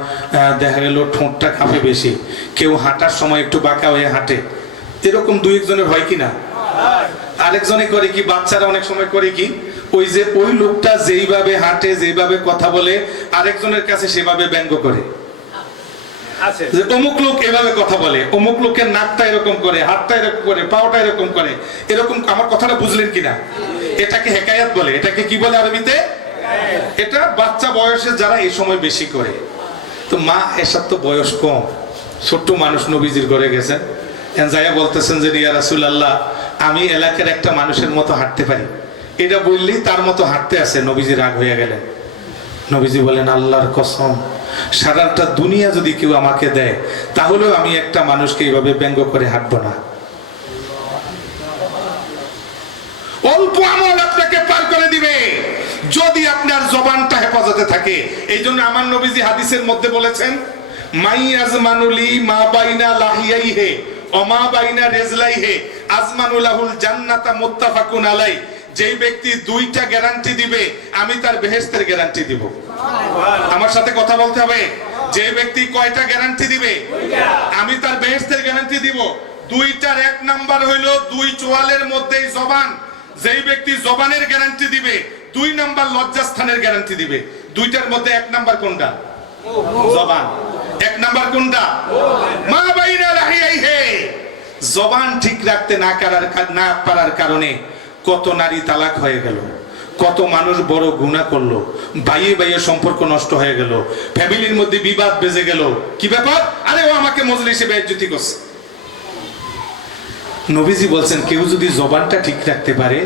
দেখা গেল ঠোঁটটা কাঁপে বেশি, কেউ হাঁটার সময় একটু বাঁকা হয়ে হাঁটে। এরকম 2-1 হয় কি না? আরেকজনে করে কি, বাচ্চারা অনেক সময় করে কি, ওই লোকটা যেইভাবে হাঁটে, যেইভাবে কথা বলে, আরেকজনের কাছে সেভাবে ব্যঙ্গ করে। যে অমুক লোক এভাবে কথা বলে, অমুক লোকের নাকটা এরকম করে, হাতটা এরকম করে, পাওটা এরকম করে, এরকম। আমার কথাটা বুঝলেন কিনা? এটাকে হেকায়াত বলে। এটাকে কি বলে আরবিতে? এটা বাচ্চা বয়সে যারা এই সময় বেশি করে। তো মা এসব তো বয়স কম, ছোট্ট মানুষ নবীজির ঘরে গেছেন, যাইয়া বলতেছেন যে ইয়া রাসূলুল্লাহ আমি এলাকার একটা মানুষের মতো হাঁটতে পারি। এটা বললেই তার মতো হাঁটতে আছে। নবীজি রাগ হয়ে গেলেন। নবীজি বলেন, আল্লাহর কসম, সারাটা দুনিয়া যদি কেউ আমাকে দেয় তাহলেও আমি একটা মানুষকে এইভাবে ব্যঙ্গ করে হাঁটবো না। অল্প আমল আপনাকে পার করে দিবে যদি আপনার জবানটা হেফাজতে থাকে। এই জন্য আমার নবীজি হাদিসের মধ্যে বলেছেন, মাই আজমানুলি মা বাইনা লাহিয়াইহে ওমা বাইনা রেজলাইহে আজমানুলাহুল জান্নাতা মুত্তাফাকুন আলাই। যেই ব্যক্তি 2টা গ্যারান্টি দিবে আমি তার বেহেশতের গ্যারান্টি দিব। আমার সাথে কথা বলতে হবে। যে ব্যক্তি কয়টা গ্যারান্টি দিবে? আমি তার বেহেশতের গ্যারান্টি দিব। 2টার 1 নাম্বার হইলো 2 চোয়ালের মধ্যেই জবান। যেই ব্যক্তি জবানের গ্যারান্টি দিবে, 2 নাম্বার লজ্জাস্থানের গ্যারান্টি দিবে। 2টার মধ্যে 1 নাম্বার কোনটা? জবান। 1 নাম্বার কোনটা? মা বাইনা লাহিয়াইহে। জবান ঠিক রাখতে না পারার কারণে কত নারী তালাক হয়ে গেল, কত মানুষ বড় গুনাহ করলো, ভাইয়ে ভাইয়ে সম্পর্ক নষ্ট হয়ে গেল, ফ্যামিলির মধ্যে বিবাদ বেজে গেল। কি ব্যাপার? আরে ও আমাকে মজলিসে বেইজ্জতি করছে। নবীজি বলছেন, কেউ যদি জবানটা ঠিক রাখতে পারে,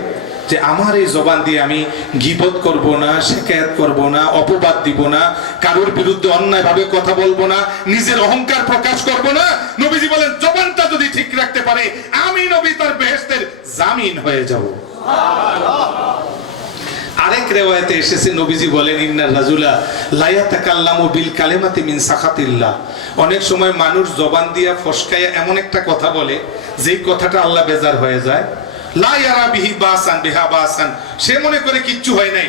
যে আমার এই জবান দিয়ে আমি গীবত করব না, শিকায়াত করব না, অপবাদ দিব না, কারোর বিরুদ্ধে অন্যায় ভাবে কথা বলবো না, নিজের অহংকার প্রকাশ করব না। নবীজি বলেন, জবানটা যদি ঠিক রাখতে পারে আমি নবী তার বেহেশতের জামিন হয়ে যাব। আরেক রিওয়ায়াতে এসেছে, নবীজি বলেন, ইন্নার রাজুলা লা ইয়াতাকাল্লামু বিল কালিমাতি মিন সাখাতিল্লাহ। অনেক সময় মানুষ জবান দিয়া ফসকায়া এমন একটা কথা বলে যেই কথাটা আল্লাহ বেজার হয়ে যায়। লা ইয়ারা বিহি বাসান বিহা বাসান, সে মনে করে কিচ্ছু হয় নাই,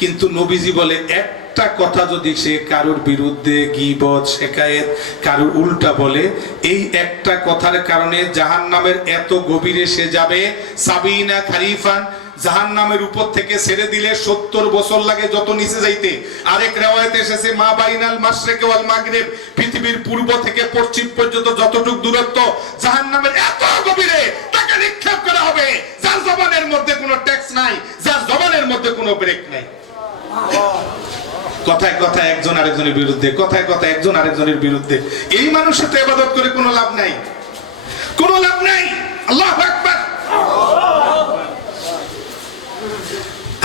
কিন্তু নবীজি বলে একটা কথা যদি সে কারোর বিরুদ্ধে গীবত, শিকায়েত, কারোর উল্টা বলে, এই একটা কথার কারণে জাহান্নামের এত গভীরে সে যাবে। সাবিনা খারিফান, জাহান্নামের উপর থেকে ছেড়ে দিলে 70 বছর লাগে যত নিচে যাইতে। আরেক রিওয়ায়াতে এসেছে, মা বাইনাল মাশরিক ওয়াল মাগরিব, পৃথিবীর পূর্ব থেকে পশ্চিম পর্যন্ত যতটুক দূরত্ব, জাহান্নামের এত গভীরে তাকে নিক্ষেপ করা হবে যার জবানের মধ্যে কোনো ট্যাক্স নাই, যার জবানের মধ্যে কোনো ব্রেক নাই। কথায় কথায় একজন আরেকজনের বিরুদ্ধে, কথায় কথায় একজন আরেকজনের বিরুদ্ধে। এই মানুষের তো ইবাদত করে কোনো লাভ নাই, কোনো লাভ নাই। আল্লাহু আকবার।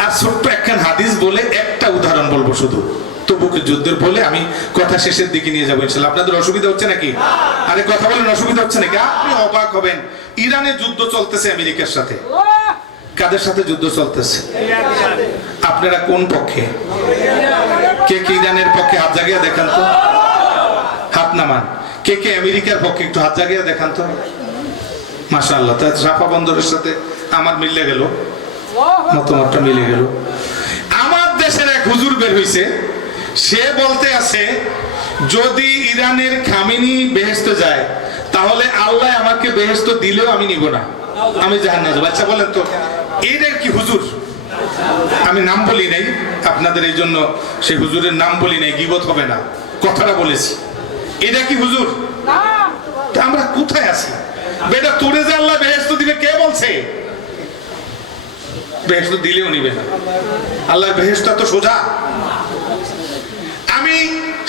আর ছোট্ট একখান হাদিস বলে একটা উদাহরণ বলবো শুধু, তবুকের যুদ্ধের বলে আমি কথা শেষের দিকে নিয়ে যাবো ইনশাআল্লাহ। আপনাদের অসুবিধা হচ্ছে নাকি? আরে কথা বলেন, অসুবিধা হচ্ছে নাকি? আপনি অবাক হবেন, ইরানে যুদ্ধ চলতেছে আমেরিকার সাথে। কাদের সাথে যুদ্ধ চলতেছে? আপনারা কোন পক্ষে? কে কে ইরানের পক্ষে হাত জাগিয়ে দেখান তো, হাত নামান। কে কে আমেরিকার পক্ষে একটু হাত জাগিয়ে দেখান তো। মাশাআল্লাহ, তাই রাফা বন্দরের সাথে আমার মিলে গেল, মতামতটা মিলে গেল। আমার দেশের এক হুজুর বের হইছে, সে বলতে আছে যদি ইরানের খামেনি বেহেশতে যায় তাহলে আল্লাহ আমাকে বেহেশত দিলেও আমি নিব না, আমি জাহান্নামে যাব। আচ্ছা বলেন তো এদের কি হুজুর? আমি নাম বলি নাই আপনাদের, এই জন্য সেই হুজুরের নাম বলি নাই, গীবত হবে না, কথাটা বলেছি। এটা কি হুজুর? তা আমরা কোথায় আছি? বেটা তোরে যে আল্লাহ বেহেশত দিবে কে বলছে? বেহেশত দিলেও নিবে না, আল্লাহর বেহেশত তো সোজা। আমি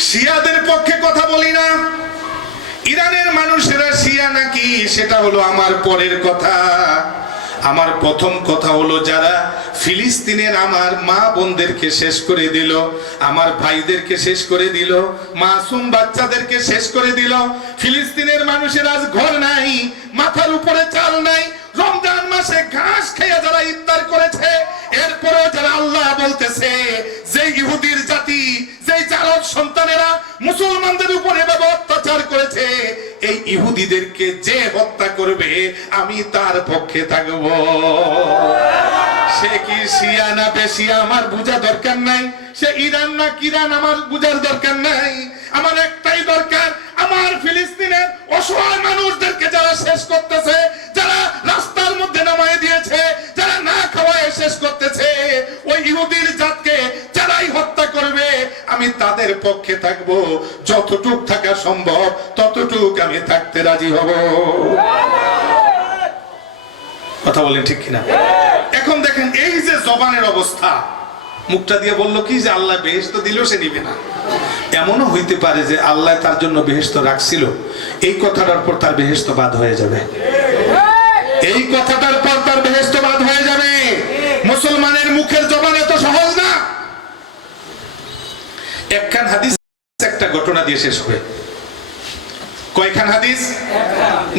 শিয়াদের পক্ষে কথা বলি না, ইরানের মানুষেরা শিয়া নাকি সেটা হলো আমার পরের কথা। আমার প্রথম কথা হলো যারা ফিলিস্তিনের আমার মা বোনদেরকে শেষ করে দিল, আমার ভাইদেরকে শেষ করে দিল, মাসুম বাচ্চাদেরকে শেষ করে দিল। ফিলিস্তিনের মানুষের আজ ঘর নাই, মাথার উপরে চাল নাই, রমজান মাসে ঘাস খেয়ে যারা ইফতার করেছে, এরপরেও যারা আল্লাহ বলতেছে যে ইহুদির জাতি, যে জারদ সন্তানেরা মুসলমানদের উপরে এভাবে অত্যাচার করেছে, এই ইহুদিদেরকে যে হত্যা করবে আমি তার পক্ষে থাকব। সে কি শিয়া না বেশিয়া আমার বোঝা দরকার নাই, সে ইরান না কিরান আমার বোঝার দরকার নাই। আমার একটাই দরকার, আমার ফিলিস্তিনের অসহায় মানুষদেরকে যারা শেষ করতেছে, যারা রাস্তার মধ্যে নামায় দিয়েছে, যারা না খাওয়ায় শেষ করতেছে, ওই ইহুদির জাতকে যারাই হত্যা করবে আমি তাদের পক্ষে থাকব। যতটুক থাকা সম্ভব ততটুক আমি থাকতে রাজি হব। কথা বলেন ঠিক কিনা? এখন দেখেন এই যে জবানের অবস্থা, মুখটা দিয়ে বললো কি যে আল্লাহ বেহেশত দিলেও সে নিবে না। এমনও হইতে পারে যে আল্লাহ তার জন্য বেহেশত রাখছিল, এই কথাটার পর তার বেহেশত বাদ হয়ে যাবে, এই কথাটার পর তার বেহেশত বাদ হয়ে যাবে। মুসলমানের মুখের জবান এত সহজ না। একখান হাদিস একটা ঘটনা দিয়ে শেষ হবে। কয়খান হাদিস?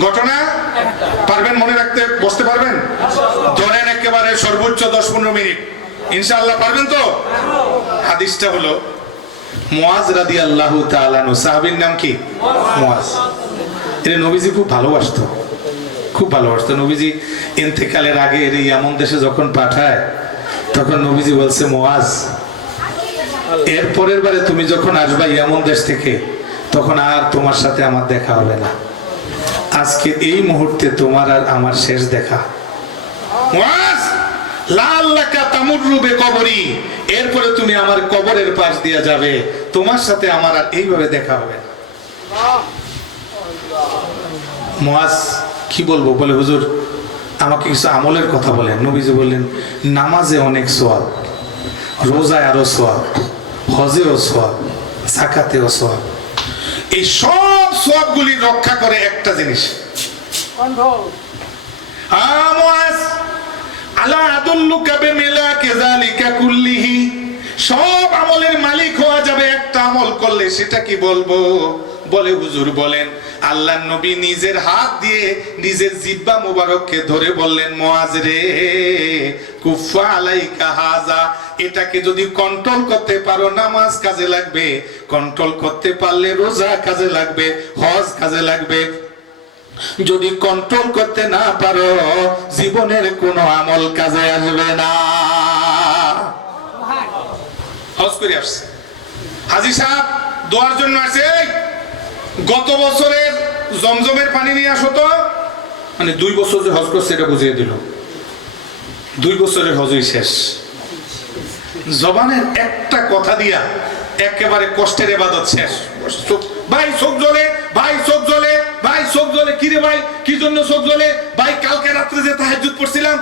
ঘটনা পারবেন মনে রাখতে? বসতে পারবেন? ধরেন একেবারে সর্বোচ্চ 10-15 মিনিট, ইনশাআল্লাহ পারবেন তো? হাদিসটা হলো মুয়াজ রাদিয়াল্লাহু তাআলা আনহু, সাহাবীর নাম কি? মুয়াজ। এর নবীজি খুব ভালোবাসতো, খুব ভালোবাসতো। নবীজি ইন্তেকালের আগে এর ইয়ামন দেশে যখন পাঠায়, তখন নবীজি বলছে মুয়াজ, এর পরের বারে তুমি যখন আসবা ইয়ামন দেশ থেকে, তখন আর তোমার সাথে আমার দেখা হবে না। আজকে এই মুহূর্তে তোমার আর আমার শেষ দেখা। মুয়াজ লাল্লাকা তামুররু বিকবরি, এরপরে তুমি আমার কবরের পাশ দিয়ে যাবে, তোমার সাথে আমার আর এইভাবে দেখা হবে না। মুয়াজ কি বলবো? বলে হুজুর আমাকে কিছু আমলের কথা বলেন। নবীজি বললেন নামাজে অনেক সওয়াব, রোজায় আরো সওয়াব, হজেও সওয়াব, যাকাতেও সওয়াব। এই সব সওয়াবগুলি রক্ষা করে একটা জিনিস, কন্ট্রোল। মুয়াজ আলা আদুল্লুকা বিমিলাকি যালিকা কুল্লিহি, সব আমলের মালিক হওয়া যাবে একটা আমল করলে, সেটা কি বলবো? বলে হুজুর বলেন। আল্লাহর নবী নিজের হাত দিয়ে নিজের জিহ্বা মোবারককে ধরে বললেন মুয়াজ রে, কুফা আলাইকা হাযা, এটাকে যদি কন্ট্রোল করতে পারো নামাজ কাজে লাগবে, কন্ট্রোল করতে পারলে রোজা কাজে লাগবে, হজ কাজে লাগবে। যদি কন্ট্রোল করতে না পারো জীবনের কোনো আমল কাজে আসবে না। হজ করে আসছে হাজী সাহেব, দোয়ার জন্য আসে। গত বছরের জমজমের পানি নিয়ে আসো তো, মানে 2 বছর যে হজ করছে এটা বুঝিয়ে দিল, 2 বছরের হজই শেষ। জবানের একটা কথা দিয়া একেবারে কষ্টের ইবাদত শেষ। ভাই চোখ জ্বলে, ভাই চোখ জ্বলে, ভাই চোখ জ্বলে। কি রে ভাই, কি জন্য চোখ জ্বলে? ভাই কালকে রাত্রে যে তাহাজ্জুদ পড়ছিলাম,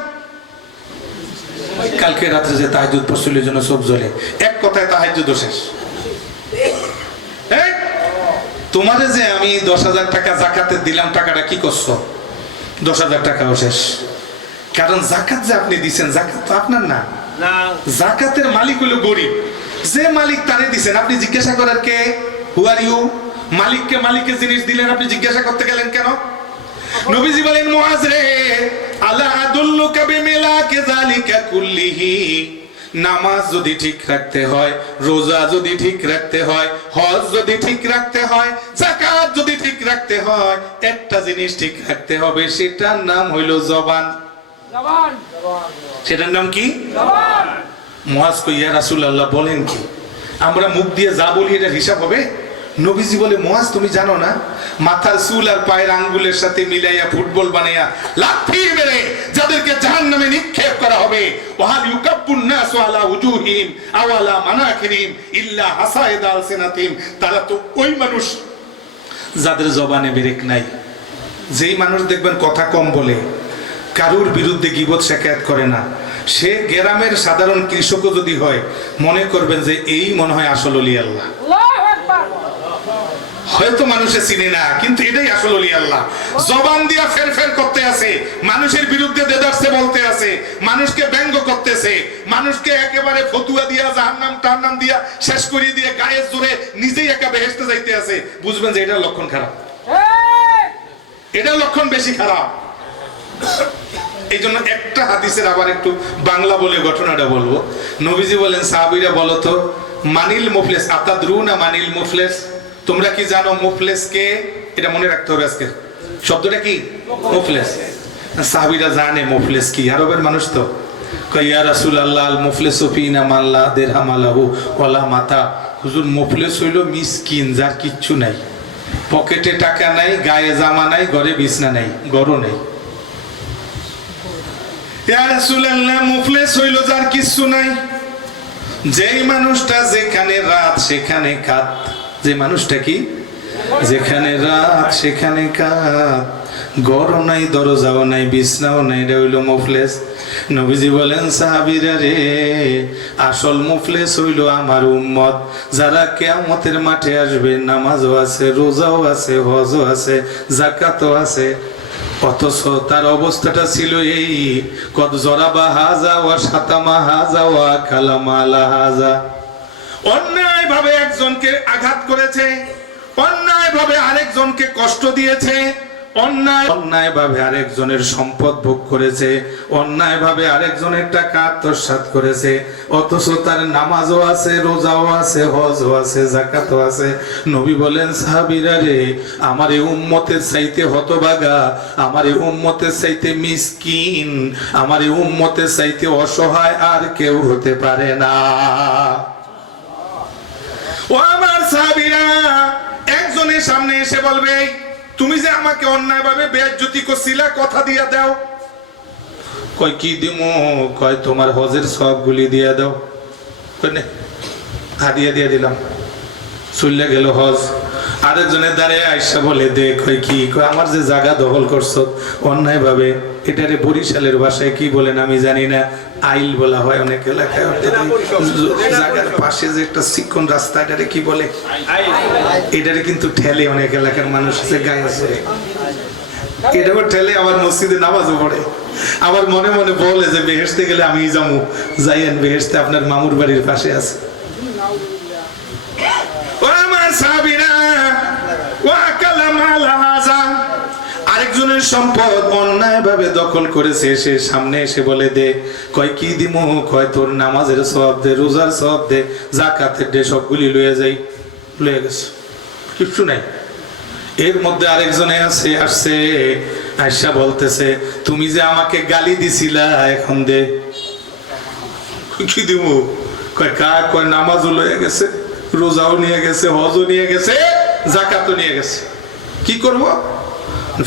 কালকে রাত্রে যে তাহাজ্জুদ পড়ছিল এই জন্য চোখ জ্বলে, এক কথায় তাহাজ্জুদও শেষ। এই, তোমারে যে আমি 10,000 টাকা জাকাতে দিলাম, টাকাটা কি করছো? 10,000 টাকাও শেষ। কারণ জাকাত যে আপনি দিচ্ছেন, জাকাত তো আপনার না, না জাকাতের মালিক হলো গরিব। যে মালিক তারে দিচ্ছেন, আপনি জিজ্ঞাসা করার কে? হু আর ইউ? মালিককে মালিকের জিনিস দিলেন, আপনি জিজ্ঞাসা করতে গেলেন কেন? নবীজি বলেন, মুআজ রে, আলা আদুল্লুকা বিমিলাকি যালিকা কুল্লিহি, নামাজ যদি ঠিক রাখতে হয়, রোজা যদি ঠিক রাখতে হয়, হজ যদি ঠিক রাখতে হয়, যাকাত যদি ঠিক রাখতে হয়, একটা জিনিস ঠিক রাখতে হবে, সেটার নাম হইল জবান। সেটার নাম কি? মুআজ কই, ইয়া রাসূলুল্লাহ বলেন কি? আমরা মুখ দিয়ে যা বলি এটা হিসাব হবে? নবীজি বলে, মুআজ তুমি জানো না, মাথার চুল আর পায়ের আঙ্গুলের সাথে মিলাইয়া ফুটবল বানাইয়া লাথি মেরে যাদেরকে জাহান্নামে নিক্ষেপ করা হবে, ওয়াহাল ইউকাব্বুন নাসু আলা উজুহিম আও আলা মানাখিরিম ইল্লা হাসাইদ আলসিনাতিম, তারা তো ওই মানুষ যাদের জবানে বিরেক নাই। যেই মানুষ দেখবেন কথা কম বলে, কারুর বিরুদ্ধে গীবত শিকায়ত করে না, সে গ্রামের সাধারণ কৃষকও যদি হয়, মনে করবেন যে এই মনে হয় আসল ওলি আল্লাহ। হয়তো মানুষে চিনে না, কিন্তু এটাই আসল ওলি আল্লাহ। জবান দিয়া ফের ফের করতে আছে, মানুষের বিরুদ্ধে দেদারসে বলতে আছে, মানুষকে ব্যঙ্গ করতেছে, মানুষকে একেবারে ফতুয়া দিয়া জাহান্নাম টান্নাম দিয়া শেষ করিয়ে দিয়ে গায়ের জোরে নিজেই একা বেহেশতে যাইতে আছে, বুঝবেন যে এটার লক্ষণ খারাপ, এটার লক্ষণ বেশি খারাপ। এই জন্য একটা হাদিসের আবার একটু বাংলা বলে ঘটনাটা বলবো। নবীজি বলেন, সাহাবীরা বলো তো, মানিল মুফলেস আতাদরুনা মানিল মুফলেস, তোমরা কি জানো মুফলেস কে? এটা মনে রাখতে হবে আজকে, শব্দটা কি? মুফলেস। সাহাবীরা জানে মুফলেস কি, আরবের মানুষ তো। কয়, ইয়া রাসূলুল্লাহ, আল মুফলিসু ফিনা মান লা দিরহাম লাহু ওয়ালা মাতা। হুজুর, মুফলিস হইল মিসকিন, যার কিচ্ছু নাই, পকেটে টাকা নাই, গায়ে জামা নাই, ঘরে বিছনা নাই, গরও নেই। ইয়া রাসূলুল্লাহ, মুফলিস হইল যার কিচ্ছু নাই, যেই মানুষটা যেখানে রাত সেখানে কাত। যে মানুষটা কি? যেখানে রাত সেখানে কাত, ঘর নাই, দরজাও নাই, বিছনাও নাই, এটা হইল মুফলিস। নবীজি বলেন, সাহাবীরা রে, আসল মুফলিস হইল আমার উম্মত, যারা কিয়ামতের মাঠে আসবে, নামাজও আছে, রোজাও আছে, হজও আছে, যাকাতও আছে, অথচ তার অবস্থাটা ছিল এই, কদ জরাবা হাজা ওয়া শাতামা হাজা ওয়া কালামা আলা হাজা। অন্যায় ভাবে একজনকে আঘাত করেছে, অন্যায় ভাবে আরেকজনকে কষ্ট দিয়েছে, অন্যায় ভাবে আরেকজনের সম্পদ ভোগ করেছে, অন্যায় ভাবে আরেকজনের টাকা আত্মসাৎ করেছে, অথচ তার নামাজও আছে, রোজাও আছে, হজও আছে, যাকাতও আছে। নবী বলেন, সাহাবীরা রে, আমার এই উম্মতের চাইতে হতভাগা, আমার এই উম্মতের চাইতে মিসকিন, আমার এই উম্মতের চাইতে অসহায় আর কেউ হতে পারে না। ও আমার সাহাবীরা, একজনের সামনে এসে বলবে, তুমি যে আমাকে অন্যায়ভাবে বেইজ্জতি করছিলা, কথা দিয়া দাও। কয়, কি দিমু? কয়, তোমার হজের সবগুলি দিয়া দাও। কয়, নে, হাদিয়া দিয়ে দিলাম। চলে গেল হজ। আরেকজনের দ্বারে আইসা বলে, দে। কয়, কি? কয়, আমার যে জায়গা দখল করছো অন্যায়ভাবে, এটারে বরিশালের ভাষায় কি বলেন আমি জানি না, আইল বলা হয় অনেক এলাকায়। জায়গার পাশে যে একটা চিকন রাস্তা, এটারে কি বলে? এটারে কিন্তু ঠেলে অনেক এলাকার মানুষ আছে, গায়ে আছে, এটাও ঠেলে। আবার মসজিদে নামাজও পড়ে, আবার মনে মনে বলে যে বেহেশতে গেলে আমি যাবো, যাইয়েন, বেহেশতে আপনার মামুর বাড়ির পাশে আছে। আরেকজনের সম্পদ অন্যায় ভাবে দখল করেছে, সে সামনে এসে বলে, দে। কয়, কি দিমু? কয়, তোর নামাজের সওয়াব দে, রোজার সওয়াব দে, যাকাতের দে, সবগুলি লয়ে যাই। লয়ে গেছে, কিছু নাই। এর মধ্যে আরেকজনে আসছে, আয়সা বলতেছে, তুমি যে আমাকে গালি দিছিলা, এখন দে। কি দিমু? কয়, কার? কয়, নামাজও লয়ে গেছে, রোজাও নিয়ে গেছে, হজও নিয়ে গেছে, যাকাতও নিয়ে গেছে, কি করব?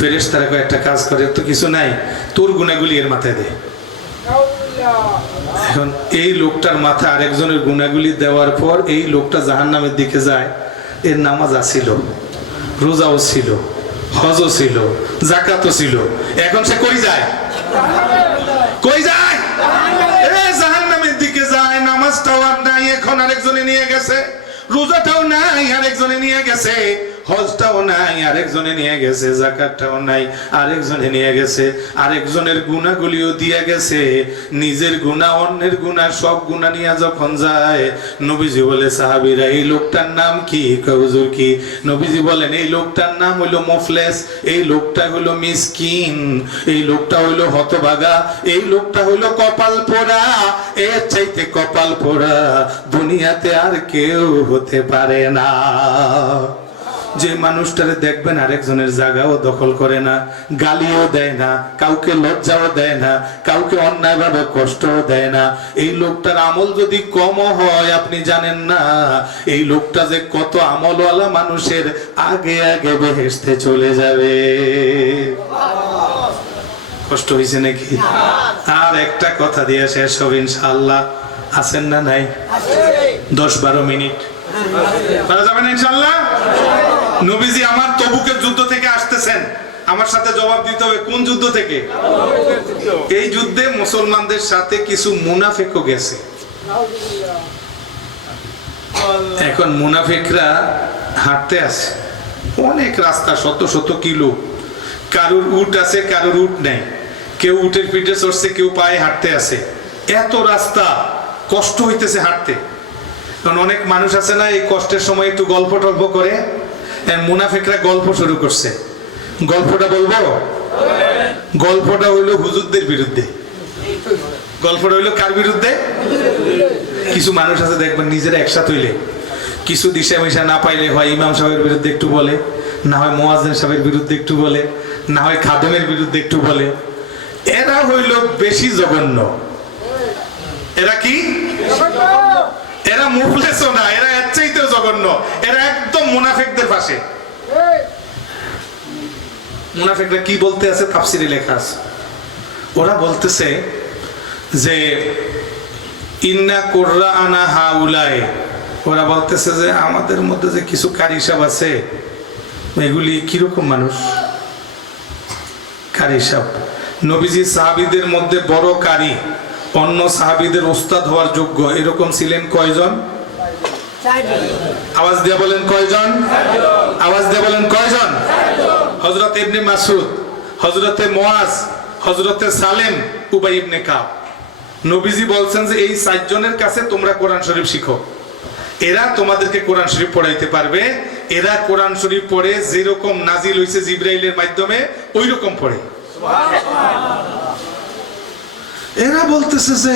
ফেরেশতারা কয়, একটা কাজ করে, তো কিছু নাই, তোর গুনাহগুলি এর মাথায় দে। এখন এই লোকটার মাথা আরেকজনের গুনাহগুলি দেওয়ার পর এই লোকটা জাহান্নামের দিকে যায়। এর নামাজ আছিল, রোজাও ছিল, হজও ছিল, যাকাতও ছিল, এখন সে কই যায়? কই যায়? আরেকজনে নিয়ে গেছে, রোজাটাও নাই আরেকজনে নিয়ে গেছে, হজটাও নাই আরেকজনে নিয়ে গেছে, যাকাতটাও নাই আরেকজনে নিয়ে গেছে, আরেকজনের গুনাহগুলিও দিয়ে গেছে, নিজের গুনাহ অন্যের গুনাহ সব গুনাহ নিয়ে যখন যায়, নবীজি বলে সাহাবীরা এই লোকটার নাম কি? কয় হুজুর কি? নবীজি বলেন এই লোকটার নাম হইলো মুফলেস, এই লোকটা হইলো মিসকিন, এই লোকটা হইলো হতভাগা, এই লোকটা হইলো কপাল পোড়া, এর চাইতে কপাল পোড়া দুনিয়াতে আর কেউ হতে পারে না। যে মানুষটারে দেখবেন আরেকজনের জায়গাও দখল করে না, গালিও দেয় না, কাউকে লজ্জাও দেয় না, কাউকে অন্যায়ভাবে কষ্টও দেয় না, এই লোকটার আমল যদি কম হয় আপনি জানেন না এই লোকটা যে কত আমলওয়ালা মানুষের আগে আগে বেহেশতে চলে যাবে। কষ্ট হয়েছে নাকি? আর একটা কথা দিয়ে শেষ হবে ইনশাআল্লাহ। আছেন না নাই? 10-12 মিনিট পারা যাবে না ইনশাআল্লাহ? নবীজি আমার তবুকের যুদ্ধ থেকে আসতেছেন, আমার সাথে জবাব দিতে হবে কোন যুদ্ধ থেকে? এই যুদ্ধে মুসলমানদের সাথে কিছু মুনাফিকও গেছে। এখন মুনাফিকরা হাঁটতে আছে অনেক রাস্তা, শত শত কিলো, কারুর উট আছে কারুর উট নেই, কেউ উটের পিঠে চড়ছে কেউ পায়ে হাঁটতে আছে, এত রাস্তা কষ্ট হইতেছে হাঁটতে। কারণ অনেক মানুষ আছে না এই কষ্টের সময় একটু গল্প টল্প করে, মুনাফিকরা গল্প শুরু করছে। গল্পটা বলবো? গল্পটা হইলো হুজুরদের বিরুদ্ধে। গল্পটা হইলো কার বিরুদ্ধে? কিছু মানুষ আছে দেখবেন নিজেরা একসাথে হইলে কিছু দিশা মিশা না পাইলে হয় ইমাম সাহেবের বিরুদ্ধে একটু বলে, না হয় মুয়াজ্জিন সাহেবের বিরুদ্ধে একটু বলে, না হয় খাদেমের বিরুদ্ধে একটু বলে। এরা হইল বেশি জঘন্য। এরা কি? এরা মুফলেসও না, এরা এর চাইতেও জঘন্য, এরা একদম মুনাফিকদের পাশে। মুনাফিকরা কি বলতে আছে তাফসিরে লেখা আছে, ওরা বলতেছে যে ইন্না কুরআনা হাউলাই, ওরা বলতেছে যে আমাদের মধ্যে যে কিছু কারি সাহেব আছে এগুলি কিরকম মানুষ? কারি সাহেব নবীজি সাহাবীদের মধ্যে বড় কারি, অন্য সাহাবীদের উস্তাদ হওয়ার যোগ্য এরকম ছিলেন কয়জন? আওয়াজ দিয়ে বলেন কয়জন? আওয়াজ দিয়ে বলেন কয়জন? হযরত ইবনে মাসউদ, হযরতে মুয়াজ, হযরতে সালেম, উবাই ইবনে কাব। নবীজি বলছেন যে এই 4 জনের কাছে তোমরা কোরআন শরীফ শিখো, এরা তোমাদেরকে কোরআন শরীফ পড়াইতে পারবে। এরা কোরআন শরীফ পড়ে যেরকম নাজিল হইছে জিবরাইলের মাধ্যমে ওই রকম পড়ে। এরা বলতেছে যে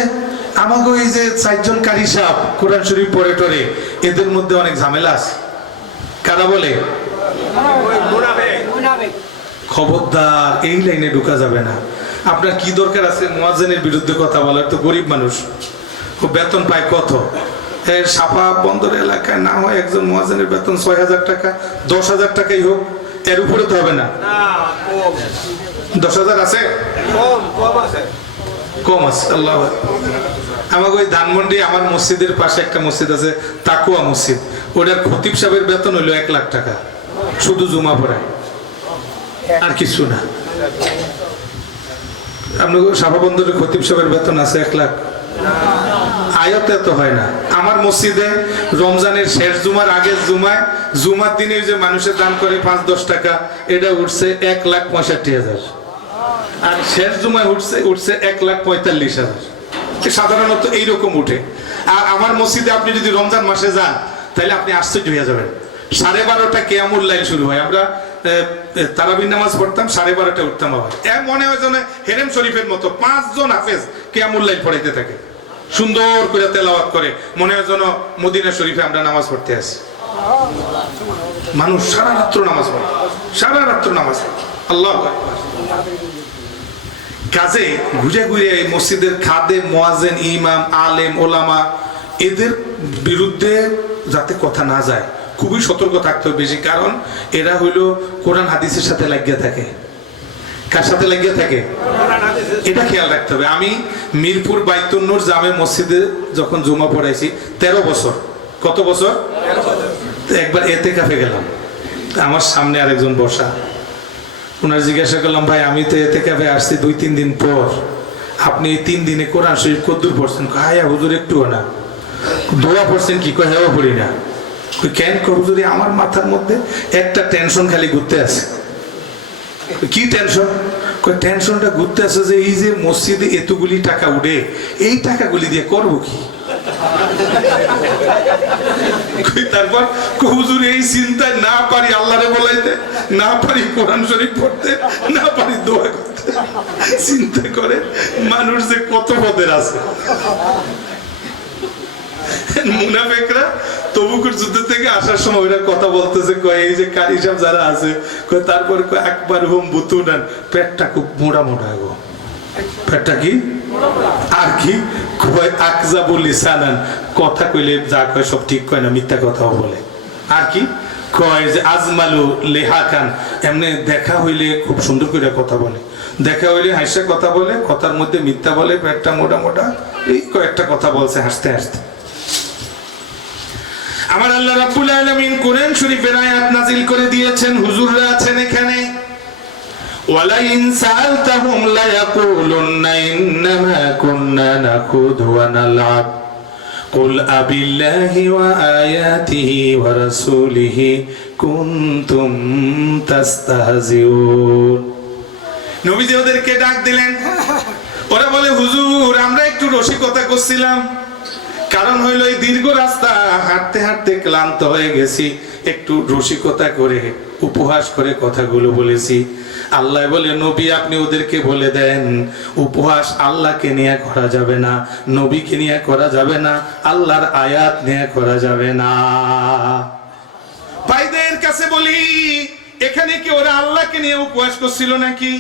আমাকে এই যে 4 জন কারি সাহেব কোরআন শরীফ পড়ে টরে এদের মধ্যে অনেক ঝামেলা আছে। কারা বলে? খবরদার এই লাইনে ঢোকা যাবে না। আপনার কি দরকার আছে মুয়াজ্জিনের বিরুদ্ধে কথা বলার? তো গরিব মানুষ, ও বেতন পায় কত? এর সাফা বন্দর এলাকায় না হয় একজন মুয়াজ্জিনের বেতন 6,000 টাকা, 10,000 টাকাই হোক, এর উপরে তো হবে না। 10,000 আছে? কম আছে। আল্লাহ আমাকে ওই ধানমন্ডি আমার মসজিদের পাশে একটা মসজিদ আছে তাকুয়া মসজিদ, ওটার খতিব সাহেবের বেতন হইলো 1 লাখ টাকা, শুধু জুমা পড়ায় আর কিছু না। আপনার সাফা বন্দরের খতিব সাহেবের বেতন আছে 1 লাখ? আয়ত এত হয় না। আমার মসজিদে রমজানের শেষ জুমার আগের জুমার দিনে যে মানুষের দান করে 5-10 টাকা, এটা উঠছে 1,65,000, আর শেষ জুমায় উঠছে 1,45,000। সাধারণত এইরকম উঠে। আর আমার মসজিদে আপনি যদি রমজান মাসে যান তাহলে আপনি আশ্চর্য হয়ে যাবেন। 12:30 কিয়ামুল লাইল শুরু হয়। আমরা তারাবির নামাজ পড়তাম 12:30 উঠতাম, আবার মনে হয় যেন হেরেম শরীফের মতো 5 জন হাফেজ কিয়ামুল লাইল পড়াইতে থাকে, সুন্দর করে তেলাওয়াত করে, মনে হয় যেন মদিনা শরীফে আমরা নামাজ পড়তে আসি। মানুষ সারা রাত্র নামাজ পড়ে, সারা রাত্র নামাজ পড়ে। আল্লাহু আকবার। কাজে ঘুরে ঘুরে মসজিদের খাদেম, মুয়াজ্জিন, ইমাম, আলেম, ওলামা এদের বিরুদ্ধে যাতে কথা না যায় খুবই সতর্ক থাকতে হবে বেশি। কারণ এরা হইলো কোরআন হাদিসের সাথে লাগিয়ে থাকে। কার সাথে লাগিয়ে থাকে? এটা খেয়াল রাখতে হবে। আমি মিরপুর বাইতুন নূর জামে মসজিদে যখন জুমা পড়াইছি 13 বছর। কত বছর? একবার এতেকাফে গেলাম, আমার সামনে আরেকজন বসা, ওনার জিজ্ঞাসা করলাম ভাই আমি তো এতেকাফে আসছি 2-3 দিন পর, আপনি এই 3 দিনে কোরআন শরীফ কদ্দুর পড়ছেন? হায়া হুজুর একটুও না। দোয়া পড়ছেন কি কয় হ্যাঁ পড়ি না। কই কেন করব যদি আমার মাথার মধ্যে একটা টেনশন খালি ঘুরতে আছে। কি টেনশন? কই টেনশনটা ঘুরতে আছে যে এই যে মসজিদে এতগুলি টাকা উঠে, এই টাকাগুলি দিয়ে করব কি? তারপর হুজুর এই চিন্তায় না পারি আল্লাহরে বলাইতে, না পারি কোরআন শরীফ পড়তে, না পারি দোয়া করতে। চিন্তা করে মানুষ যে কত পদের আছে। মুনাফিকরা তবুকের যুদ্ধ থেকে আসার সময় ওরা কথা বলতেছে, কয় এই যে কারি সাহেব যারা আছে, কয় তারপর কয় একবার হুম বুতুনান, পেটটা খুব মোটা মোটা গো। পেটটা কি আর কি কয় আকজাবুল লিসানান, কথা কইলে যা কয় সব ঠিক কয় না, মিথ্যা কথাও বলে। আর কি কয় যে আজমালু লেহাকান, এমনি দেখা হইলে খুব সুন্দর করে কথা বলে, দেখা হইলে হাসে কথা বলে, কথার মধ্যে মিথ্যা বলে, পেটটা মোটা মোটা। এই কয়েকটা কথা বলছে হাসতে হাসতে। আমার আল্লাহ রাব্বুল আলামিন কোরআন শরীফের আয়াত নাযিল করে দিয়েছেন, হুজুররা আছেন এখানে, ওয়ালা ইন সাআলতাহুম লা ইয়াকুলুন্না ইন্নামা কুননা নাখুদু ওয়া নালআব কুল আবিল্লাহি ওয়া আয়াতিহি ওয়া রাসূলিহি কুনতুম তাস্তাহজিউন। নবীজি ওদেরকে ডাক দিলেন, ওরা বলে হুজুর আমরা একটু রসিকতা করছিলাম, কারণ হইল এই দীর্ঘ রাস্তা হাঁটতে হাঁটতে ক্লান্ত হয়ে গেছি, একটু রসিকতা করে উপহাস করে কথাগুলো বলেছি। আল্লাহ বলে নবী আপনি ওদেরকে বলে দেন উপহাস আল্লাহকে নিয়ে করা যাবে না, নবীকে নিয়ে করা যাবে না, আল্লাহর আয়াত নিয়ে করা যাবে না। ভাইদের কাছে বলি এখানে কি ওরা আল্লাহকে নিয়ে উপহাস করছিল নাকি?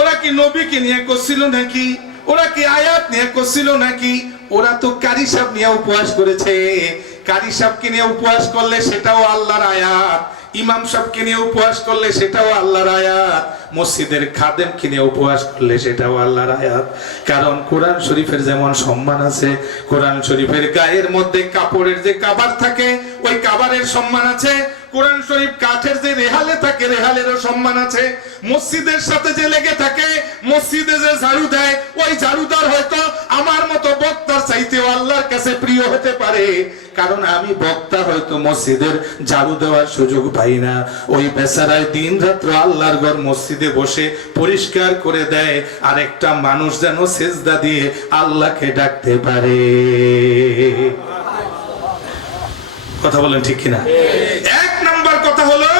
ওরা কি নবীকে নিয়ে করছিল নাকি? ওরা কি আয়াত নিয়ে করছিল নাকি? ওরা তো কারি সাহেব নিয়ে উপহাস করেছে। কারি সাহেবকে নিয়ে উপহাস করলে সেটাও আল্লাহর আয়াত, ইমাম সাহেবকে নিয়ে উপহাস করলে সেটাও আল্লাহর আয়াত, মসজিদের খাদেমকে নিয়ে উপহাস করলে সেটাও আল্লাহর আয়াত। কারণ কোরআন শরীফের যেমন সম্মান আছে, কোরআন শরীফের গায়ের মধ্যে কাপড়ের যে কাবার থাকে ওই কাবারের সম্মান আছে, কোরআন শরীফ কাঠের যে রেহালে থাকে রেহালেরও সম্মান আছে, মসজিদের সাথে যে লেগে থাকে, মসজিদে যে ঝাড়ু দেয় ওই ঝাড়ুদার হয়তো আমার মতো বক্তার চাইতেও আল্লাহর কাছে প্রিয় হতে পারে। কারণ আমি বক্তা হয়তো মসজিদের ঝাড়ু দেওয়ার সুযোগ পাই না, ওই বেচারায় দিন রাত্র আল্লাহর ঘর মসজিদে বসে পরিষ্কার করে দেয়, আর একটা মানুষ যেন সেজদা দিয়ে আল্লাহকে ডাকতে পারে। কথা বলেন ঠিক কিনা? এক নাম্বার কথা হলো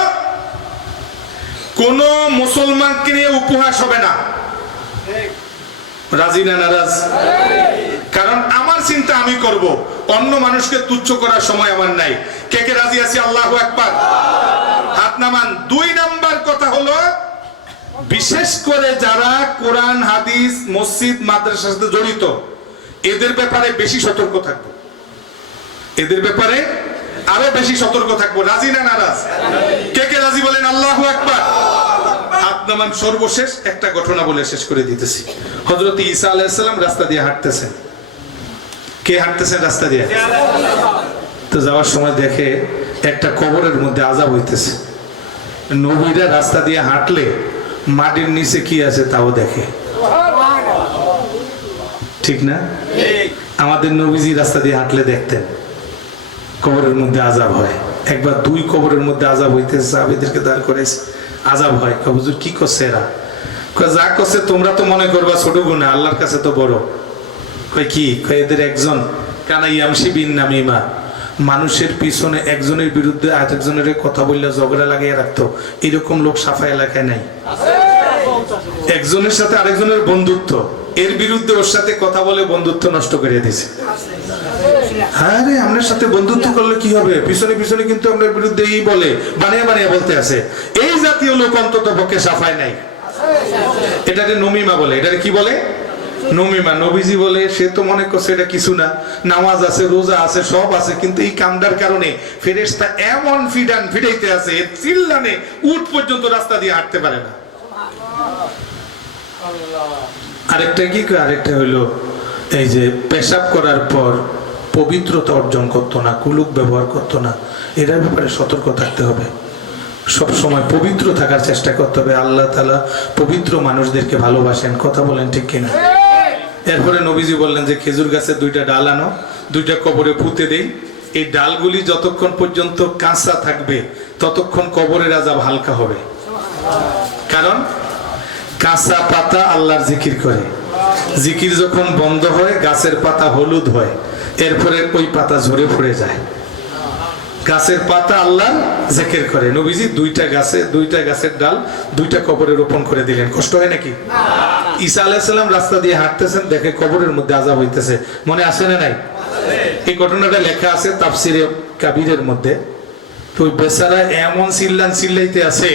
কোন মুসলমানকে নিয়ে উপহাস হবে না। রাজি না নারাজ? কারণ আমার চিন্তা আমি করব, অন্য মানুষকে তুচ্ছ করার সময় আমার নাই। কে কে রাজি আছি? আল্লাহু আকবার, হাত নামান। দুই নাম্বার কথা হলো বিশেষ করে যারা কোরআন হাদিস মসজিদ মাদ্রাসার সাথে জড়িত এদের ব্যাপারে বেশি সতর্ক থাকবো, এদের ব্যাপারে আরো বেশি সতর্ক থাকবো। রাজি না নারাজ? কে কে রাজি বলেন আল্লাহু আকবার। হাত নামান। সর্বশেষ একটা ঘটনা বলে শেষ করে দিতেছি। হযরত ঈসা আলাইহিস সালাম রাস্তা দিয়ে হাঁটতেছেন। কে হাঁটতেছেন রাস্তা দিয়ে? তো যাওয়ার সময় দেখে একটা কবরের মধ্যে আযাব হইতেছে। নবীরা রাস্তা দিয়ে হাঁটলে মাটির নিচে কি আছে তাও দেখে, ঠিক না? আমাদের নবীজি রাস্তা দিয়ে হাঁটলে দেখতেন কবরের মধ্যে আযাব হয়। একবার দুই কবরের মধ্যে আযাব হইতেছে, সাহাবীদেরকে দাঁড় করেছে, আযাব হয়। হুজুর কি করছে এরা? যা করছে তোমরা তো মনে করবা ছোট গুনাহ, আল্লাহর কাছে তো বড়। কই কি? এদের একজন কানা ইয়ামশি বিন নামিমা, মানুষের পিছনে একজনের বিরুদ্ধে আরেকজনের কথা বললে ঝগড়া লাগিয়ে রাখতো, এরকম লোক সাফা এলাকায় নাই। একজনের সাথে আরেকজনের বন্ধুত্ব, এর বিরুদ্ধে ওর সাথে কথা বলে বন্ধুত্ব নষ্ট করে দিয়েছে। আরে আপনার সাথে বন্ধুত্ব করলে কি হবে, পিছনে পিছনে কিন্তু আপনার বিরুদ্ধে এই বলে বানিয়ে বানিয়ে বলতে আছে। এই জাতীয় লোক অন্তত পক্ষে সাফায় নাই। এটাকে নমিমা বলে। এটাকে কি বলে? নমিমা। নবীজি বলে সে তো মনে করছে এটা কিছু না, নামাজ আছে, রোজা আছে, সব আছে, কিন্তু এই কামদার কারণে ফেরেশতা এমন ফিডাইতে আছে, এর চিল্লানে উট পর্যন্ত রাস্তা দিয়ে হাঁটতে পারে না। আরেকটা কি? আরেকটা হলো এই যে পেশাব করার পর পবিত্রতা অর্জন করতো না, কুলুক ব্যবহার করতো না। এটার ব্যাপারে সতর্ক থাকতে হবে, সব সময় পবিত্র থাকার চেষ্টা করতে হবে। আল্লাহ তাআলা পবিত্র মানুষদেরকে ভালোবাসেন। কথা বলেন ঠিক কিনা? এরপরে নবীজি বললেন যে খেজুর গাছের দুইটা ডাল আনো, দুইটা কবরে পুঁতে দেই। এই ডালগুলি যতক্ষণ পর্যন্ত কাঁচা থাকবে ততক্ষণ কবরের আযাব হালকা হবে। কারণ কাঁচা পাতা আল্লাহর জিকির করে, জিকির যখন বন্ধ হয় গাছের পাতা হলুদ হয়, এরপরে ওই পাতা ঝরে পড়ে যায়। গাছের পাতা আল্লাহর জিকির করে। নবীজি দুইটা গাছের ডাল দুইটা কবরে রোপণ করে দিলেন। কষ্ট হয় নাকি? ঈসা আলাইহিস সালাম রাস্তা দিয়ে হাঁটতেছেন, দেখে কবরের মধ্যে আযাব হইতেছে। মনে আছে না নাই? এই ঘটনাটা লেখা আছে তাফসিরে কাবীরের মধ্যে। তো ওই বেচারা এমন চিল্লাইতে আছে,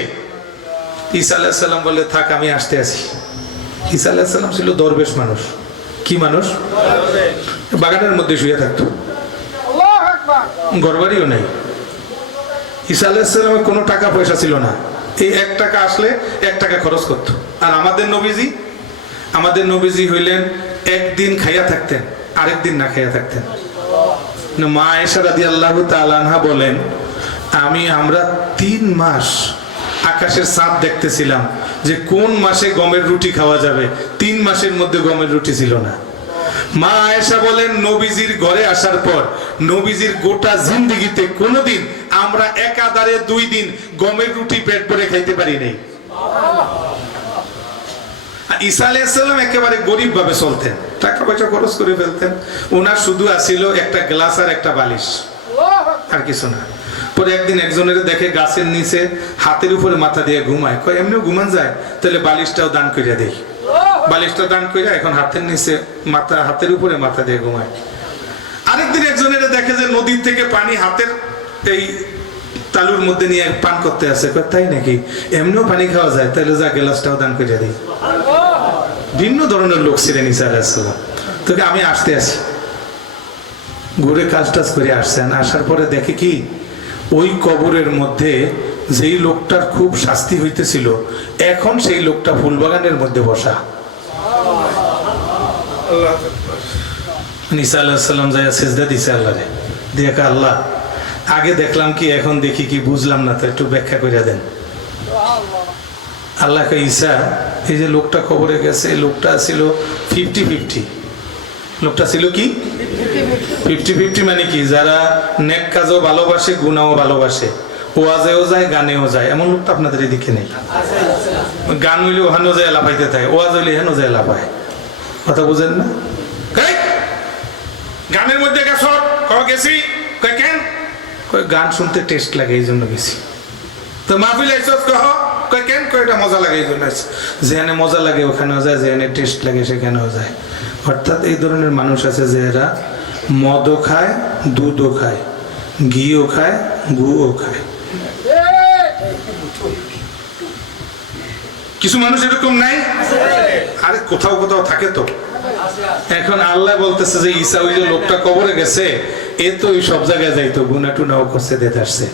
ঈসা আলাইহিস সালাম বলে থাক আমি আসতে আছি। ঈসা আলাইহিস সালাম ছিল দরবেশ মানুষ। কি মানুষ? বাগানের মধ্যে শুয়ে থাকতো, ঘরবাড়িও নাই। ঈসা আলাইহিস সালামের কোনো টাকা পয়সা ছিল না। এই 1 টাকা আসলে 1 টাকা খরচ করতো। আর আমাদের নবীজি হইলেন একদিন খাইয়া থাকতেন, আরেক দিন না খাইয়া থাকতেন। মা আয়েশা রাদিয়াল্লাহু তাআলা আনহা বলেন, আমরা 3 মাস আকাশের চাঁদ দেখতেছিলাম যে কোন মাসে গমের রুটি খাওয়া যাবে। 3 মাসের মধ্যে গমের রুটি ছিল না। মা আয়েশা বলেন, নবীজির ঘরে আসার পর নবীজির গোটা জিন্দেগিতে কোনোদিন আমরা একাধারে 2 দিন গমের রুটি পেট ভরে খাইতে পারি নাই। ঈসা আলাইহিস সালাম একেবারে গরিব ভাবে চলতেন, টাকা পয়সা খরচ করে ফেলতেন। ওনার শুধু আছিল একটা গ্লাস আর একটা বালিশ, আর কিছু না। পরে একদিন একজনের দেখে গাছের নিচে হাতের উপরে মাথা দিয়ে ঘুমায়। কয় এমনিও ঘুমান যায়, তাহলে বালিশটাও দান করিয়া দেই। বালিশটা দান করিয়া এখন হাতের নিচে হাতের উপরে মাথা দিয়ে ঘুমায়। আরেকদিন একজনের দেখে যে নদীর থেকে পানি হাতের এই তালুর মধ্যে নিয়ে পান করতে আছে। তাই নাকি? এমনিও পানি খাওয়া যায়, তাহলে যা গ্লাসটাও দান করিয়া দিই। ভিন্ন ধরনের লোক ছিলেন ঈসা আলাইহিস সালাম। তোকে আমি আসতে আছি, ঘুরে কাজ টাজ করে আসছেন। আসার পরে দেখে কি, ওই কবরের মধ্যে যেই লোকটার খুব শাস্তি হইতেছিল, এখন সেই লোকটা ফুলবাগানের মধ্যে বসা। ঈসা আলাইহিস সালাম যাইয়া সিজদা দিছে আল্লাহরে, দিয়ে আল্লাহ আগে দেখলাম কি এখন দেখি কি, বুঝলাম না, তো একটু ব্যাখ্যা করে দেন। আল্লাহকে, ঈসা এই যে লোকটা কবরে গেছে, এই লোকটা ছিল 50-50। লোকটা ছিল কি 50-50 মানে কি? যারা নেক কাজও ভালোবাসে, গুনাহও ভালোবাসে, ওয়াজেও যায়, গানেও যায়। এমন লোকটা আপনাদের এদিকে নেই। গান হইলে ওখানেও যায় লাফাইতে থাকে, ওয়াজ হইলে এখানেও যায় লাফায়। কথা বুঝেন না? গানের মধ্যে গেছি কেন? গান শুনতে টেস্ট লাগে, এই জন্য গেছি। তো মাহফিল আইসস কয় কেন? এটা মজা লাগে, এই জন্য আছে। যেখানে মজা লাগে ওখানেও যায়, যেখানে টেস্ট লাগে সেখানেও যায়। অর্থাৎ এই ধরনের মানুষ আছে যে এরা মদও খায়, দুধও খায়, ঘিও খায়, গুও খায়। কিছু মানুষ এরকম নাই? আরে কোথাও কোথাও থাকে তো। এখন আল্লাহ বলতেছে যে ঈসা ওই যে লোকটা কবরে গেছে, এ তো ওই সব জায়গায় যাইতো, গুনাহ টুনাও করছে, দিতে আসছে।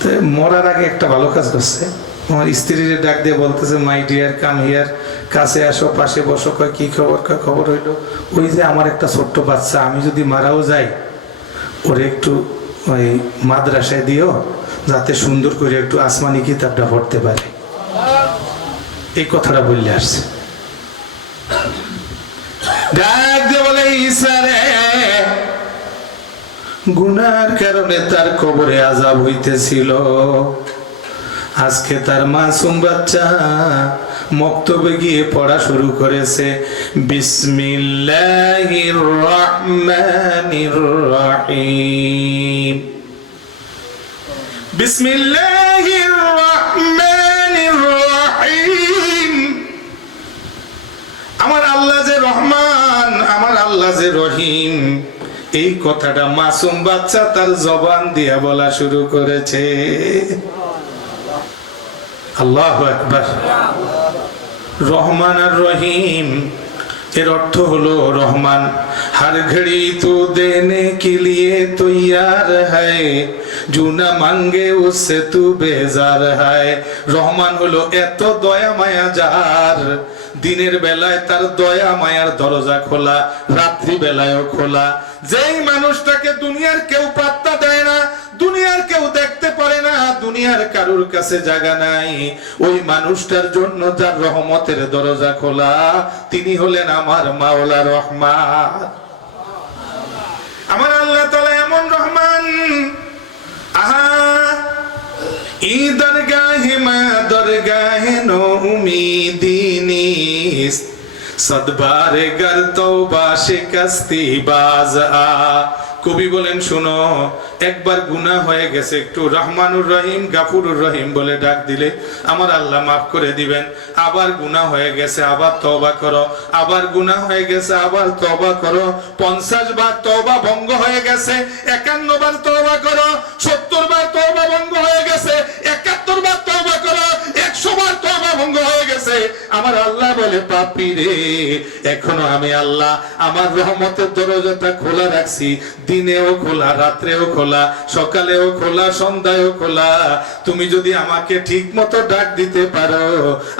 তো মরার আগে একটা ভালো কাজ করছে। আমার স্ত্রীর ডাক দিয়ে বলতেছে, মাই ডিয়ার কাম হিয়ার, কাছে আসো, পাশে বসো। কয় কি খবর? খবর হইলো ওই যে আমার একটা ছোট্ট বাচ্চা, আমি যদি মারাও যাই ওরে একটু ওই মাদ্রাসায় দিও, যাতে সুন্দর করে একটু আসমানি কিতাবটা পড়তে পারে। এই কথাটা বললে আসছে। ডাক দিয়ে বলে, ঈসা রে, গুনার কারণে তার কবরে আযাব হইতেছিল। আজকে তার মাসুম বাচ্চা মক্তবে গিয়ে পড়া শুরু করেছে, বিসমিল্লাহির রহমানির রহিম, বিসমিল্লাহির রহমানির রহিম। আমার আল্লাহ যে রহমান, আমার আল্লাহ যে রহিম, এই কথাটা মাসুম বাচ্চা তার জবান দিয়া বলা শুরু করেছে। আল্লাহু আকবার। রহমান আর রহিম এর অর্থ হলো, রহমান हर घड़ी तू देने के लिए तैयार है, जो ना मांगे उससे तू बेजार है। রহমান হলো এত দয়া মায়া যার, দিনের বেলায় তার দয়া মায়ার দরজা খোলা, রাত্রি বেলায়ও খোলা। যেই মানুষটাকে দুনিয়ার কেউ পাত্তা দেয় না, দুনিয়ার কেউ দেখতে পারে না, দুনিয়ার কারুর কাছে জায়গা নাই, ওই মানুষটার জন্য যার রহমতের দরজা খোলা, তিনি হলেন আমার মাওলা রহমান। ই দরগাহে মা দরগাহে নো উম্মীদি নিস্ত সদবারে গর তওবা শিকস্তি বাজ আ। কবি বলেন শুনো, একবার গুনাহ হয়ে গেছে, একটু রহমানুর রহিম গাফুরুর রহিম বলে ডাক দিলে আমার আল্লাহ মাফ করে দিবেন। আবার গুনাহ হয়ে গেছে, আবার তওবা করো। আবার গুনাহ হয়ে গেছে, আবার তওবা করো। 50 বার তওবা ভঙ্গ হয়ে গেছে, 51 বার তওবা করো। 70 বার তওবা ভঙ্গ হয়ে গেছে, 71 বার তওবা করো। 100 বার তওবা ভঙ্গ হয়ে গেছে। আমার আল্লাহ বলে পাপী রে, এখনো আমি আল্লাহ আমার রহমতের দরজাটা খোলা রাখছি, দিনেও খোলা, রাত্রেও খোলা, সকালেও খোলা, সন্ধ্যায়ও খোলা। তুমি যদি আমাকে ঠিক মতো ডাক দিতে পারো,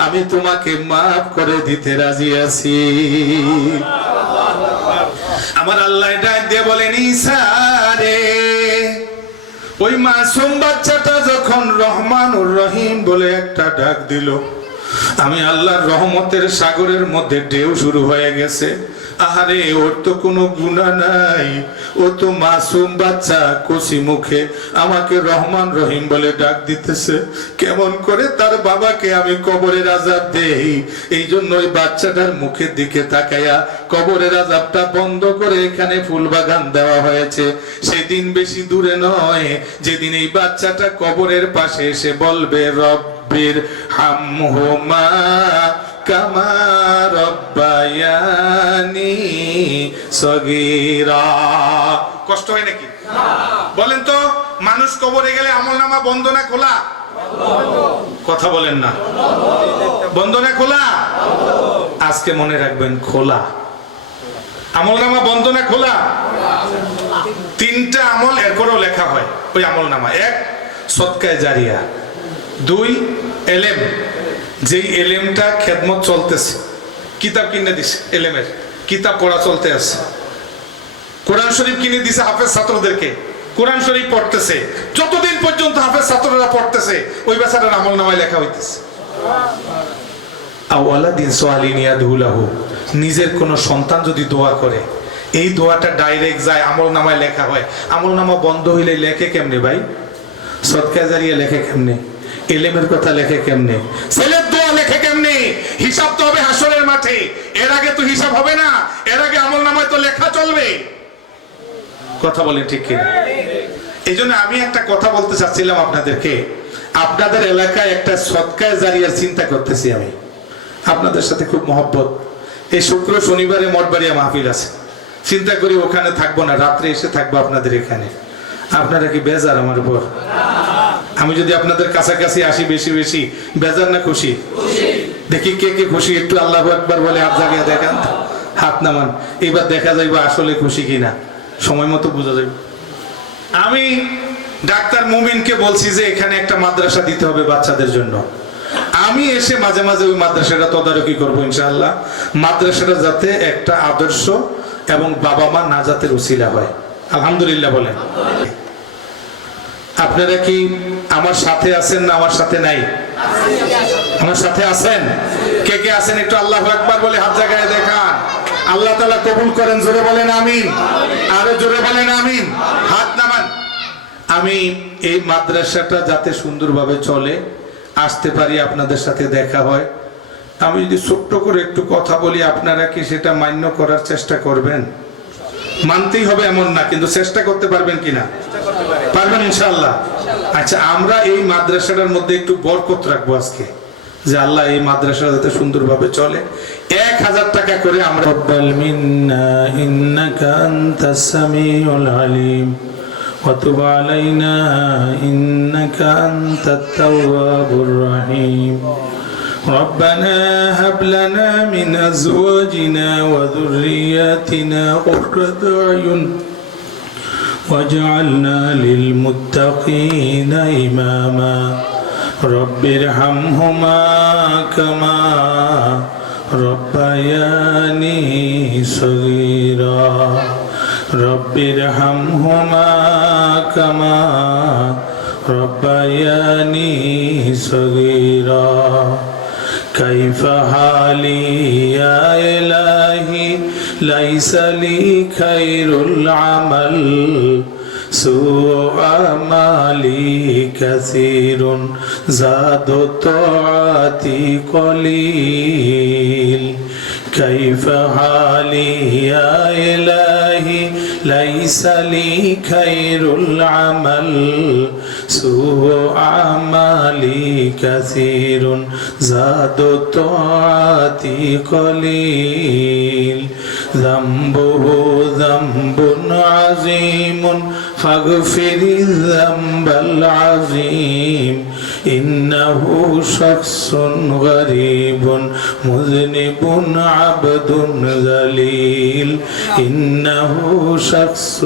আমি তোমাকে মাফ করে দিতে রাজি আছি। আমার আল্লাহ ডাক দিয়ে বলেন, ঈসা রে, ওই মাসুম বাচ্চাটা যখন রহমানুর রহিম বলে একটা ডাক দিল, আমি আল্লাহর রহমতের সাগরের মধ্যে ঢেউ শুরু হয়ে গেছে। আহারে, ওর তো কোনো গুনাহ নাই, ও তো মাসুম বাচ্চা, কচি মুখে আমাকে রহমান রহিম বলে ডাক দিতেছে। কেমন করে তার বাবাকে আমি কবরের আযাব দেই, এই জন্য ওই বাচ্চাটার মুখের দিকে তাকায়া কবরের আযাবটা বন্ধ করে এখানে ফুল বাগান দেওয়া হয়েছে। সেদিন বেশি দূরে নয়, যেদিন এই বাচ্চাটা কবরের পাশে এসে বলবে, রব্বির হামহুমা কামা রব্বায়ানি সগীরা। কষ্ট হয় নাকি? বলেন তো, মানুষ কবরে গেলে আমলনামা বন্ধ না খোলা? কথা বলেন না, বন্ধ না খোলা? আজকে মনে রাখবেন, খোলা। আমলনামা বন্ধ না খোলা? 3টা আমল এরপরেও লেখা হয় ওই আমলনামা। 1 সদকায়ে জারিয়া, 2 এলেম, যেই এলেমটা খেদমত চলতেছে, কিতাব কিনে দিছে, এলেমের কিতাব পড়া চলতে আছে, কোরআন শরীফ কিনে দিছে হাফেজ ছাত্রদেরকে, কোরআন শরীফ পড়তেছে, যতদিন পর্যন্ত হাফেজ ছাত্ররা পড়তেছে ওই বেচারার আমলনামায় লেখা হইতেছে। আওয়ালাদিন সালিন ইয়াদুলাহু, নিজের কোন সন্তান যদি দোয়া করে, এই দোয়াটা ডাইরেক্ট যায় আমলনামায় লেখা হয়। আমলনামা বন্ধ হইলে লেখে কেমনে ভাই? সদকায়ে জারিয়া লেখে কেমনে? এলেমের কথা লেখে কেমনে? ছেলের দোয়া লেখে কেমনে? হিসাব তো হবে হাসরের মাঠে, এর আগে তো হিসাব হবে না, এর আগে আমলনামায় তো লেখা চলবে। কথা বলেন ঠিক কিনা? এই জন্য আমি একটা কথা বলতে চাচ্ছিলাম আপনাদেরকে, আপনাদের এলাকায় একটা সদকায়ে জারিয়ার চিন্তা করতেছি আমি আপনাদের সাথে, খুব মহব্বত। এই শুক্র শনিবারে মঠবাড়িয়া মাহফিল আছে, চিন্তা করি ওখানে থাকবো না, রাত্রে এসে থাকবো আপনাদের এখানে। আপনারা কি বেজার আমার উপর? আমি যদি আপনাদের কাছাকাছি আসি বেশি বেশি, বেজার না খুশি? দেখি কে কে খুশি, একটু আল্লাহু আকবার বলে হাত জাগিয়ে দেখান, হাত নামান। এবার দেখা যাইব আসলে খুশি কিনা, সময় মতো বোঝা যাবে। আমি ডাক্তার মুমিনকে বলছি যে এখানে একটা মাদ্রাসা দিতে হবে বাচ্চাদের জন্য। আমি এসে মাঝে মাঝে ওই মাদ্রাসাটা তদারকি করবো ইনশাআল্লাহ, মাদ্রাসাটা যাতে একটা আদর্শ এবং বাবা মা নাজাতের উসিলা হয়। আলহামদুলিল্লাহ বলেন। আপনারা কি আমার সাথে আছেন না আমার সাথে নাই? আমার সাথে আছেন? কে কে আছেন একটু আল্লাহু আকবার বলে হাত জাগায় দেখান। আল্লাহ তাআলা কবুল করেন, জোরে বলেন আমিন, আরো জোরে বলেন আমিন, হাত নামান। আমি এই মাদ্রাসাটা যাতে সুন্দরভাবে চলে, আসতে পারি, আপনাদের সাথে দেখা হয়, আমি যদি ছোট্ট করে একটু কথা বলি, আপনারা কি সেটা মান্য করার চেষ্টা করবেন? মানতেই হবে এমন না, কিন্তু চেষ্টা করতে পারবেন কিনা? পারবেন ইনশাআল্লাহ। আচ্ছা, আমরা এই মাদ্রাসাটার মধ্যে একটু বরকত রাখবো আজকে, যে আল্লাহ এই মাদ্রাসাটা যাতে সুন্দরভাবে চলে। 1000 টাকা করে আমরা রব্বাল মিন্না ইন্নাকা আনতাস সামিউল আলিম ওয়া তুব আলাইনা ইন্নাকা আনতাত তাওয়াবুর রহিম। ربنا هب لنا من أزواجنا وذرياتنا قرة أعين واجعلنا للمتقين إماما رب ارحمهما كما ربياني صغيرا رب ارحمهما كما ربياني صغيرا كيف حالي يا إلهي ليس لي خير العمل سوء أعمالي كثير زاد طاعتي قليل كيف حالي يا إلهي ليس لي خير العمل سوء أعمالي كثير زاد طاعتي قليل ذنبه ذنب عظيم فاغفر الذنب العظيم إنه شخص غريب مذنب عبد ذليل إنه شخص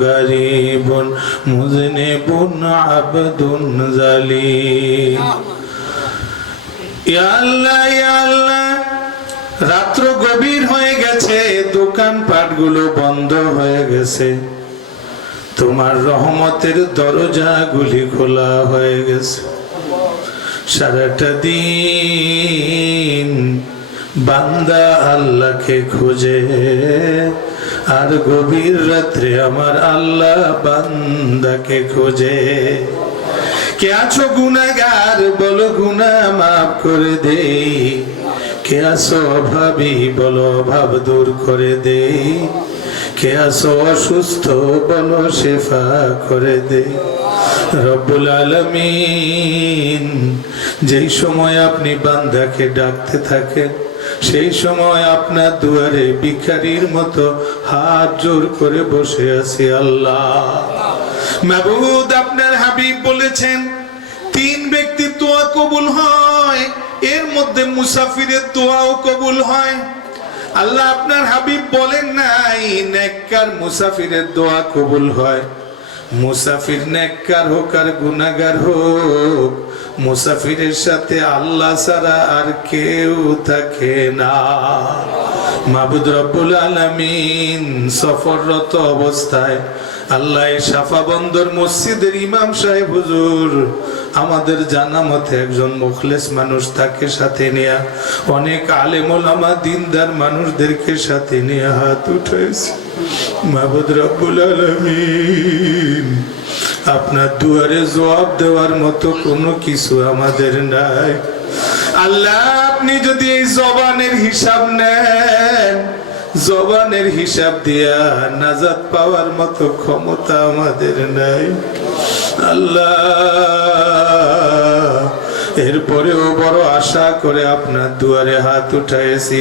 غريب مذنب عبد ذليل ইয়া আল্লাহ ইয়া আল্লাহ রাত্র গভীর হয়ে গেছে দোকানপাটগুলো বন্ধ হয়ে গেছে তোমার রহমতের দরজাগুলি খোলা হয়ে গেছে সারাটা দিন বান্দা আল্লাহকে খোঁজে আর গভীর রাত্রে আমার আল্লাহ বান্দাকে খোঁজে কে আছো গুনাহগার বলো গুনাহ মাফ করে দেই কে আছো অভাবী বলো অভাব দূর করে দেই কে আছো অসুস্থ বলো শেফা করে দেই রব্বুল আলামিন যেই সময় আপনি বান্দাকে ডাকতে থাকেন সেই সময় আপনার দুয়ারে ভিখারির মতো হাত জোর করে বসে আছি আল্লাহ মাবুদ আপনার হাবিব বলেছেন তিন ব্যক্তির দোয়া কবুল হয় এর মধ্যে মুসাফিরের দোয়াও কবুল হয় আল্লাহ আপনার হাবিব বলেন নাই নেককার মুসাফিরের দোয়া কবুল হয় মুসাফির নেককার হোক আর গুনাহগার হোক মুসাফিরের সাথে আল্লাহ ছাড়া আর কেউ থাকে না মাবুদ রব্বুল আলামিন সফররত অবস্থায় আল্লাহ সাফা বন্দর মসজিদের ইমাম সাহেব হুজুর আমাদের জানা মতে একজন মুখলেস মানুষ তাকে সাথে নিয়ে অনেক আলেম ওলামা দিনদার মানুষদেরকে সাথে নিয়ে হাত উঠাইছে মাবুদ রব্বুল আলামিন আপনার দুয়ারে জবাব দেওয়ার মতো কোনো কিছু আমাদের নাই আল্লাহ আপনি যদি এই জবানের হিসাব নেন জবানের হিসাব দিয়া নাজাত পাওয়ার মতো ক্ষমতা আমাদের নাই আল্লাহ এরপরেও বড় আশা করে আপনার দুয়ারে হাত উঠাইছি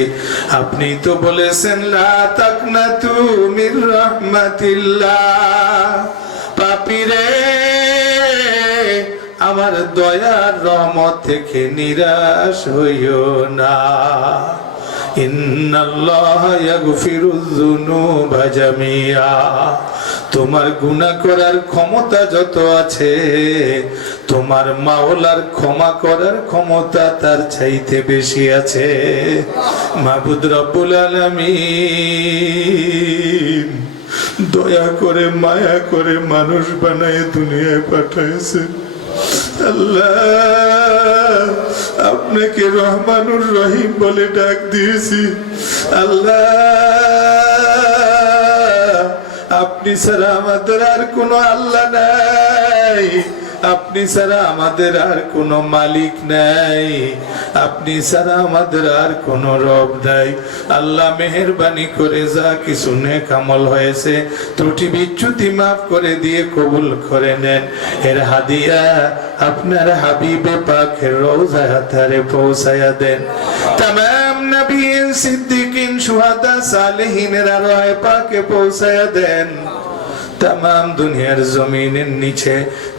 আপনি তো বলেছেন লা তাকনাতু মির রাহমাতিল্লাহ পাপীরে আমার দয়ার রহমত থেকে নিরাশ হইও না ইন্নাল্লাহা ইয়াগফিরুয যুনুবা জামিআ তোমার গুনাহ করার ক্ষমতা যত আছে তোমার মাওলার ক্ষমা করার ক্ষমতা তার চাইতে বেশি আছে মাবুদ রব্বুল আলামিন দয়া করে মায়া করে মানুষ বানায় দুনিয়ায় পাঠাইছে আল্লাহ আপনাকে রহমানুর রহিম বলে ডাক দিয়েছি আল্লাহ আপনি ছাড়া আমাদের আর কোনো আল্লাহ নাই আপনি ছাড়া আমাদের আর কোনো মালিক নাই আপনি ছাড়া আমাদের আর কোনো রব নাই আল্লাহ মেহেরবানি করে যা কিছু নেক আমল হয়েছে ত্রুটি বিচ্যুতি মাফ করে দিয়ে কবুল করে নেন এর হাদিয়া আপনার হাবিবে পাকের রওজা হাতারে পৌঁছায়া দেন तमाम নবীন সিদ্দিকিন শুহাদা সালেহিনের রওজা পাকে পৌঁছায়া দেন तमाम দুনিয়ার জমিনের নিচে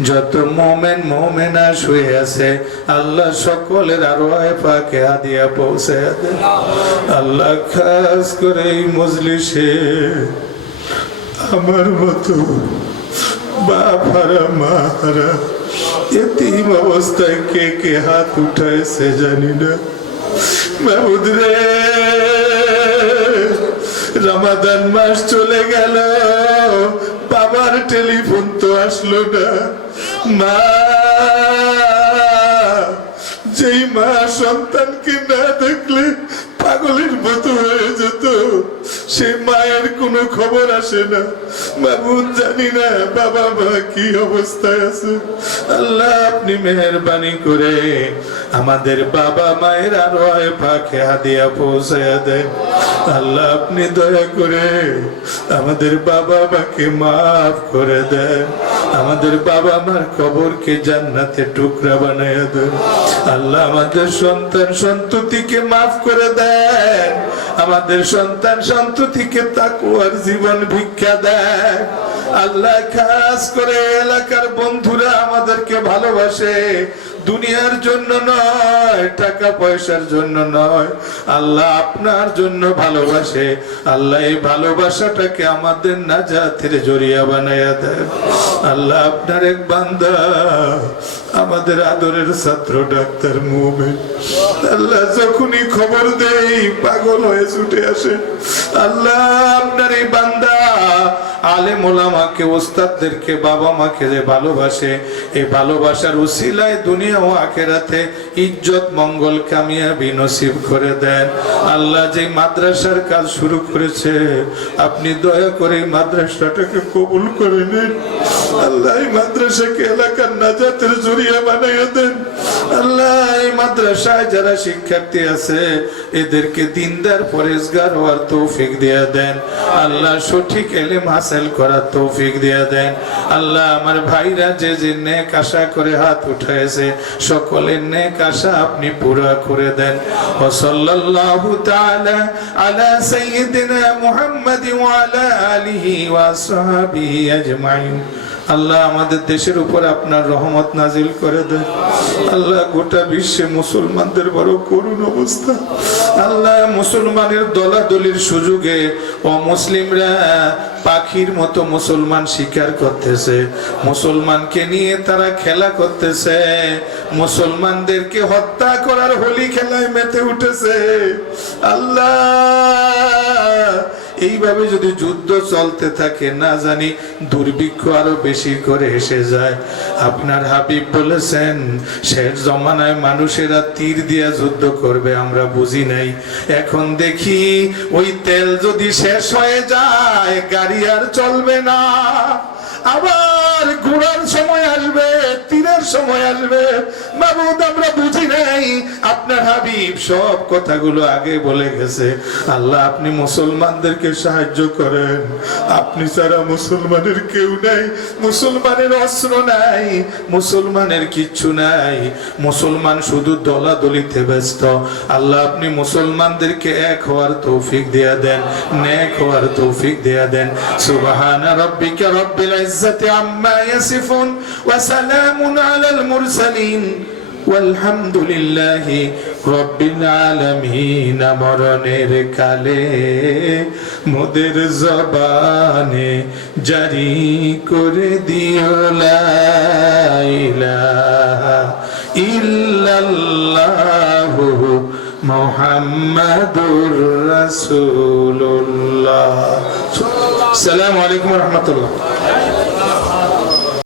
যত মুমিন মুমিনা শুয়ে আছে আল্লাহ সকলের আরওয়ায়ে পাকে হাদিয়া পৌঁছায়া দেন আল্লাহ খাস করে এই মজলিসে আমার মতো বাপ হারা মা হারা এতিম অবস্থায় কে কে হাত উঠাইছে জানি না মাবুদ রে রমাদান মাস চলে গেল বাবার টেলিফোন তো আসলো না মা যেই মা সন্তানকে না দেখলে পাগলের মতো হয়ে যেত সে মায়ের কোনো খবর আসে না। মাবুদ, জানি না বাবা মা কি অবস্থায় আছে। আল্লাহ, আপনি মেহেরবানি করে আমাদের বাবা মায়ের আরওয়ায়ে পাকে হাদিয়া পৌঁছায়া দেন। আল্লাহ, আপনি দয়া করে আমাদের বাবা মাকে মাফ করে দেন। আমাদের বাবা মার কবরকে জান্নাতে টুকরা বানায়া দেন। আল্লাহ, আমাদের সন্তান সন্ততিকে মাফ করে দেন। আমাদের সন্তান সন্ততিকে তাকওয়ার জীবন ভিক্ষা দেন। আল্লাহ, খাস করে এলাকার বন্ধুরা আমাদেরকে ভালোবাসে, দুনিয়ার জন্য নয়, টাকা পয়সার জন্য নয়, আল্লাহ আপনার জন্য ভালোবাসে। আল্লাহ, এই ভালোবাসাটাকে আমাদের নাজাতের জরিয়া বানায়া দেন। আল্লাহ, আপনার এক বান্দা আমাদের আদরের ছাত্র ডাক্তার মুমিন, আল্লাহ যখনই খবর দেই পাগল হয়ে ছুটে আসে। আল্লাহ, আপনার এই বান্দা আলেম ওলামাকে, ওস্তাদদেরকে, বাবা মাকে যে ভালোবাসে, এই ভালোবাসার উসিলায় দুনিয়া ও আখিরাতে ইজ্জত মঙ্গল কামিয়াবি নসিব করে দেন। আল্লাহ, যে মাদ্রাসার কাজ শুরু করেছে, আপনি দয়া করে এই মাদ্রাসাটাকে কবুল করে নিন। আল্লাহ, এই মাদ্রাসাকে এলাকার নাজাতের জরিয়া বানাইয়া দেন। আল্লাহ, এই মাদ্রাসায় যারা শিক্ষার্থী আছে এদেরকে দিনদার পরেজগার হওয়ার তৌফিক দিয়ে দেন। আল্লাহ, সঠিক ইলম হাসিল করার তৌফিক দিয়ে দেন। আল্লাহ, আমার ভাইরা যে যে নেক আশা করে হাত উঠাইছে, সকলের নেক আশা আপনি পুরা করে দেন। ওয়া সাল্লাল্লাহু তাআলা আলা সাইয়্যিদিনা মুহাম্মাদ ওয়া আলা আলিহি ওয়া আসহাবিহি আজমাইন। আল্লাহ, আমাদের দেশের উপর আপনার রহমত নাজিল করে দেন। আল্লাহ, গোটা বিশ্বে মুসলমানদের বড় করুণ অবস্থা। আল্লাহ, মুসলমানের দলাদলির সুযোগে অমুসলিমরা পাখির মতো মুসলমান শিকার করতেছে, মুসলমানকে নিয়ে তারা খেলা করতেছে, মুসলমানদেরকে হত্যা করার হোলি খেলায় মেতে উঠেছে। আল্লাহ, এইভাবে যদি যুদ্ধ চলতে থাকে, না জানি দুর্ভিক্ষ আরো বেশি করে এসে যায়। আপনার হাবিব বলেছেন, শেষ জমানায় মানুষেরা তীর দিয়া যুদ্ধ করবে, আমরা বুঝি নাই। এখন দেখি ওই তেল যদি শেষ হয়ে যায়, গাড়ি আর চলবে না, আবার ঘোড়ার সময় আসবে, তীরের সময় আসবে। মাবুদ, আমরা বুঝি নাই। আপনার হাবিব সব কথাগুলো আগে বলে গেছে। আল্লাহ, আপনি মুসলমানদেরকে সাহায্য করেন। আপনি ছাড়া মুসলমানের কেউ নাই, মুসলমানের অস্ত্র নাই, মুসলমানের কিচ্ছু নাই। মুসলমান শুধু দলাদলিতে ব্যস্ত। আল্লাহ, আপনি মুসলমানদেরকে এক হওয়ার তৌফিক দিয়া দেন, নেক হওয়ার তৌফিক দিয়া দেন। সুবহানা রাব্বিকা রাব্বিল ইজ্জাতি আম্মা ইয়াসিফুন ওয়া সালামুন আলাল মুরসালিন ওয়ালহামদুলিল্লাহি রাব্বিল আলামিন। মরণের কালে মোদের জবানে জারি করে দিও লা ইলাহা ইল্লাল্লাহু মুহাম্মাদুর রাসূলুল্লাহ। আসসালামু আলাইকুম ওয়া রাহমাতুল্লাহ।